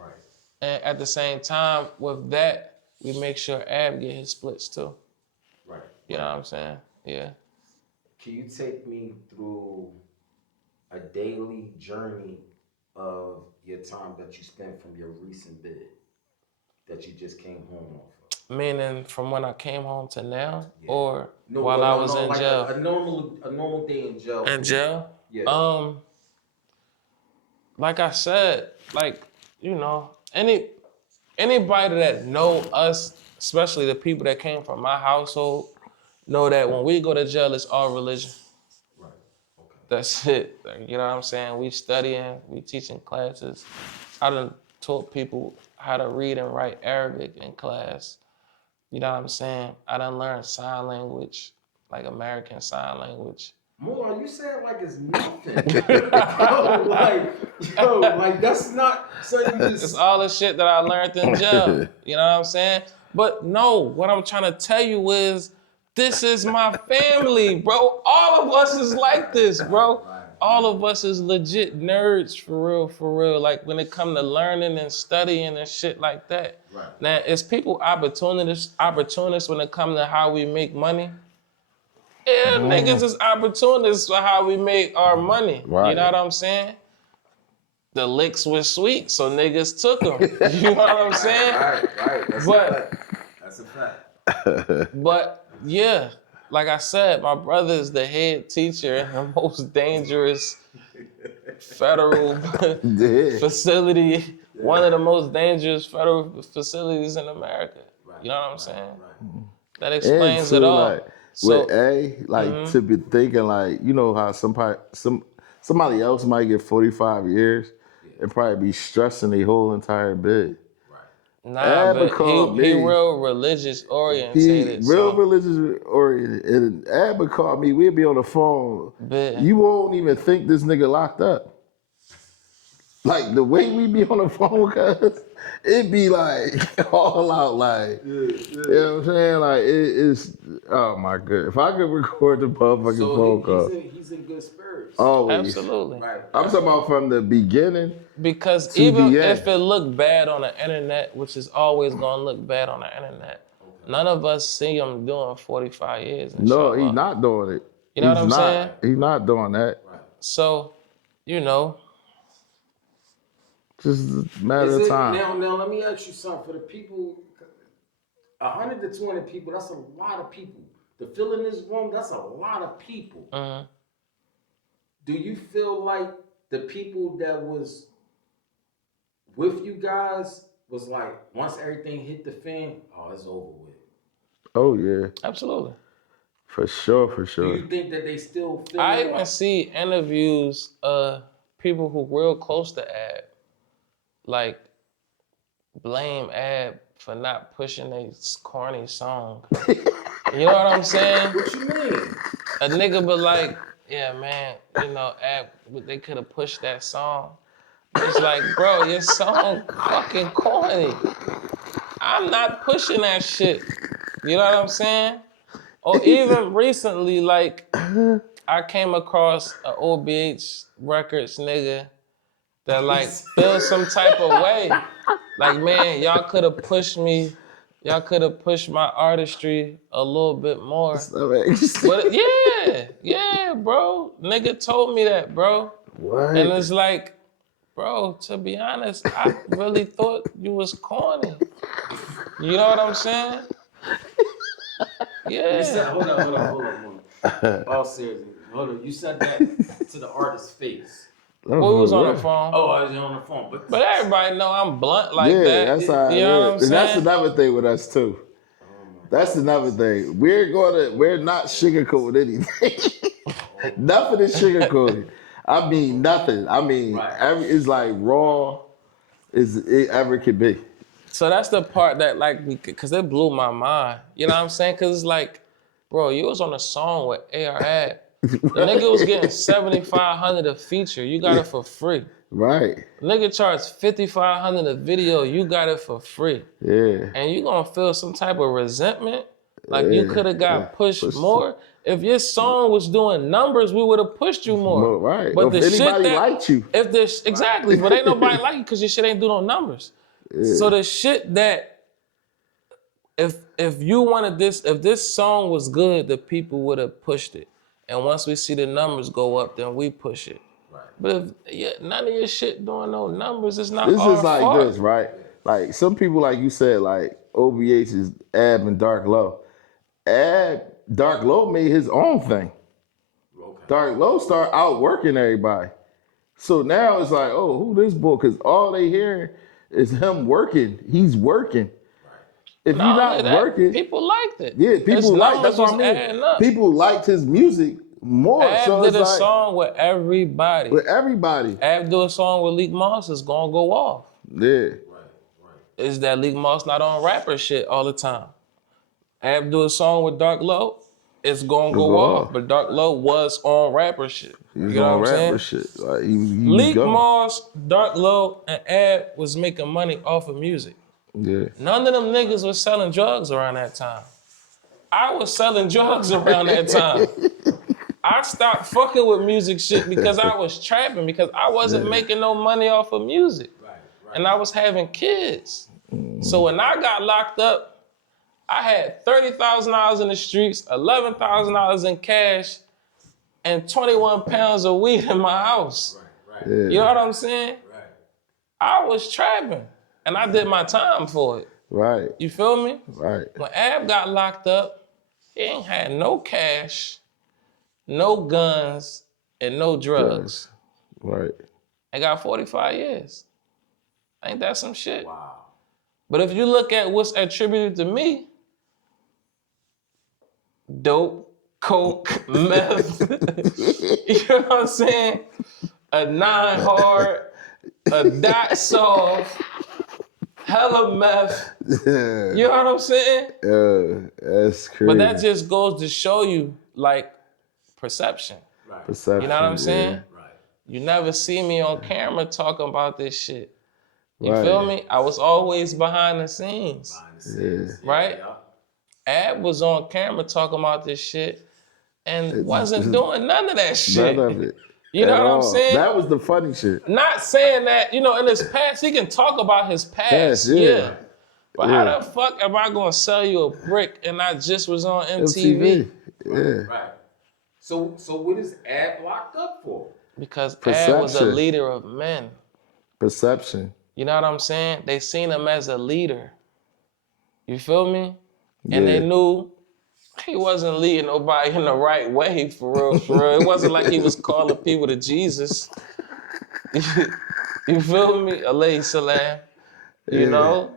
And at the same time, with that, we make sure Ab get his splits too. You know what I'm saying? Yeah. Can you take me through a daily journey of your time that you spent from your recent bid that you just came home off of? Meaning from when I came home to now, Yeah. or No, while I was in like jail? a normal day in jail. In jail? Yeah. Like I said, like, you know, anybody that know us, especially the people that came from my household, know that when we go to jail, it's all religion. Right. Okay. That's it. Like, you know what I'm saying? We studying, we teaching classes. I done taught people how to read and write Arabic in class. You know what I'm saying? I done learned sign language, like American Sign Language. Mullaz, you say it like it's nothing. like that's not something you It's just. all the shit that I learned in jail. You know what I'm saying? But no, what I'm trying to tell you is, this is my family, bro. All of us is like this, bro. All of us is legit nerds, for real. Like when it come to learning and studying and shit like that. Right. Now, it's people opportunists when it come to how we make money. Yeah, niggas is opportunists for how we make our money. Right. You know what I'm saying? The licks was sweet, so niggas took them. You know what I'm saying? Right. That's a fact. But yeah, like I said, my brother is the head teacher in the most dangerous federal facility, one of the most dangerous federal facilities in America. You know what I'm saying? That explains it all. Like, So, with to be thinking like, you know how somebody else might get 45 years and probably be stressing the whole entire bid. nah, but he real religious orientated. Religious oriented. And Abba called me, we'd be on the phone. You won't even think this nigga locked up. Like the way we be on the phone, cuz it'd be like all out, like you know what I'm saying? Like it's oh my god. If I could record the motherfucking phone call. He's in good spirits. Always. Absolutely. Right. I'm talking about from the beginning. Because even if it looked bad on the internet, which is always gonna look bad on the internet, none of us see him doing 45 years. No, he's not doing it. You know what I'm saying? He's not doing that. Right. So, you know. Just a matter of time. Now let me ask you something. For the people, 100 to 200 people, that's a lot of people. To fill in this room, that's a lot of people. Do you feel like the people that was with you guys was like, once everything hit the fan, oh, it's over with? Oh, yeah. Absolutely. For sure. Do you think that they still feel I even see interviews of people who real close to Ab, like, blame Ab for not pushing a corny song. You know what I'm saying? What you mean? A nigga be like, yeah, man, you know, Ab, they could have pushed that song. It's like, bro, your song fucking corny. I'm not pushing that shit. You know what I'm saying? Or even recently, like, I came across an OBH Records nigga that, like, feels some type of way. Like, man, y'all could have pushed me, Y'all could have pushed my artistry a little bit more. But yeah, bro. Nigga told me that, bro. What? And it's like, bro, to be honest, I really thought you was corny. You know what I'm saying? Yeah. You said, hold on. All seriously. Hold on. You said that to the artist's face. Well, we was on the phone. Oh, I was on the phone. But everybody know I'm blunt like yeah, that. That's how you know what I'm saying? That's another thing with us too. That's another thing. We're not sugarcoating anything. Nothing is sugarcoated. I mean nothing. I mean it's like raw as it ever could be. So that's the part that like, cause it blew my mind. You know what I'm saying? Cause it's like, bro, you was on a song with AR. The nigga was getting $7,500 a feature. You got it for free. Right. Nigga charged $5,500 a video. You got it for free. Yeah. And you gonna feel some type of resentment? Like you could have got pushed more. If your song was doing numbers, we would have pushed you more. Right. But if anybody liked you. If there's exactly, but ain't nobody like you because your shit ain't do no numbers. Yeah. So the shit that if you wanted this, if this song was good, the people would have pushed it. And once we see the numbers go up, then we push it. Right. But if none of your shit doing no numbers, it's not this our is like fault. this, right? Like some people, like you said, like OBH is Ab and Dark Low. Dark Low made his own thing. Okay. Dark Low started outworking everybody. So now it's like, oh, who this boy? Because all they hearing is him working. He's working. If you're not working, people liked it. Yeah, people liked. That's what I mean. People liked his music more. Ab did a song with everybody. With everybody. Ab do a song with Leak Moss, it's gonna go off. Yeah. Right. Is that Leak Moss not on rapper shit all the time? Ab do a song with Dark Low, it's gonna go off. But Dark Low was on rapper shit. You know what I'm saying? Shit. Like, Leak Moss, Dark Low, and Ab was making money off of music. Yeah. None of them niggas was selling drugs around that time. I was selling drugs around that time. I stopped fucking with music shit because I was trapping, because I wasn't making no money off of music. Right. And I was having kids. So when I got locked up, I had $30,000 in the streets, $11,000 in cash, and 21 pounds of weed in my house. Right. Yeah. You know what I'm saying? Right. I was trapping. And I did my time for it. Right. You feel me? Right. When Ab got locked up, he ain't had no cash, no guns, and no drugs. Right. I got 45 years. Ain't that some shit? Wow. But if you look at what's attributed to me, dope, coke, meth, you know what I'm saying? A 9 hard, a dot soft, hella meth. Yeah. You know what I'm saying? That's crazy. But that just goes to show you, like, perception. Right. Perception. You know what I'm saying? Yeah. Right. You never see me on camera talking about this shit. You feel me? I was always behind the scenes. Right? Ab was on camera talking about this shit and wasn't doing none of that shit. None of it. You know what I'm saying? That was the funny shit. Not saying that, in his past, he can talk about his past, yeah. But how the fuck am I gonna sell you a brick and I just was on MTV? Yeah. Right. So what is Ab locked up for? Because Ab was a leader of men. Perception. You know what I'm saying? They seen him as a leader. You feel me? And they knew he wasn't leading nobody in the right way, for real, for real. It wasn't like he was calling people to Jesus. You feel me? Alayhi salam. You know?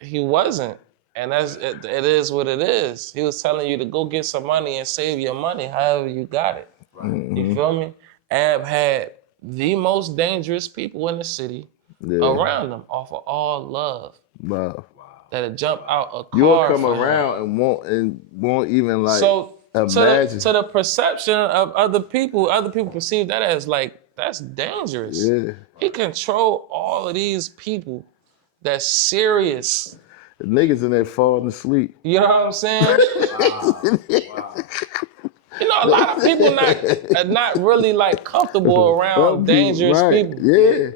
He wasn't. And it is what it is. He was telling you to go get some money and save your money however you got it. Right. You feel me? Ab had the most dangerous people in the city around him off of all love. Wow. That'll jump out a car. You'll come around and won't even like imagine. To the perception of other people perceive that as like, that's dangerous. Yeah. He control all of these people. That's serious. The niggas in there falling asleep. You know what I'm saying? Wow. A lot of people not really like comfortable around dangerous people. Yeah.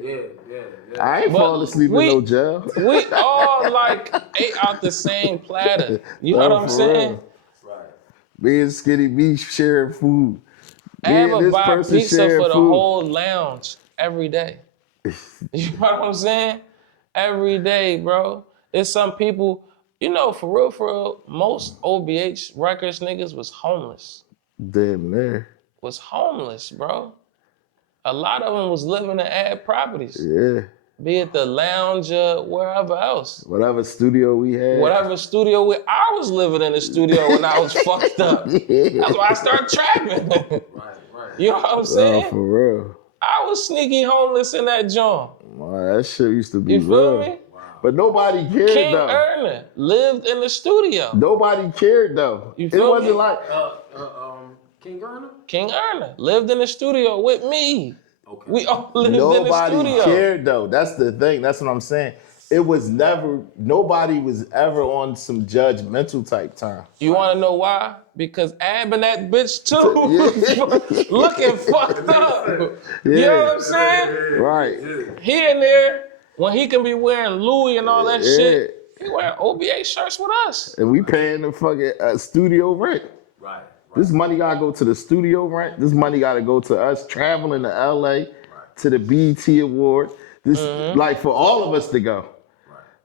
I ain't But falling asleep in no jail. We all like ate out the same platter. You know No, what I'm for saying? real. Me and Skinny B sharing food. I Me have and a this buy person pizza sharing for the food. whole lounge every day. You know what I'm saying? Every day, bro. It's some people, you know, for real, most OBH records niggas was homeless. Damn near. Was homeless, bro. A lot of them was living in ad properties. Yeah. Be it the lounge or wherever else. Whatever studio we had. Whatever studio I was living in the studio when I was fucked up. That's why I started trapping. Right. You know what I'm saying? Oh, for real. I was sneaky homeless in that joint. Wow, that shit used to be You feel real. me? But nobody cared King though. Erna lived in the studio. Nobody cared though. You It feel wasn't me? like King Erna? King Erna lived in the studio with me. Okay. We all lived in the nobody studio. cared though. That's the thing. That's what I'm saying. It was never, nobody was ever on some judgmental type time. You want to know why? Because Ab and that bitch too looking fucked up. You know what I'm saying? Right. He in there when he can be wearing Louis and all that shit. He wearing OBA shirts with us. And we paying the fucking studio rent. Right. This money gotta go to the studio rent. This money gotta go to us traveling to LA, to the BET Award. This like for all of us to go.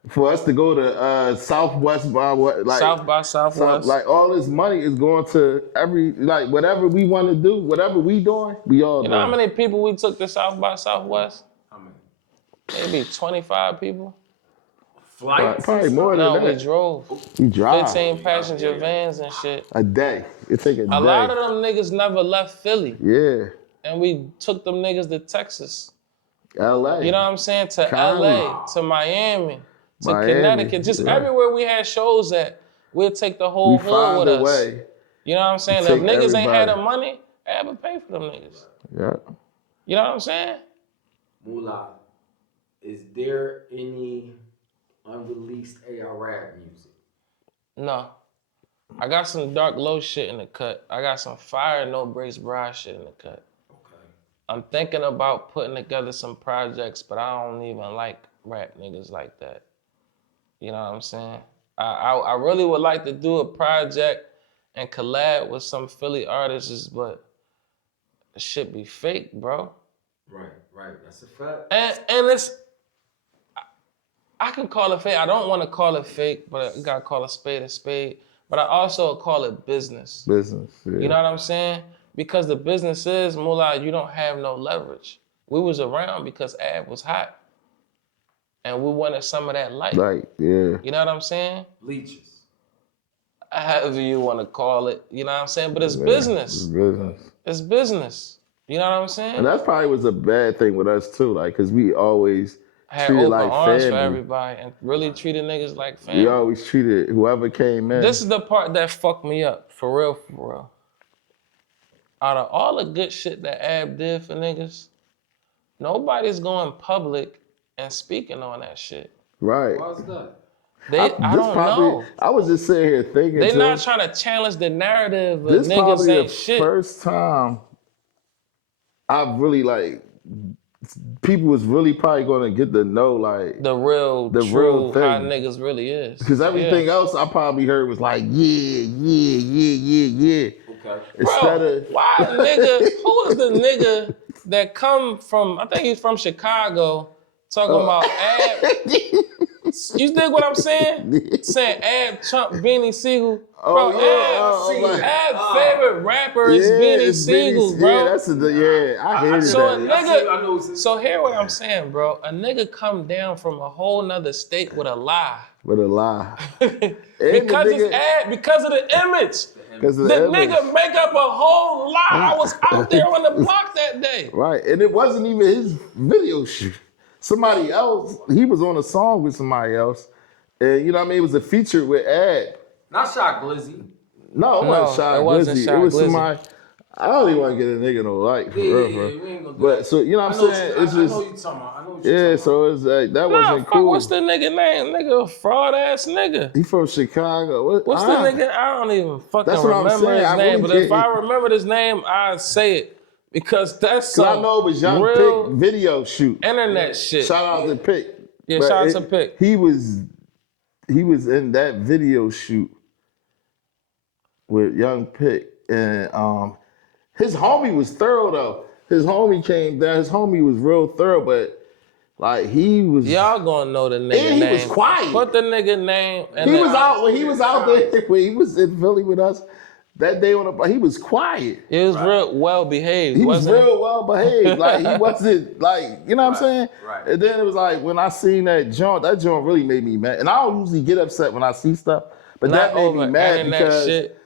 For us to go to Southwest by what like South by Southwest. like all this money is going to every like whatever we want to do, whatever we doing, we all You doing. know how many people we took to South by Southwest? How many? Maybe 25 people. Flights? Probably more than No, that. we drove. We drive 15 passenger vans and shit. a day. It take a day. A lot of them niggas never left Philly. Yeah, And we took them niggas to Texas. LA. You know what I'm saying? To Cali. LA, to Miami, to Miami, Connecticut. Just yeah. everywhere we had shows at, we'll take the whole We hood find with a us. way. You know what I'm saying? If take niggas ain't had everybody. the money, I would pay for them niggas. Yeah. You know what I'm saying? Mullaz, is there any unreleased AR rap music? No. I got some dark low shit in the cut. I got some fire no brace bra shit in the cut. Okay. I'm thinking about putting together some projects, but I don't even like rap niggas like that. You know what I'm saying? I really would like to do a project and collab with some Philly artists, but the shit be fake, bro. Right. That's a fact. And it's, I can call it fake. I don't want to call it fake, but I gotta call a spade. But I also call it business. Business. Yeah. You know what I'm saying? Because the business is, Mullaz, you don't have no leverage. We was around because Ab was hot. And we wanted some of that light. Like, yeah. You know what I'm saying? Leeches. However you want to call it. You know what I'm saying? But it's Yeah, business. It's business. It's business. You know what I'm saying? And that's probably was a bad thing with us too, like, cause we always had treated open like arms family. for everybody and really treated niggas like family. We always treated whoever came in. This is the part that fucked me up, for real. Out of all the good shit that Ab did for niggas, nobody's going public and speaking on that shit. Right. Why's that? I don't know. I was just sitting here thinking. They're not trying to challenge the narrative of this niggas probably ain't the shit. first time I've really like people was really probably gonna get to know like The real thing. how niggas really is. Because everything else I probably heard was like yeah. Okay. Instead Bro, of why a nigga, who was the nigga that come from, I think he's from Chicago, talking about Ab. You dig what I'm saying? Saying Ab Trump Beanie Siegel. Bro, Ab's favorite rapper is Beanie Siegel, bro. Yeah, that's I hated that. So hear what I'm saying, bro. A nigga come down from a whole nother state with a lie. With a lie. Because it's Ab, because of the image. The nigga make up a whole lie. I was out there on the block that day. Right, and it wasn't even his video shoot. Somebody else, he was on a song with somebody else. And you know what I mean? It was a feature with Ad. Not Shot Glizzy. No, it wasn't Shot Glizzy. It was somebody. I don't even want to get a nigga no light for real. We ain't gonna do but that. so, you know what I'm saying? It's I just. know you talking about. So it's like, that wasn't cool. What's the nigga name? Nigga, a fraud ass nigga. He from Chicago. What's the nigga? I don't even fucking That's what I'm remember saying. his I name. really But if can't- I remember his name, I'd say it. Because that's Cause I some know it was Young real Pick video shoot. internet shit. Shout out to Pick. Yeah, But shout out to Pick. He was in that video shoot with Young Pick, and his homie was thorough though. His homie came down. His homie was real thorough, but like he was. Y'all gonna know the nigga And he name. was quiet. Put the nigga name. And He was out when he was out there when he was in Philly with us that day on the. He was quiet. He was real well behaved. He was wasn't real well behaved. Like he wasn't like, you know what I'm saying? Right. And then it was like when I seen that joint really made me mad. And I don't usually get upset when I see stuff, but Not that made over me mad internet because shit.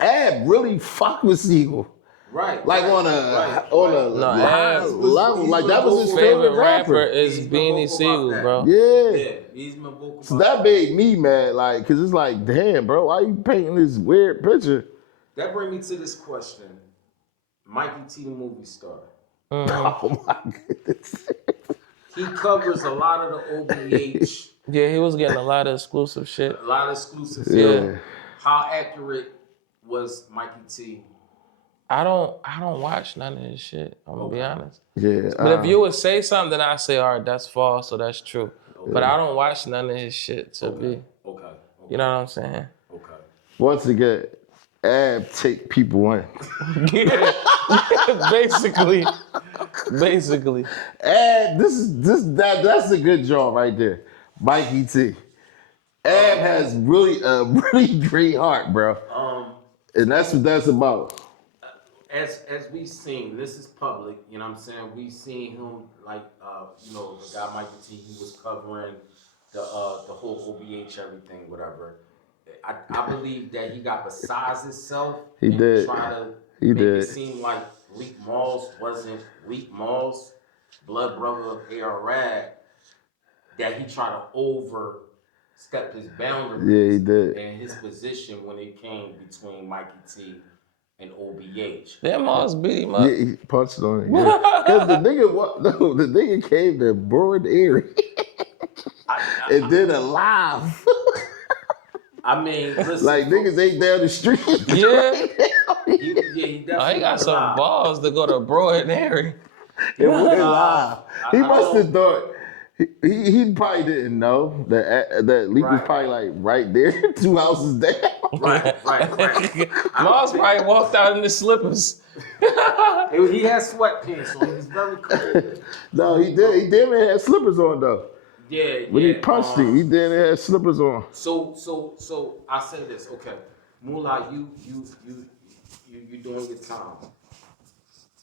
Ab really fucked with Siegel. Right. Like on a high Ab- level. Like that was his favorite rapper. is Beanie Siegel, bro. Yeah. He's been vocal. So that made me mad, like, cause it's like, damn, bro, why you painting this weird picture? That brings me to this question. Mikey T, the movie star. Oh my goodness. He covers a lot of the OBH, Yeah, he was getting a lot of exclusive shit. a lot of exclusives. Yeah. How accurate was Mikey T? I don't watch none of his shit. I'm gonna be honest. Yeah. But if you would say something, then I say, all right, that's false, so that's true. But I don't watch none of his shit to be. Okay. You know what I'm saying? Okay. Once again, Ab take people in. Yeah, basically. Ab, that's a good job right there. Mikey T. Ab has really a really great heart, bro. And that's what that's about. As we've seen, this is public, you know what I'm saying? We've seen him like the guy Mikey T, he was covering the whole OBH, everything, whatever. I believe that he got beside himself. He did. Try to He make did. it seem like Leak Malls wasn't Leak Malls, blood brother of A.R. Rad, that he tried to overstep his boundaries. Yeah, he did. And his position when it came between Mikey T and OBH. Them Moss beat him up. Yeah, he punched on it. Because the nigga came to Broad Area and did a live. I mean, listen. Like niggas ain't down the street. Yeah. He definitely Oh, he got some live. balls to go to Broad Area. It went live. He I must have don't- thought he probably didn't know that Leak was Right. probably like right there, 2 houses down. Right. Moss probably walked out in his slippers. He had sweatpants on. He was very cool. No, he did. He damn near had slippers on though. Yeah. When he punched him, he damn near had slippers on. So I say this, okay. Mullaz, you doing your time.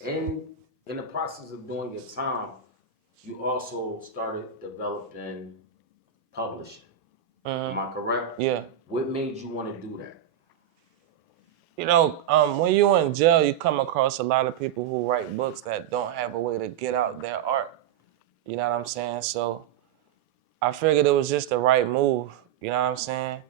In the process of doing your time, you also started developing publishing. Am I correct? Yeah. What made you want to do that? You know, when you're in jail, you come across a lot of people who write books that don't have a way to get out their art. You know what I'm saying? So I figured it was just the right move. You know what I'm saying?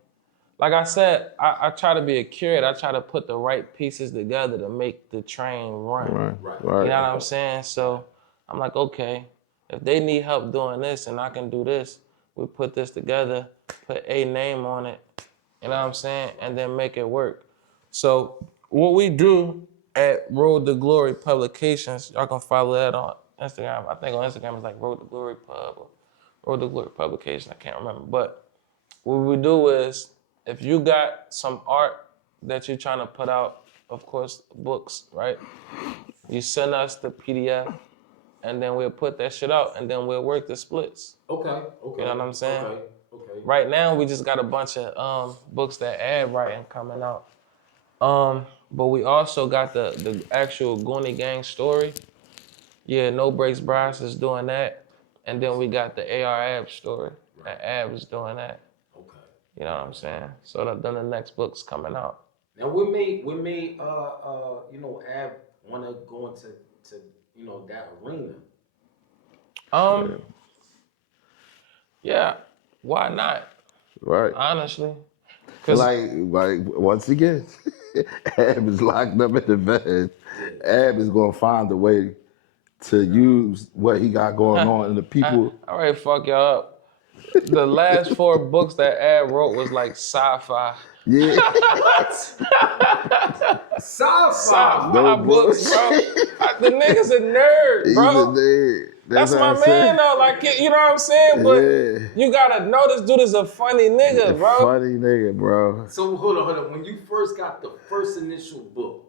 Like I said, I try to be a curator. I try to put the right pieces together to make the train run. Right. You know what I'm saying? So I'm like, okay, if they need help doing this and I can do this, we put this together, put a name on it, you know what I'm saying? And then make it work. So what we do at Road to Glory Publications, y'all can follow that on Instagram. I think on Instagram it's like Road to Glory Pub or Road to Glory Publication. I can't remember. But what we do is, if you got some art that you're trying to put out, of course, books, right? You send us the PDF, and then we'll put that shit out, and then we'll work the splits. Okay. You know what I'm saying? Okay. Right now, we just got a bunch of books that Ad writing coming out. But we also got the actual Goonie Gang story. Yeah, No Breaks Brass is doing that. And then we got the AR Ab story. And Ab is doing that. Okay. You know what I'm saying? So then the next book's coming out. Now what made Ab want to go into that arena? Yeah, why not? Right. Honestly. Like once again, Ab is locked up in the bed. Ab is gonna find a way to use what he got going on and the people. I already fuck y'all up. The last 4 books that Ab wrote was like sci-fi. Yeah. Sci-fi. No books, bro. bullshit. The nigga's a nerd, He's bro. a nerd. That's what my I'm saying. man though, like, you know what I'm saying? But Yeah. you gotta know this dude is a funny nigga, bro. Funny nigga, bro. So hold on. When you first got the first initial book,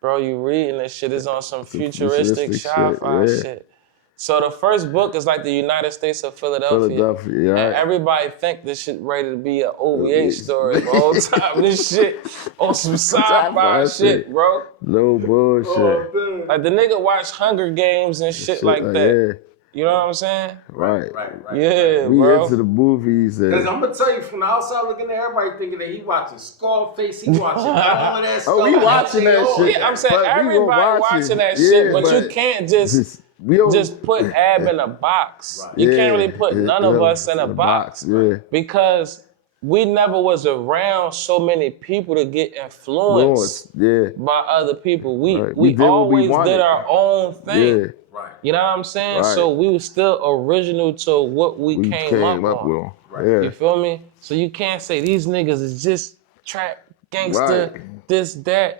Bro, you reading this shit is on some futuristic futuristic sci-fi shit, yeah. shit. So the first book is like the United States of Philadelphia. Philadelphia, right. And everybody think this shit ready to be an OVH story the whole time. This shit on some sci-fi shit, bro. No bullshit. Like the nigga watch Hunger Games and shit like that. Yeah. You know what I'm saying? Right. Yeah, We bro. into the movies. because I'm gonna tell you from the outside looking at everybody thinking that he watching Scarface, he watching all of that stuff. Oh, we watching that shit. Yeah, I'm saying But we everybody gonna watch watching it. that Yeah, shit, but you but can't just put Ab in a box. You can't really put none of us in a box. Yeah. Because we never was around so many people to get influenced Yeah. by other people. We Right. We did what we always wanted. did our own thing. Yeah. Right. You know what I'm saying? Right. So we was still original to what we came up with on. them. Yeah. You feel me? So you can't say these niggas is just trap, gangster, this, that.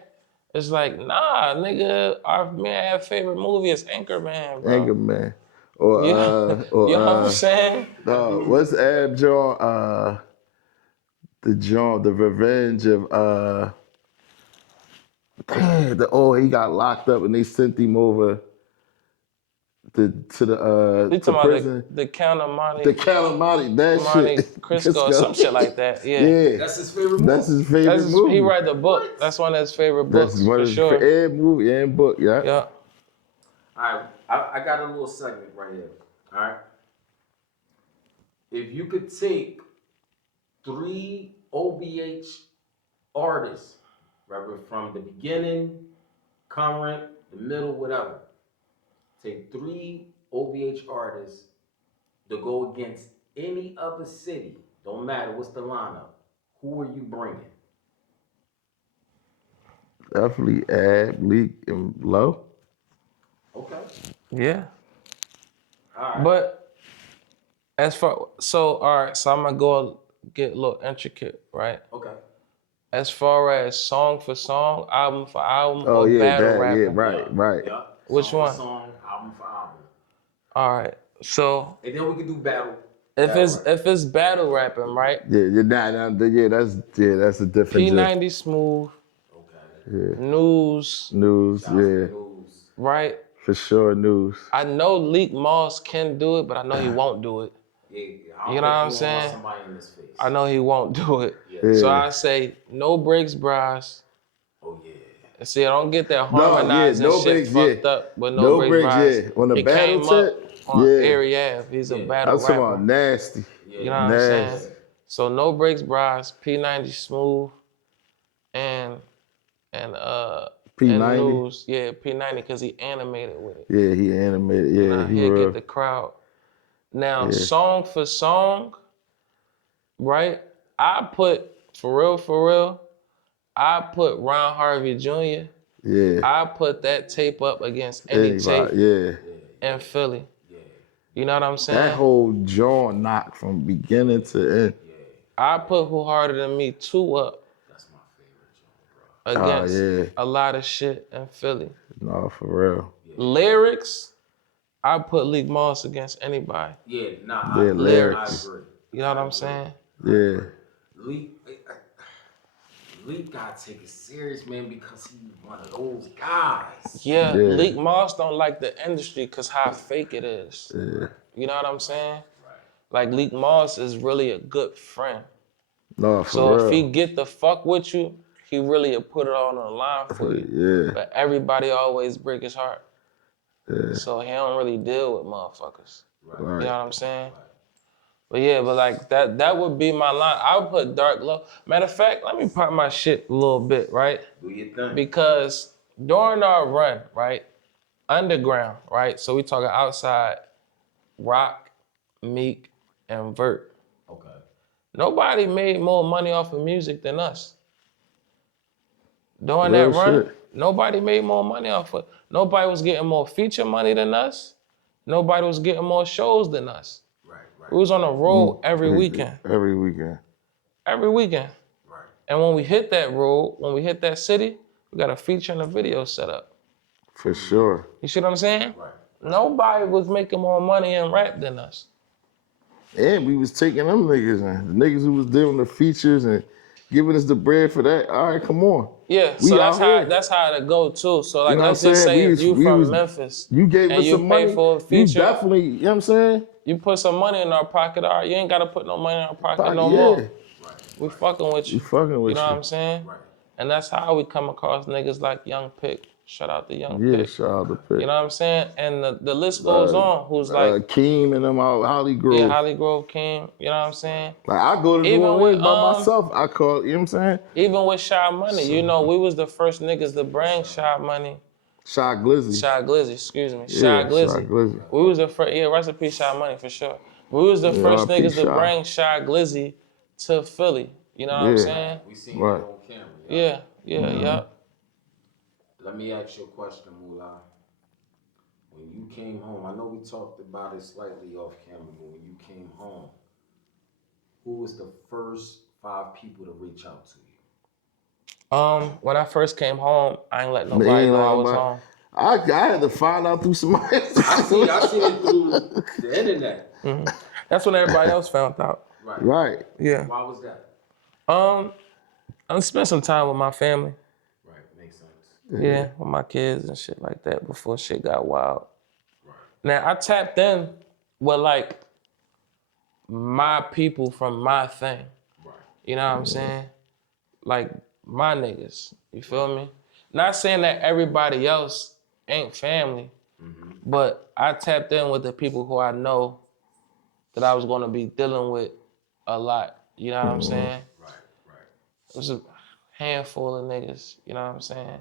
It's like, nah, nigga, our favorite movie is Anchorman, bro. Anchorman. Or, you know what I'm saying? What's Ab John? The Revenge of he got locked up and they sent him over to prison. The Count of Monte. The Calamari, that Monte shit. Cristo or some shit like that. Yeah. That's his favorite movie. That's his favorite movie. He read the book. That's one of his favorite books, That's one for of his sure. favorite movie and book, yeah. Yeah. All right, I got a little segment right here. All right. If you could take 3 OBH artists, right, from the beginning, current, the middle, whatever. Take 3 OBH artists to go against any other city. Don't matter what's the lineup. Who are you bringing? Definitely Ab, Leak, and Low. Okay. Yeah. All right. But all right, so I'm gonna go get a little intricate, right? Okay. As far as song for song, album for album, Oh or yeah, battle that, rapping. yeah, right. Yeah. Which song one? For song, album for album. All right. So And then we can do battle. if it's battle rapping, right? Yeah, that's a different. P90 Smooth, Yeah. News, News, yeah, News. right? for sure, News. I know Leak Moss can do it, but I know he won't do it. Yeah, I don't You know think what I'm want saying? Somebody in his face. I know he won't do it. Yeah. So I say no breaks, bras. Oh yeah. And see, I don't get that harmonizing no shit breaks, fucked yeah. up with No no breaks, breaks, bras. yeah. On the It battle came tip, up on yeah. Area Ave. He's a battle I'm talking rapper. about nasty. Yeah. You know what I'm saying? Nasty. So no breaks, bras. P90 Smooth, and P90. and News. Yeah, P90 because he animated with it. Yeah, he animated. Yeah, Nah, he he'll real. get the crowd. Now, Yeah. song for song, right? I put, for real, I put Ron Harvey Jr. Yeah. I put that tape up against any tape Yeah. in Philly. You know what I'm saying? That whole jaw knock from beginning to end. I put Who Harder Than Me 2 up That's my favorite genre, bro. against a lot of shit in Philly. No, for real. Lyrics, I put Leak Moss against anybody. Yeah, nah. Yeah, I lyrics. agree. You know what I'm saying? Yeah. Leak gotta take it serious, man, because he's one of those guys. Yeah, Yeah. Leak Moss don't like the industry because how fake it is. Yeah. You know what I'm saying? Like Leak Moss is really a good friend. No, for So real. if he get the fuck with you, he really will put it on the line for you. Yeah. But everybody always break his heart. Yeah. So he don't really deal with motherfuckers. Right. You know what I'm saying? But yeah, but like that would be my line. I would put Dark Low. Matter of fact, let me pop my shit a little bit, right? Do your thing. Because during our run, right, underground, right? So we talking outside, Rock, Meek, and Vert. Okay. Nobody made more money off of music than us. During Real that run, shit. nobody made more money off of it. Nobody was getting more feature money than us. Nobody was getting more shows than us. We was on the road every weekend. Every weekend. Every weekend. Right. And when we hit that road, when we hit that city, We got a feature and a video set up. For sure. You see what I'm saying? Right. Nobody was making more money in rap than us. And we was taking them niggas, and the niggas who was doing the features and giving us the bread for that. All right, come on. Yeah, so We out here. that's how it go too. So You like, know what I'm let's just saying? say if you We from was, Memphis you gave and us you some pay money. for a You feature, definitely, you know what I'm saying? you put some money in our pocket. All right, you ain't gotta put no money in our pocket no Yeah. more. We fucking with We you. fucking with You know you. what I'm saying? Right. And that's how we come across niggas like Young Pick. Shout out to Young Yeah, Pick. shout out to Pitt. You know what I'm saying? And the list goes on. Who's like, Keem and them out, Holly Grove. yeah, Holly Grove King. You know what I'm saying? Like, I go to New Even Orleans with, by myself. I call, you know what I'm saying? Even with Shy Money, you know, we was the first niggas to bring Shy Money. Shy Glizzy. Shy Glizzy, excuse me. Yeah, Shy Glizzy. Shy Glizzy. We was the first, yeah, recipe Shy Money for sure. We was the Yeah, first R.I.P. niggas to Shy. bring Shy Glizzy to Philly. You know what I'm Yeah. saying? We seen Right. it on camera. Yeah. Let me ask you a question, Mullaz. When you came home, I know we talked about it slightly off camera, but when you came home, who was the first 5 people to reach out to you? When I first came home, I ain't let Man, nobody ain't know like I was nobody- home. I had to find out through somebody. I seen it through the internet. That's when everybody else found out. Right. Yeah. Why was that? I spent some time with my family. Right, makes sense. Yeah, with my kids and shit like that before shit got wild. Now I tapped in with like my people from my thing. Right. You know what I'm saying? Like my niggas. You feel me? Not saying that everybody else ain't family, but I tapped in with the people who I know that I was gonna be dealing with a lot. You know what I'm saying? Right. It was a handful of niggas, you know what I'm saying?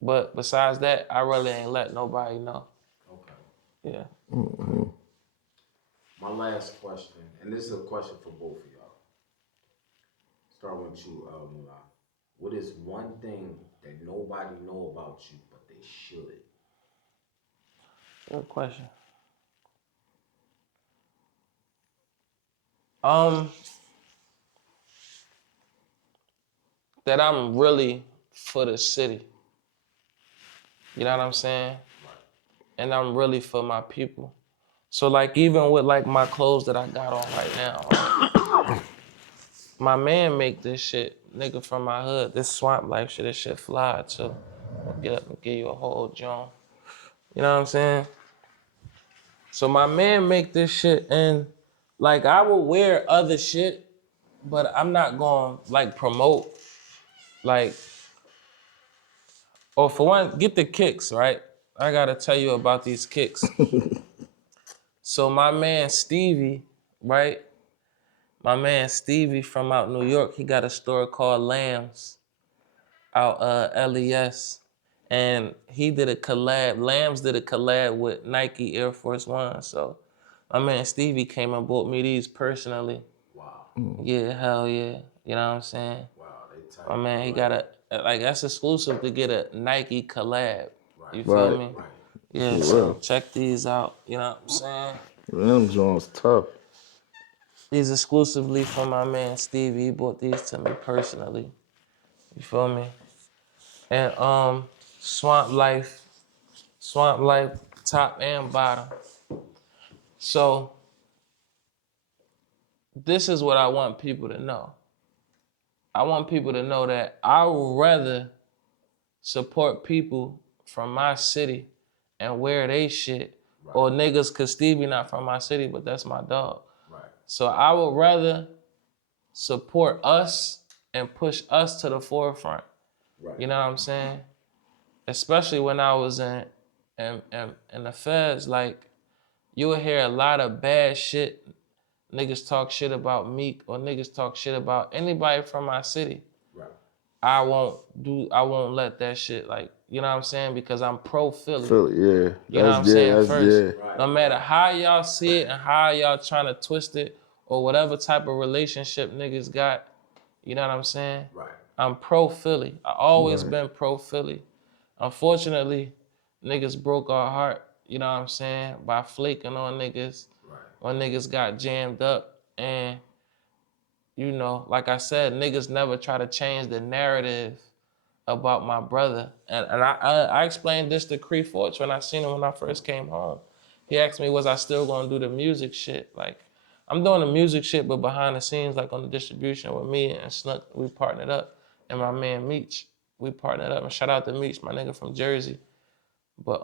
But besides that, I really ain't let nobody know. Okay. Yeah. My last question, and this is a question for both of y'all. Start with you, Mullaz. What is one thing that nobody know about you, but they should? Good question. That I'm really for the city. You know what I'm saying? And I'm really for my people. So like even with like my clothes that I got on right now, my man make this shit, nigga from my hood, this swamp life shit, this shit fly too. I'll get up and give you a whole joint. You know what I'm saying? So my man make this shit and like I will wear other shit, but I'm not gonna like promote like, or for one, get the kicks, right? I gotta tell you about these kicks. So my man Stevie, right? My man Stevie from out New York, he got a store called Lambs out LES. And he did a collab, Lambs did a collab with Nike Air Force One. So my man Stevie came and bought me these personally. Wow. Yeah, hell yeah. You know what I'm saying? Wow, they tight. My man, he got like that's exclusive to get a Nike collab. Right. You feel Right. me? Right. Yeah, For so real. check these out. You know what I'm saying? Them joints tough. These exclusively from my man Stevie. He bought these to me personally. You feel me? And Swamp Life, top and bottom. So this is what I want people to know. I want people to know that I would rather support people from my city and wear they shit, or niggas, cause Stevie not from my city, but that's my dog. Right. So I would rather support us and push us to the forefront. Right. You know what I'm saying? Especially when I was in the feds, like you would hear a lot of bad shit. Niggas talk shit about Meek or niggas talk shit about anybody from my city. Right. I won't let that shit, like, you know what I'm saying? Because I'm pro Philly. Philly, yeah. You know what I'm saying? First, yeah. no matter how y'all see it and how y'all trying to twist it or whatever type of relationship niggas got, you know what I'm saying? Right. I'm pro Philly. I always been pro Philly. Unfortunately, niggas broke our heart, you know what I'm saying, by flaking on niggas when niggas got jammed up. And, you know, like I said, niggas never try to change the narrative about my brother. And I explained this to Cree Forge when I seen him when I first came home. He asked me, was I still gonna do the music shit? Like, I'm doing the music shit, but behind the scenes, like on the distribution with me and Snuck, we partnered up. And my man Meech, we partnered up. And shout out to Meech, my nigga from Jersey. But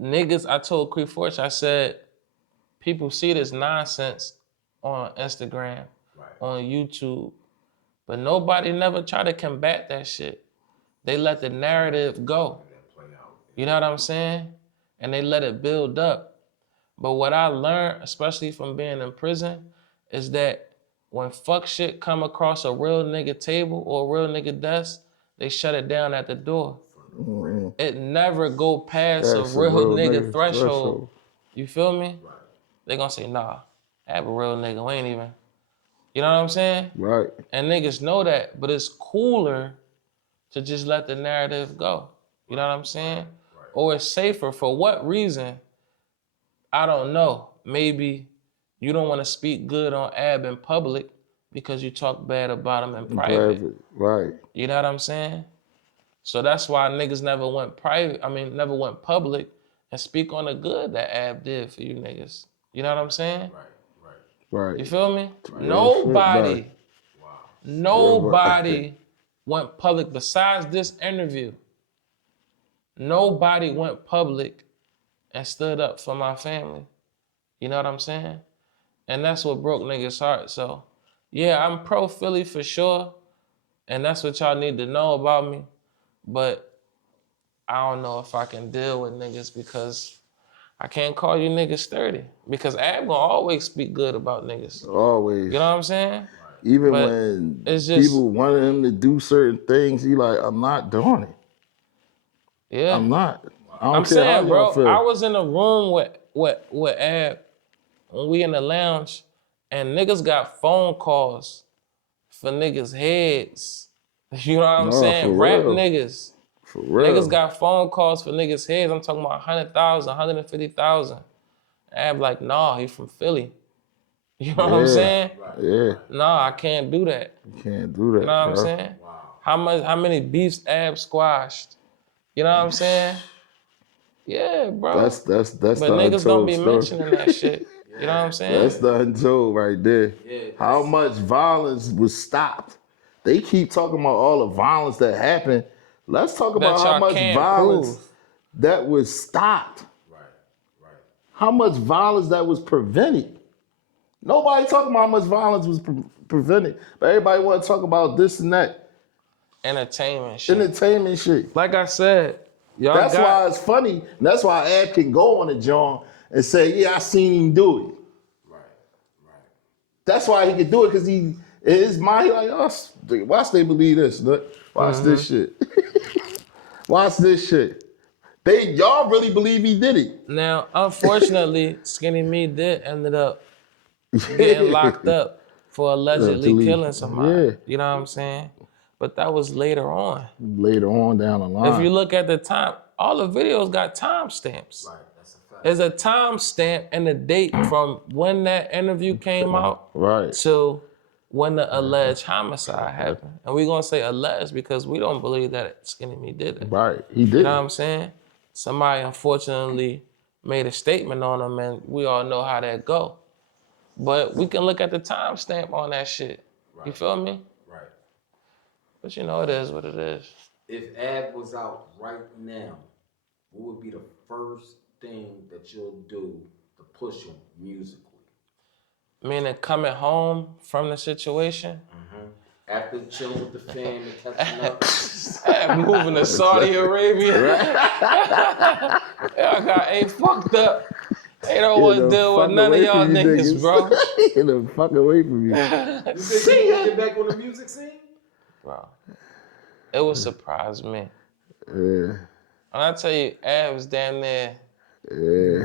niggas, I told Cree Forge, I said, people see this nonsense on Instagram, on YouTube, but nobody never try to combat that shit. They let the narrative go. You know what I'm saying? And they let it build up. But what I learned, especially from being in prison, is that when fuck shit come across a real nigga table or a real nigga desk, they shut it down at the door. Mm-hmm. It never go past That's a real nigga threshold. You feel me? Right. They gonna say, nah, have a real nigga, we ain't even. You know what I'm saying? Right. And niggas know that, but it's cooler to just let the narrative go. You know what I'm saying? Right. Or it's safer. For what reason? I don't know. Maybe you don't want to speak good on Ab in public because you talk bad about him in private. Right. You know what I'm saying? So that's why niggas never went never went public and speak on the good that Ab did for you niggas. You know what I'm saying? Right. You feel me? Right. Nobody Nobody went public besides this interview. Nobody went public and stood up for my family. You know what I'm saying? And that's what broke niggas' heart. So, yeah, I'm pro Philly for sure. And that's what y'all need to know about me. But I don't know if I can deal with niggas because I can't call you niggas sturdy. Because Ab gonna always speak good about niggas. Always. You know what I'm saying? Even but when it's just, people wanted him to do certain things, he like, I'm not doing it. Yeah. I'm not. I don't I'm care saying, how bro, y'all feel. I was in a room with Ab when we in the lounge and niggas got phone calls for niggas' heads. You know what I'm saying? For Rap real. niggas. For real. Niggas got phone calls for niggas' heads. I'm talking about 100,000, 150,000. Ab like, nah, he from Philly. You know what I'm saying? Yeah. Nah, I can't do that. You can't do that. You know what I'm bro. saying? Wow. How many beefs Ab squashed? You know what I'm saying? Yeah, bro. That's but the niggas don't untold be story. mentioning that shit. You know what I'm saying? That's the untold right there. Yeah, How much violence was stopped? They keep talking about all the violence that happened. Let's talk about how much violence that was stopped. Right. How much violence that was prevented. Nobody talking about how much violence was prevented, but everybody want to talk about this and that. Entertainment shit. Like I said, that's why it's funny. And that's why Ab can go on a John and say, yeah, I seen him do it. Right. That's why he can do it, because he in his mind, he like, oh, watch they believe this. Look, watch this shit. Watch this shit. Y'all really believe he did it. Now, unfortunately, Skinny Me did ended up getting locked up for allegedly killing somebody. Yeah. You know what I'm saying? But that was later on. Later on down the line. If you look at the time, all the videos got timestamps. Right, that's a fact. There's a timestamp and a date from when that interview came out to when the alleged homicide happened. And we're gonna say alleged because we don't believe that Skinny Me did it. Right, he did. You know what I'm saying? Somebody unfortunately made a statement on him and we all know how that go. But we can look at the timestamp on that shit. Right. You feel me? Right. But you know, it is what it is. If Ab was out right now, what would be the first thing that you'll do to push him musically? Meaning coming home from the situation? Mm-hmm. After chilling with the fam and catching up. Moving to Saudi Arabia. Y'all ain't fucked up. They don't want to deal with none of y'all niggas, bro. Get the fuck away from you. You think you gonna get back on the music scene? Bro, it would surprise me. Yeah. When I tell you, Ab's damn near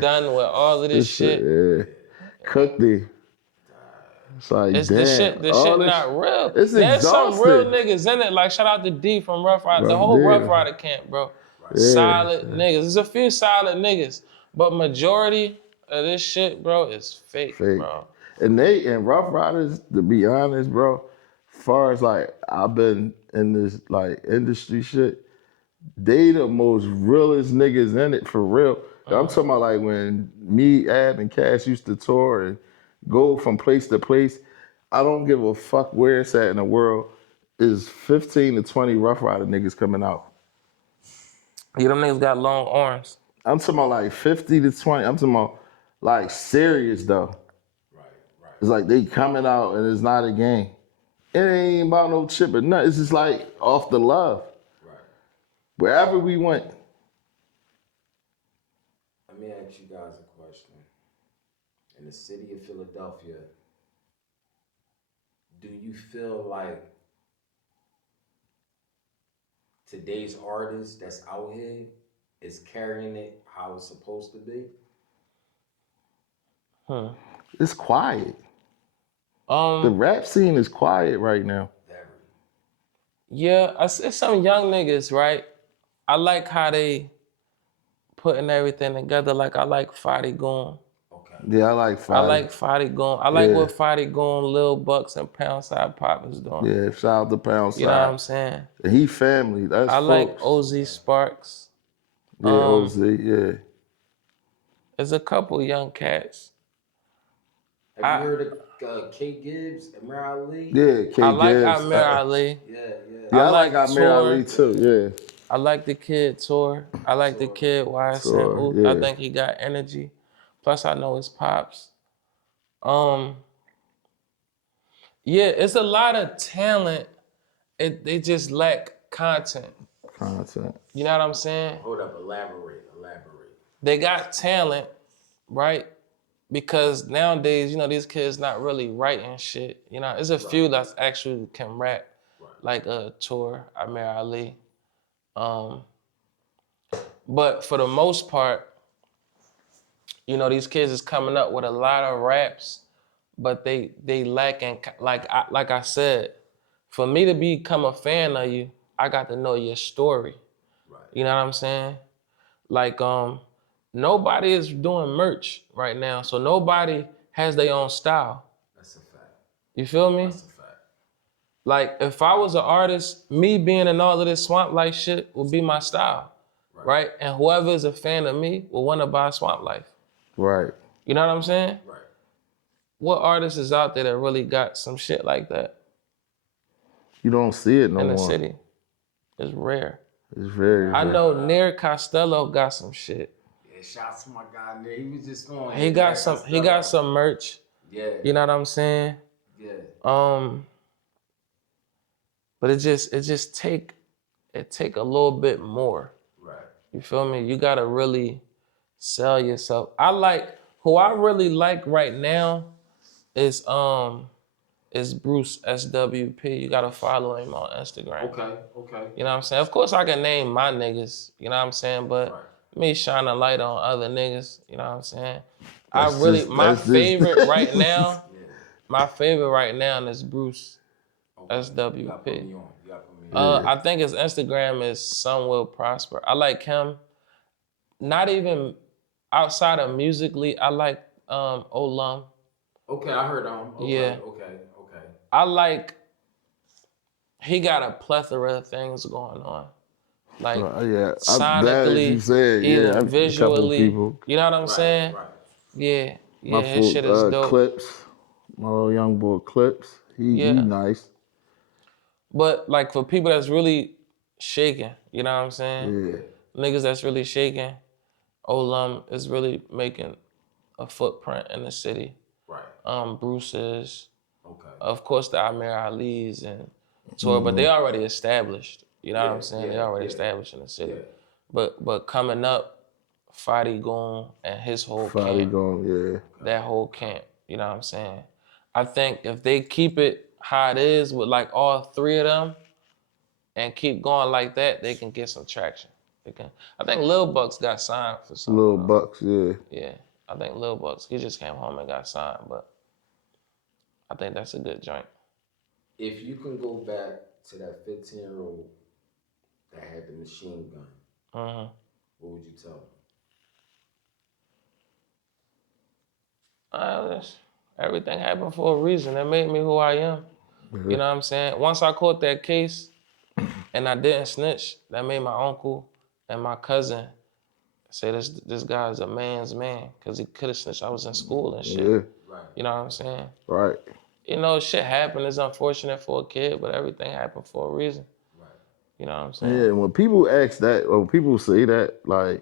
done with all of this shit. Yeah. Cooked it. It's like, it's damn. The shit not real. It's There's exhausting. some real niggas in it. Like, shout out to D from Rough Rider. The whole Rough Rider camp, bro. Solid niggas. There's a few solid niggas. But majority of this shit, bro, is fake. Bro. And Rough Riders, to be honest, bro, far as like I've been in this like industry shit, they the most realest niggas in it for real. I'm talking about like when me, Ab, and Cash used to tour and go from place to place. I don't give a fuck where it's at in the world. Is 15 to 20 Rough Rider niggas coming out. Yeah, them niggas got long arms. I'm talking about like 50 to 20. I'm talking about like serious though. Right. It's like they coming out and it's not a game. It ain't about no chip or nothing. It's just like off the love. Right. Wherever we went. Let me ask you guys a question. In the city of Philadelphia, do you feel like today's artist that's out here is carrying it how it's supposed to be? It's quiet. The Um, rap scene is quiet right now. Very. yeah, it's some young niggas, right? I like how they putting everything together. Like I like Fadi Goon. Okay. Yeah, I like Fadi. I like Fadi Goon. I like Yeah. what Fadi Goon, Lil Bucks, and Pound Side Pop is doing. Yeah, shout out to Pound Side. You know what I'm saying? And he family. That's I like folks. OZ Sparks. Yeah, OZ, yeah. There's a couple young cats. Have you heard of K Gibbs, Amir Ali? Yeah, K I like Gibbs. Amir Ali. Yeah. Yeah, I like like Amir Tor. Ali too, yeah. I like the kid Tor. I like the kid YSN. Tor, I yeah. think he got energy. Plus I know his pops. Yeah, it's a lot of talent. They just lack content. Content. You know what I'm saying? Hold up, elaborate. They got talent, right? Because nowadays, you know, these kids not really writing shit. You know, there's a few that's actually can rap, like Tor, Amir Ali. But for the most part, you know, these kids is coming up with a lot of raps, but they lacking, like I said, for me to become a fan of you, I got to know your story. Right. You know what I'm saying? Like, nobody is doing merch right now, so nobody has their own style. That's a fact. You feel me? That's a fact. Like, if I was an artist, me being in all of this Swamp Life shit would be my style, right? And whoever is a fan of me will want to buy Swamp Life. Right. You know what I'm saying? Right. What artist is out there that really got some shit like that You don't see it no in more. the city? It's rare. It's very rare. I know Nair Costello got some shit. Yeah, shout to my guy there. He was just on. He got some merch. Yeah. You know what I'm saying? Yeah. But it just take a little bit more. Right. You feel me? You gotta really sell yourself. Who I really like right now is Bruce SWP. You gotta follow him on Instagram. Okay. You know what I'm saying? Of course I can name my niggas, you know what I'm saying? But me shine a light on other niggas, you know what I'm saying? My favorite right now is Bruce SWP. You gotta put me on. I think his Instagram is Some Will Prosper. I like him. Not even outside of musically, I like Olam. Okay, I heard him. Okay, Yeah. Okay. I like, he got a plethora of things going on. Like, yeah, sonically, you said, even visually. People. You know what I'm saying? Right. Yeah, My his shit is dope. Clips, my little young boy Clips, he nice. But like for people that's really shaking, you know what I'm saying? Yeah. Niggas that's really shaking, Olam is really making a footprint in the city. Right. Bruce is. Okay. Of course, the Amir Ali's and Tor, but they already established. You know what I'm saying? They already established in the city. Yeah. But coming up, Fadi Goon and his whole camp. That whole camp. You know what I'm saying? I think if they keep it how it is with like all three of them and keep going like that, they can get some traction. I think Lil Bucks got signed for something. Lil Bucks, yeah. Yeah, I think Lil Bucks. He just came home and got signed, but I think that's a good joint. If you can go back to that 15-year-old that had the machine gun, what would you tell him? Everything happened for a reason. That made me who I am. You know what I'm saying? Once I caught that case and I didn't snitch, that made my uncle and my cousin say this guy's a man's man because he could have snitched. I was in school and shit. Yeah. You know what I'm saying? Right. You know, shit happened. It's unfortunate for a kid, but everything happened for a reason. You know what I'm saying? Yeah, when people ask that, or when people say that, like,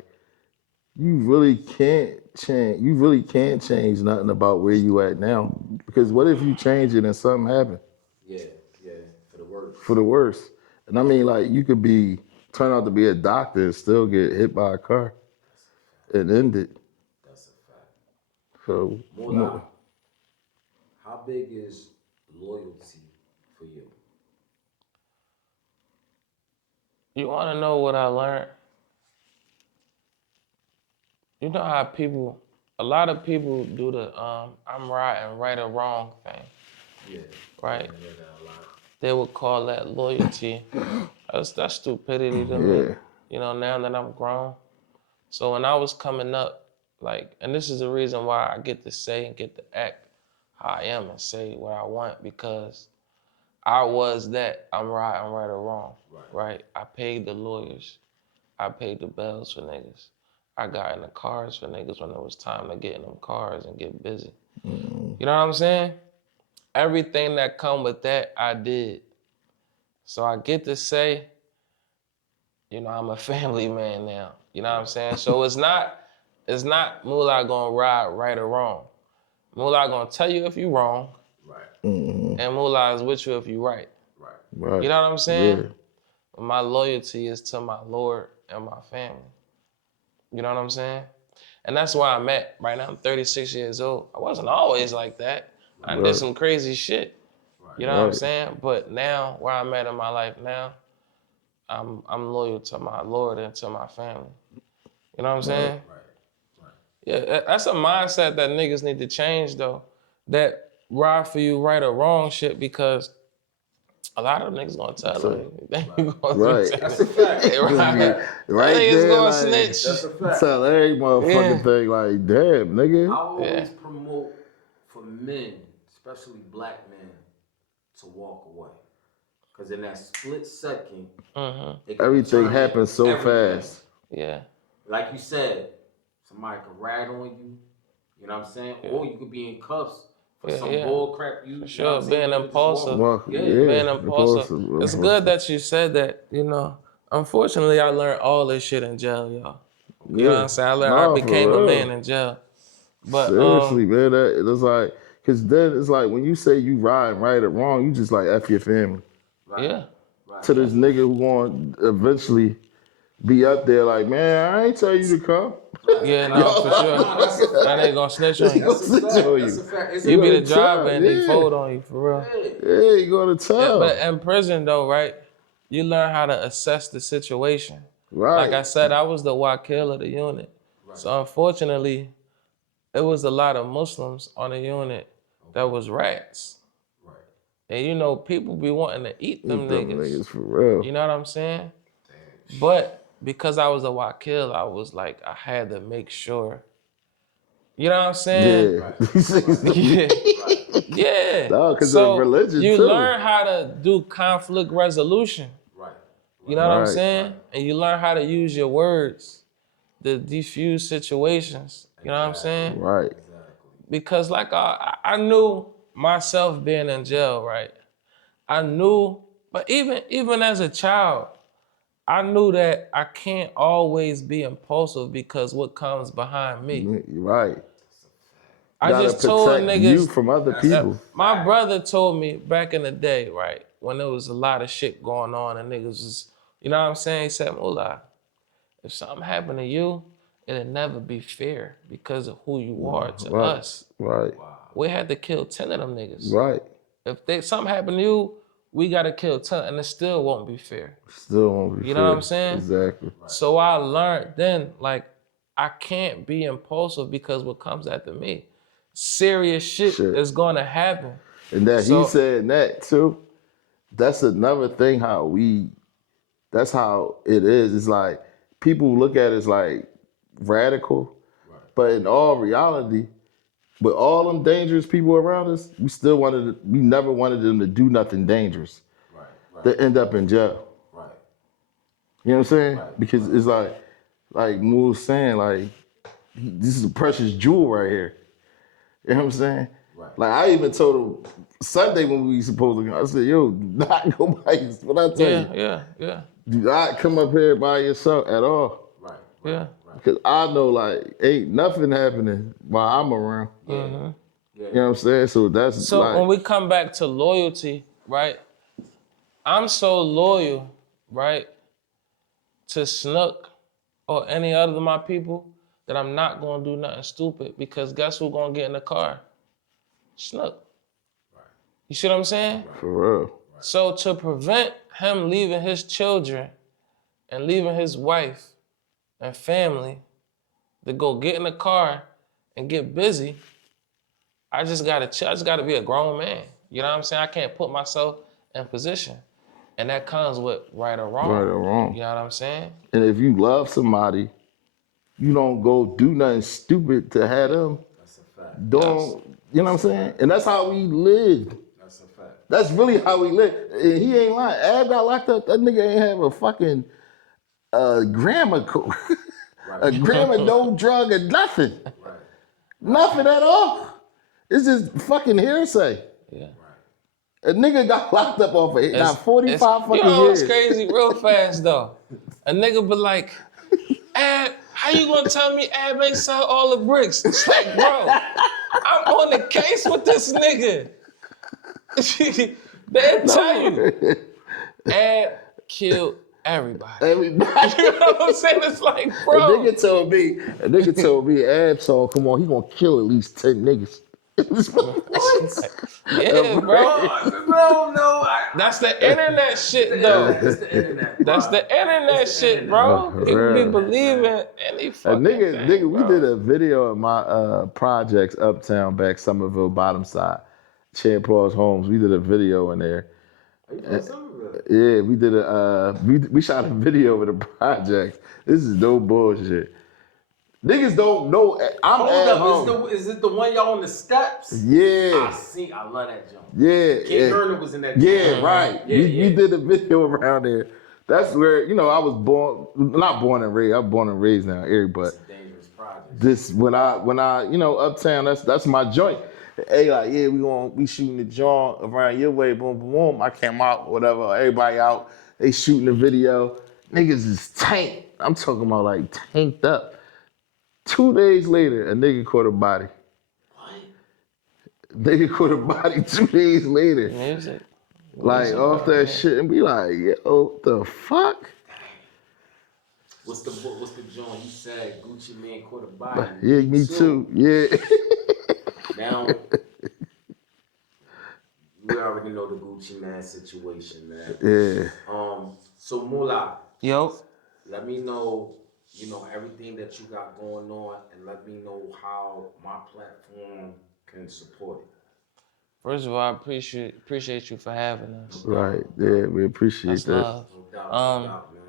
you really can't change. You really can't change nothing about where you at now. Because what if you change it and something happened? Yeah, for the worst. For the worst. And I mean, like, you could turn out to be a doctor and still get hit by a car and end it. That's a fact. So, Mullaz, how big is loyalty for you? You want to know what I learned? You know how a lot of people do the I'm right and right or wrong thing. Yeah. Right? I hear that a lot. They would call that loyalty. That's stupidity to me. You know, now that I'm grown. So when I was coming up, like, and this is the reason why I get to say and get to act how I am and say what I want, because I was that I'm right or wrong. Right? I paid the lawyers. I paid the bells for niggas. I got in the cars for niggas when it was time to get in them cars and get busy. You know what I'm saying? Everything that come with that, I did. So I get to say, you know, I'm a family man now. You know what I'm saying? So it's not Mullaz gonna ride right or wrong. Mullaz gonna tell you if you wrong. And Mullaz is with you if you right. You know what I'm saying? Yeah. My loyalty is to my Lord and my family. You know what I'm saying? And that's where I'm at right now. I'm 36 years old. I wasn't always like that. I did some crazy shit. You know what I'm saying? But now, where I'm at in my life now, I'm loyal to my Lord and to my family. You know what I'm saying? Yeah, that's a mindset that niggas need to change though. That ride for you right or wrong shit, because a lot of niggas gonna tell them. That's a fact. Right niggas there, gonna like, snitch. That's a fact. Tell every motherfucking thing, like, damn, nigga. I always promote for men, especially black men, to walk away. Because in that split second, Everything happens so everything. fast. Yeah. Like you said, somebody could rat on you, you know what I'm saying? Or you could be in cuffs for some bull crap. You, for sure, you know what I'm saying? being impulsive. Being impulsive. It's good that you said that, you know. Unfortunately, I learned all this shit in jail, y'all. You know what I'm saying? I became a man in jail. But seriously, man, it's like, because then it's like when you say you ride right or wrong, you just like F your family. Yeah. To this nigga who going to eventually be up there like, man, I ain't tell you to come. Yeah, no, for sure. That ain't gonna snitch on you. That's a fact. You be the driver and they fold on you, for real. Yeah, you go to tell. Yeah, but in prison though, right, you learn how to assess the situation. Like I said, I was the wakil of the unit. So unfortunately, it was a lot of Muslims on the unit that was rats. And you know, people be wanting to eat them niggas. For real. You know what I'm saying? But because I was a wakil, I was like, I had to make sure. You know what I'm saying? Yeah. No, because so of religion you too. learn how to do conflict resolution. You know what I'm saying? And you learn how to use your words to defuse situations. You know what I'm saying? Right. Because like I knew myself being in jail, right? I knew, but even as a child, I knew that I can't always be impulsive because what comes behind me. Right. I just told niggas you from other people. My brother told me back in the day, right, when there was a lot of shit going on and niggas was, you know what I'm saying? He said, Mullaz, if something happened to you, it'll never be fair because of who you are to us. Right. We had to kill 10 of them niggas. Right. If something happened to you, we gotta kill 10, and it still won't be fair. Still won't be fair. You know what I'm saying? Exactly. So I learned then, like, I can't be impulsive because what comes after me, serious shit is gonna happen. And that he said that too. That's another thing that's how it is. It's like people look at it as like radical, but in all reality, With all them dangerous people around us, we never wanted them to do nothing dangerous. Right. They end up in jail. Right. You know what I'm saying? Right. Because it's like Moore was saying, like, this is a precious jewel right here. You know what I'm saying? Right. Like, I even told him Sunday when we supposed to go, I said, yo, do not go by yourself. What I tell you? Yeah. Do not come up here by yourself at all. Right. Yeah. Because I know, like, ain't nothing happening while I'm around. Yeah. You know what I'm saying? So that's So like, when we come back to loyalty, right? I'm so loyal, right, to Snook or any other of my people that I'm not gonna do nothing stupid, because guess who's gonna get in the car? Snook. Right. You see what I'm saying? for real. So to prevent him leaving his children and leaving his wife and family to go get in the car and get busy, I just gotta be a grown man. You know what I'm saying? I can't put myself in position. And that comes with right or wrong. Right or wrong. You know what I'm saying? And if you love somebody, you don't go do nothing stupid to have them. That's a fact. You know what I'm saying? And that's how we lived. That's a fact. That's really how we live. And he ain't lying. Ab got locked up. That nigga ain't have a fucking grammar code. A grammar, no drug, and nothing. Right. Nothing at all. It's just fucking hearsay. Yeah. A nigga got locked up off of got 45 fucking years. You know what's years. crazy? Real fast though. A nigga be like, Ab, how you gonna tell me Ab ain't sell all the bricks? It's like, bro, I'm on the case with this nigga. They'll tell you. Ab killed everybody. Everybody. You know what I'm saying? It's like, bro. A nigga told me, Ab saw, come on, he gonna kill at least 10 niggas. Yeah, bro. No. That's the internet shit, though. That's the internet. That's the internet shit, bro. People be believing any fucking thing, we bro. did a video of my projects uptown, back Somerville, bottom side, Champlain's Homes. We did a video in there. Yeah, we did we shot a video with the projects. This is no bullshit. Niggas don't know. I'm Hold at up, home. is it the one y'all on the steps? Yeah. I love that jump. Yeah. King Turner was in that Yeah, jump. right. We did a video around there. That's where, I was not born and raised. I'm born and raised now, Eric, but It's a dangerous project. this when I uptown, that's my joint. Hey, like, yeah, we shooting the joint around your way, boom, boom, boom. I came out, whatever, everybody out, they shooting the video. Niggas is tanked. I'm talking about like tanked up. 2 days later, a nigga caught a body. What? Nigga caught a body 2 days later. Music. Like, off that shit, and be like, yo, the fuck? What's the joint? He said Gucci Man caught a body. Yeah, me too. Yeah. Now, we already know the Gucci Man situation, man. Yeah. So Mullaz, Yo. let me know, everything that you got going on, and let me know how my platform can support it. First of all, I appreciate you for having us. Right. Yeah, we appreciate That's that. love. No doubt, man.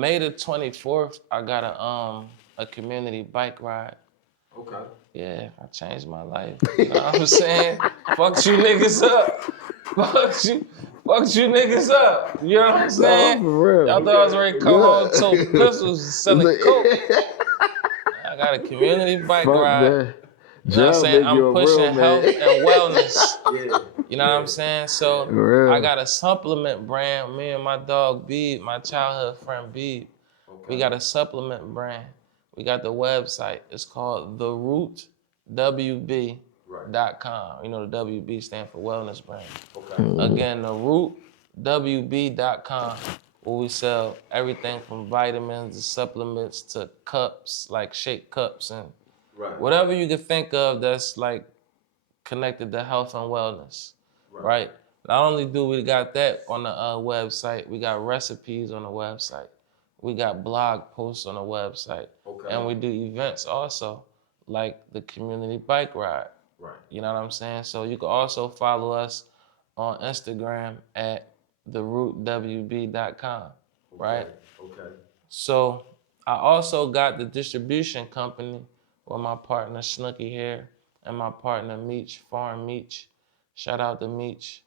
May the 24th, I got a community bike ride. Okay. Yeah, I changed my life. You know what I'm saying? Fucked you niggas up. Fucked you niggas up. You know what I'm saying? for real. Y'all thought I was ready to come home, tote pistols, and selling coke. I got a community bike ride. That. You know what I'm saying? I'm pushing health and wellness. Yeah. You know what I'm saying? So Real. I got a supplement brand. Me and my dog Beeb, my childhood friend Beeb. Okay. We got a supplement brand. We got the website. It's called therootwb.com. You know, the WB stand for wellness brand. Okay. Again, therootwb.com, where we sell everything from vitamins to supplements to cups, like shake cups and whatever you can think of that's like connected to health and wellness, right? Not only do we got that on the website, we got recipes on the website. We got blog posts on the website. Okay. And we do events also, like the community bike ride. Right. You know what I'm saying? So you can also follow us on Instagram at therootwb.com, right? Okay. So I also got the distribution company with my partner Snooky here, and my partner Meech, Farm Meech. Shout out to Meech.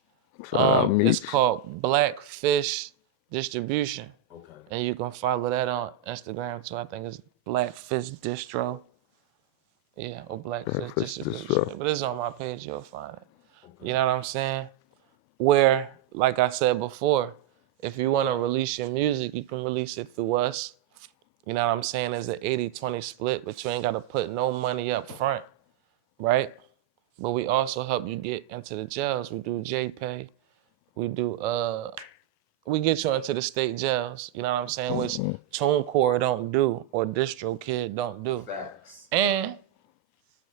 Shout out Meech. It's called Blackfish Distribution. Okay. And you can follow that on Instagram too. I think it's Blackfish Distro. Yeah, or Blackfish Distribution. But it's on my page, you'll find it. Okay. You know what I'm saying? Where, like I said before, if you want to release your music, you can release it through us. You know what I'm saying? There's an 80-20 split, but you ain't got to put no money up front, right? But we also help you get into the jails. We do JPay. We get you into the state jails, you know what I'm saying, which TuneCore don't do or DistroKid don't do. Facts. And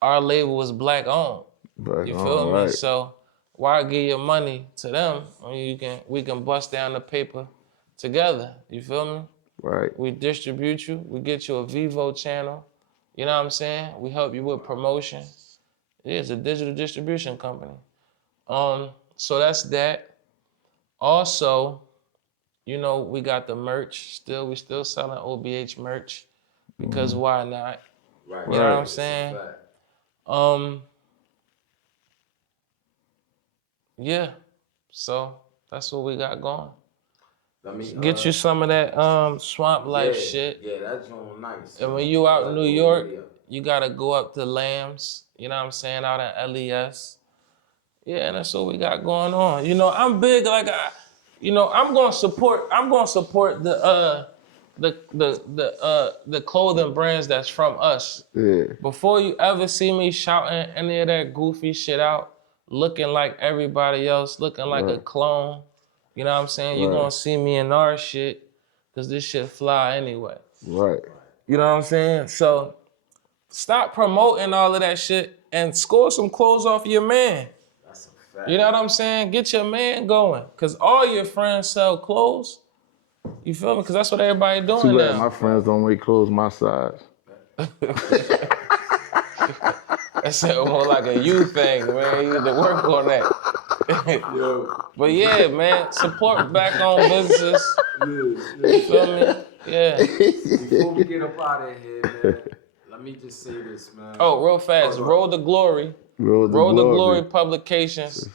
our label is black owned. You feel me? Right. So why give your money to them when we can bust down the paper together? You feel me? Right. We distribute you. We get you a Vivo channel. You know what I'm saying? We help you with promotion. It's a digital distribution company. So that's that. Also, you know, we got the merch still. We still selling OBH merch because why not? Right. You know what I'm saying? Yeah. So that's what we got going. Get you some of that swamp life shit. Yeah, that's all nice. And when you out in New York, you gotta go up to Lambs. You know what I'm saying? Out in LES. Yeah, and that's what we got going on. You know, I'm big like I'm gonna support the clothing brands that's from us. Yeah. Before you ever see me shouting any of that goofy shit out, looking like everybody else, looking like a clone, you know what I'm saying? You're gonna see me in our shit, cause this shit fly anyway. Right. You know what I'm saying? So stop promoting all of that shit and score some clothes off your man. That's a fact. You know what I'm saying? Get your man going. Cause all your friends sell clothes. You feel me? Cause that's what everybody doing Too bad now. my friends don't make clothes my size. That shit more like a you thing, man. You need to work on that. But yeah, man, support black owned businesses. You feel me? Yeah. Before we get up out of here, man, let me just say this, man. Oh, real fast. Roll the Glory. Roll the Glory Publications.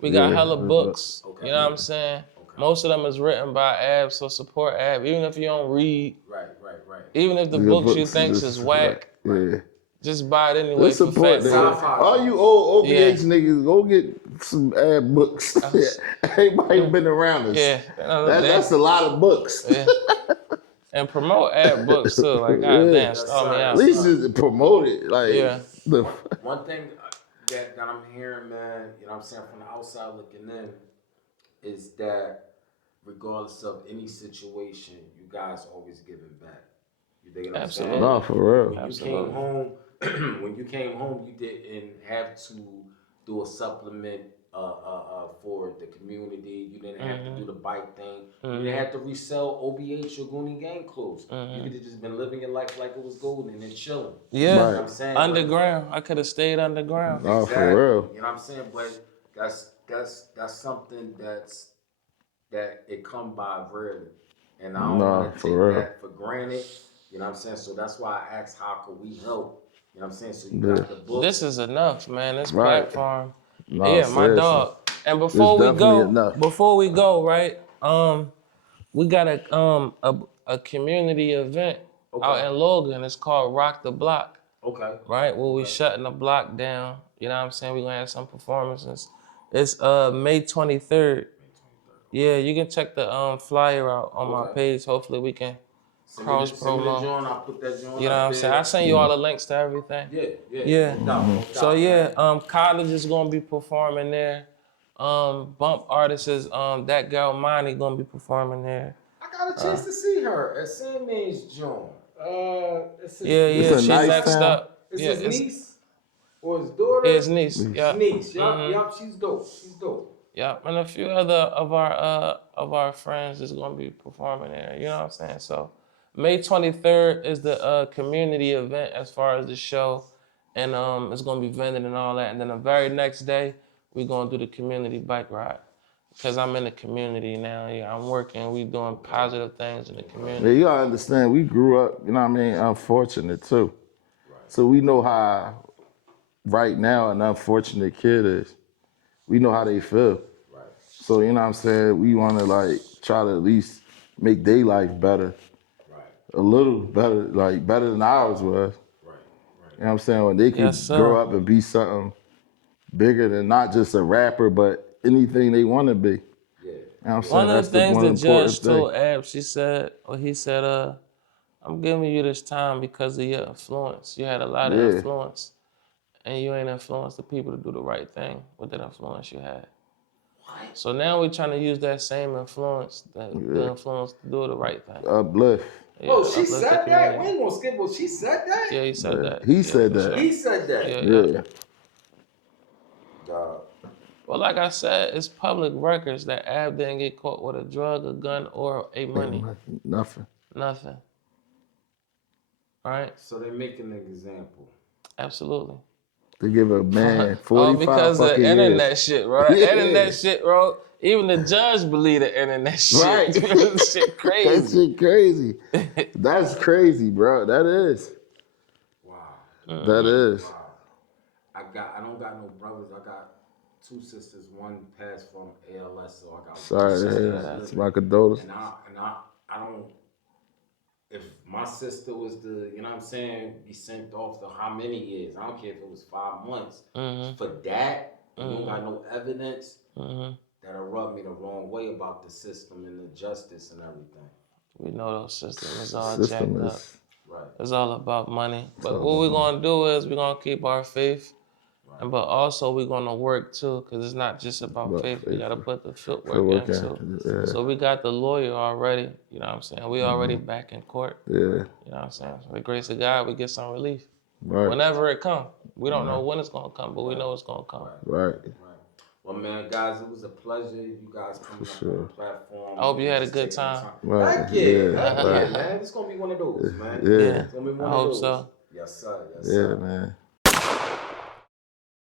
We got hella books. Okay. You know what I'm saying? Okay. Most of them is written by Ab, so support Ab. Even if you don't read. Right. Even if the books you think is whack. Yeah. Just buy it anyway. Let's support that. All you old OBH niggas, go get some Ab books. Everybody been around us. Yeah. That's a lot of books. Yeah. And promote Ab books too. Like, goddamn, start me out. At least just promote it. Like, One thing that I'm hearing, man, you know what I'm saying, from the outside looking in, is that regardless of any situation, you guys always giving back. You dig what I'm saying? No, for real. When you came home, you didn't have to do a supplement for the community. You didn't have to do the bike thing. You didn't have to resell OBH or Goonie Gang clothes. You could have just been living your life like it was golden and chilling. Yeah, you know what I'm saying? underground. I could have stayed underground. No, exactly. For real. You know what I'm saying? But that's something that it come by rarely, and I don't want to take that for granted. You know what I'm saying? So that's why I asked, how can we help? You know what I'm saying? So you got the book. This is enough, man. This platform. No, yeah, my seriously. dog. And before we go, right? We got a community event out in Logan. It's called Rock the Block. Okay. Right? Where we shutting the block down. You know what I'm saying? We're gonna have some performances. It's May 23rd. Yeah, you can check the flyer out on my page. Hopefully we can cross promo. I'll put that joint. You know what I'm saying? I send you all the links to everything. Yeah. So yeah, College is gonna be performing there. Bump artist is that girl Monty gonna be performing there. I got a chance to see her at Sandman's joint. She's next up. Is his niece or his daughter? His niece. Yeah. Niece. Yup. She's dope. Yeah, and a few other of our friends is gonna be performing there. You know what I'm saying? So May 23rd is the community event as far as the show, and it's gonna be vending and all that. And then the very next day, we're gonna do the community bike ride, because I'm in the community now. Yeah, I'm working. We doing positive things in the community. Yeah, you gotta understand. We grew up, you know what I mean, unfortunate too. Right. So we know how right now an unfortunate kid is. We know how they feel. Right. So, you know what I'm saying? We want to, like, try to at least make their life better. Right. A little better, like, better than ours was. Right. You know what I'm saying? When they could Yes, sir. grow up and be something bigger than not just a rapper, but anything they want to be. Yeah. You know what I'm saying? One of That's the things one the important judge thing. told Ab, he said, I'm giving you this time because of your influence. You had a lot of Yeah. influence, and you ain't influenced the people to do the right thing with that influence you had. What? So now we're trying to use that same influence, the influence to do the right thing. Uplift. Yeah, Oh, she uplift the said that? community. We ain't gonna skip what she said that? Yeah, he said Yeah, that. he Yeah, said for that. sure. He said that. Yeah. Yeah. Well, like I said, it's public records that Ab didn't get caught with a drug, a gun, or a money. Nothing. Nothing. Right? So they're making an example. Absolutely. To give a man 45 All because of fucking internet years. shit, bro. The Yeah. internet shit, bro. Even the judge believe the internet shit. Right. Shit That crazy. shit crazy. That's crazy, bro. That is. Wow. That is. Wow. I don't got no brothers. I got 2 sisters. One passed from ALS, so I got Sorry to hear that. It's my condolences. And I don't. If my sister was to, you know what I'm saying, be sent off to how many years? I don't care if it was 5 months. For that, and you don't got no evidence, that'll rub me the wrong way about the system and the justice and everything. We know those systems is all System jacked up. is. Right. It's all about money. But all what we're about gonna do is we're gonna keep our faith. Right. But also we're gonna work too, because it's not just about faith. We gotta put the footwork in too. Yeah. So we got the lawyer already, you know what I'm saying? We already back in court. Yeah. You know what I'm saying? For the grace of God, we get some relief. Right. Whenever it come. We don't know when it's gonna come, but we know it's gonna come. Right. Well, man, guys, it was a pleasure. You guys coming up on the platform. I hope you had a good time. Right. Heck yeah, Yeah. heck yeah, Right. man. It's gonna be one of those, man. Yeah. It's gonna be one I of hope those. so. Yes, sir. Yes, Yeah, sir. man.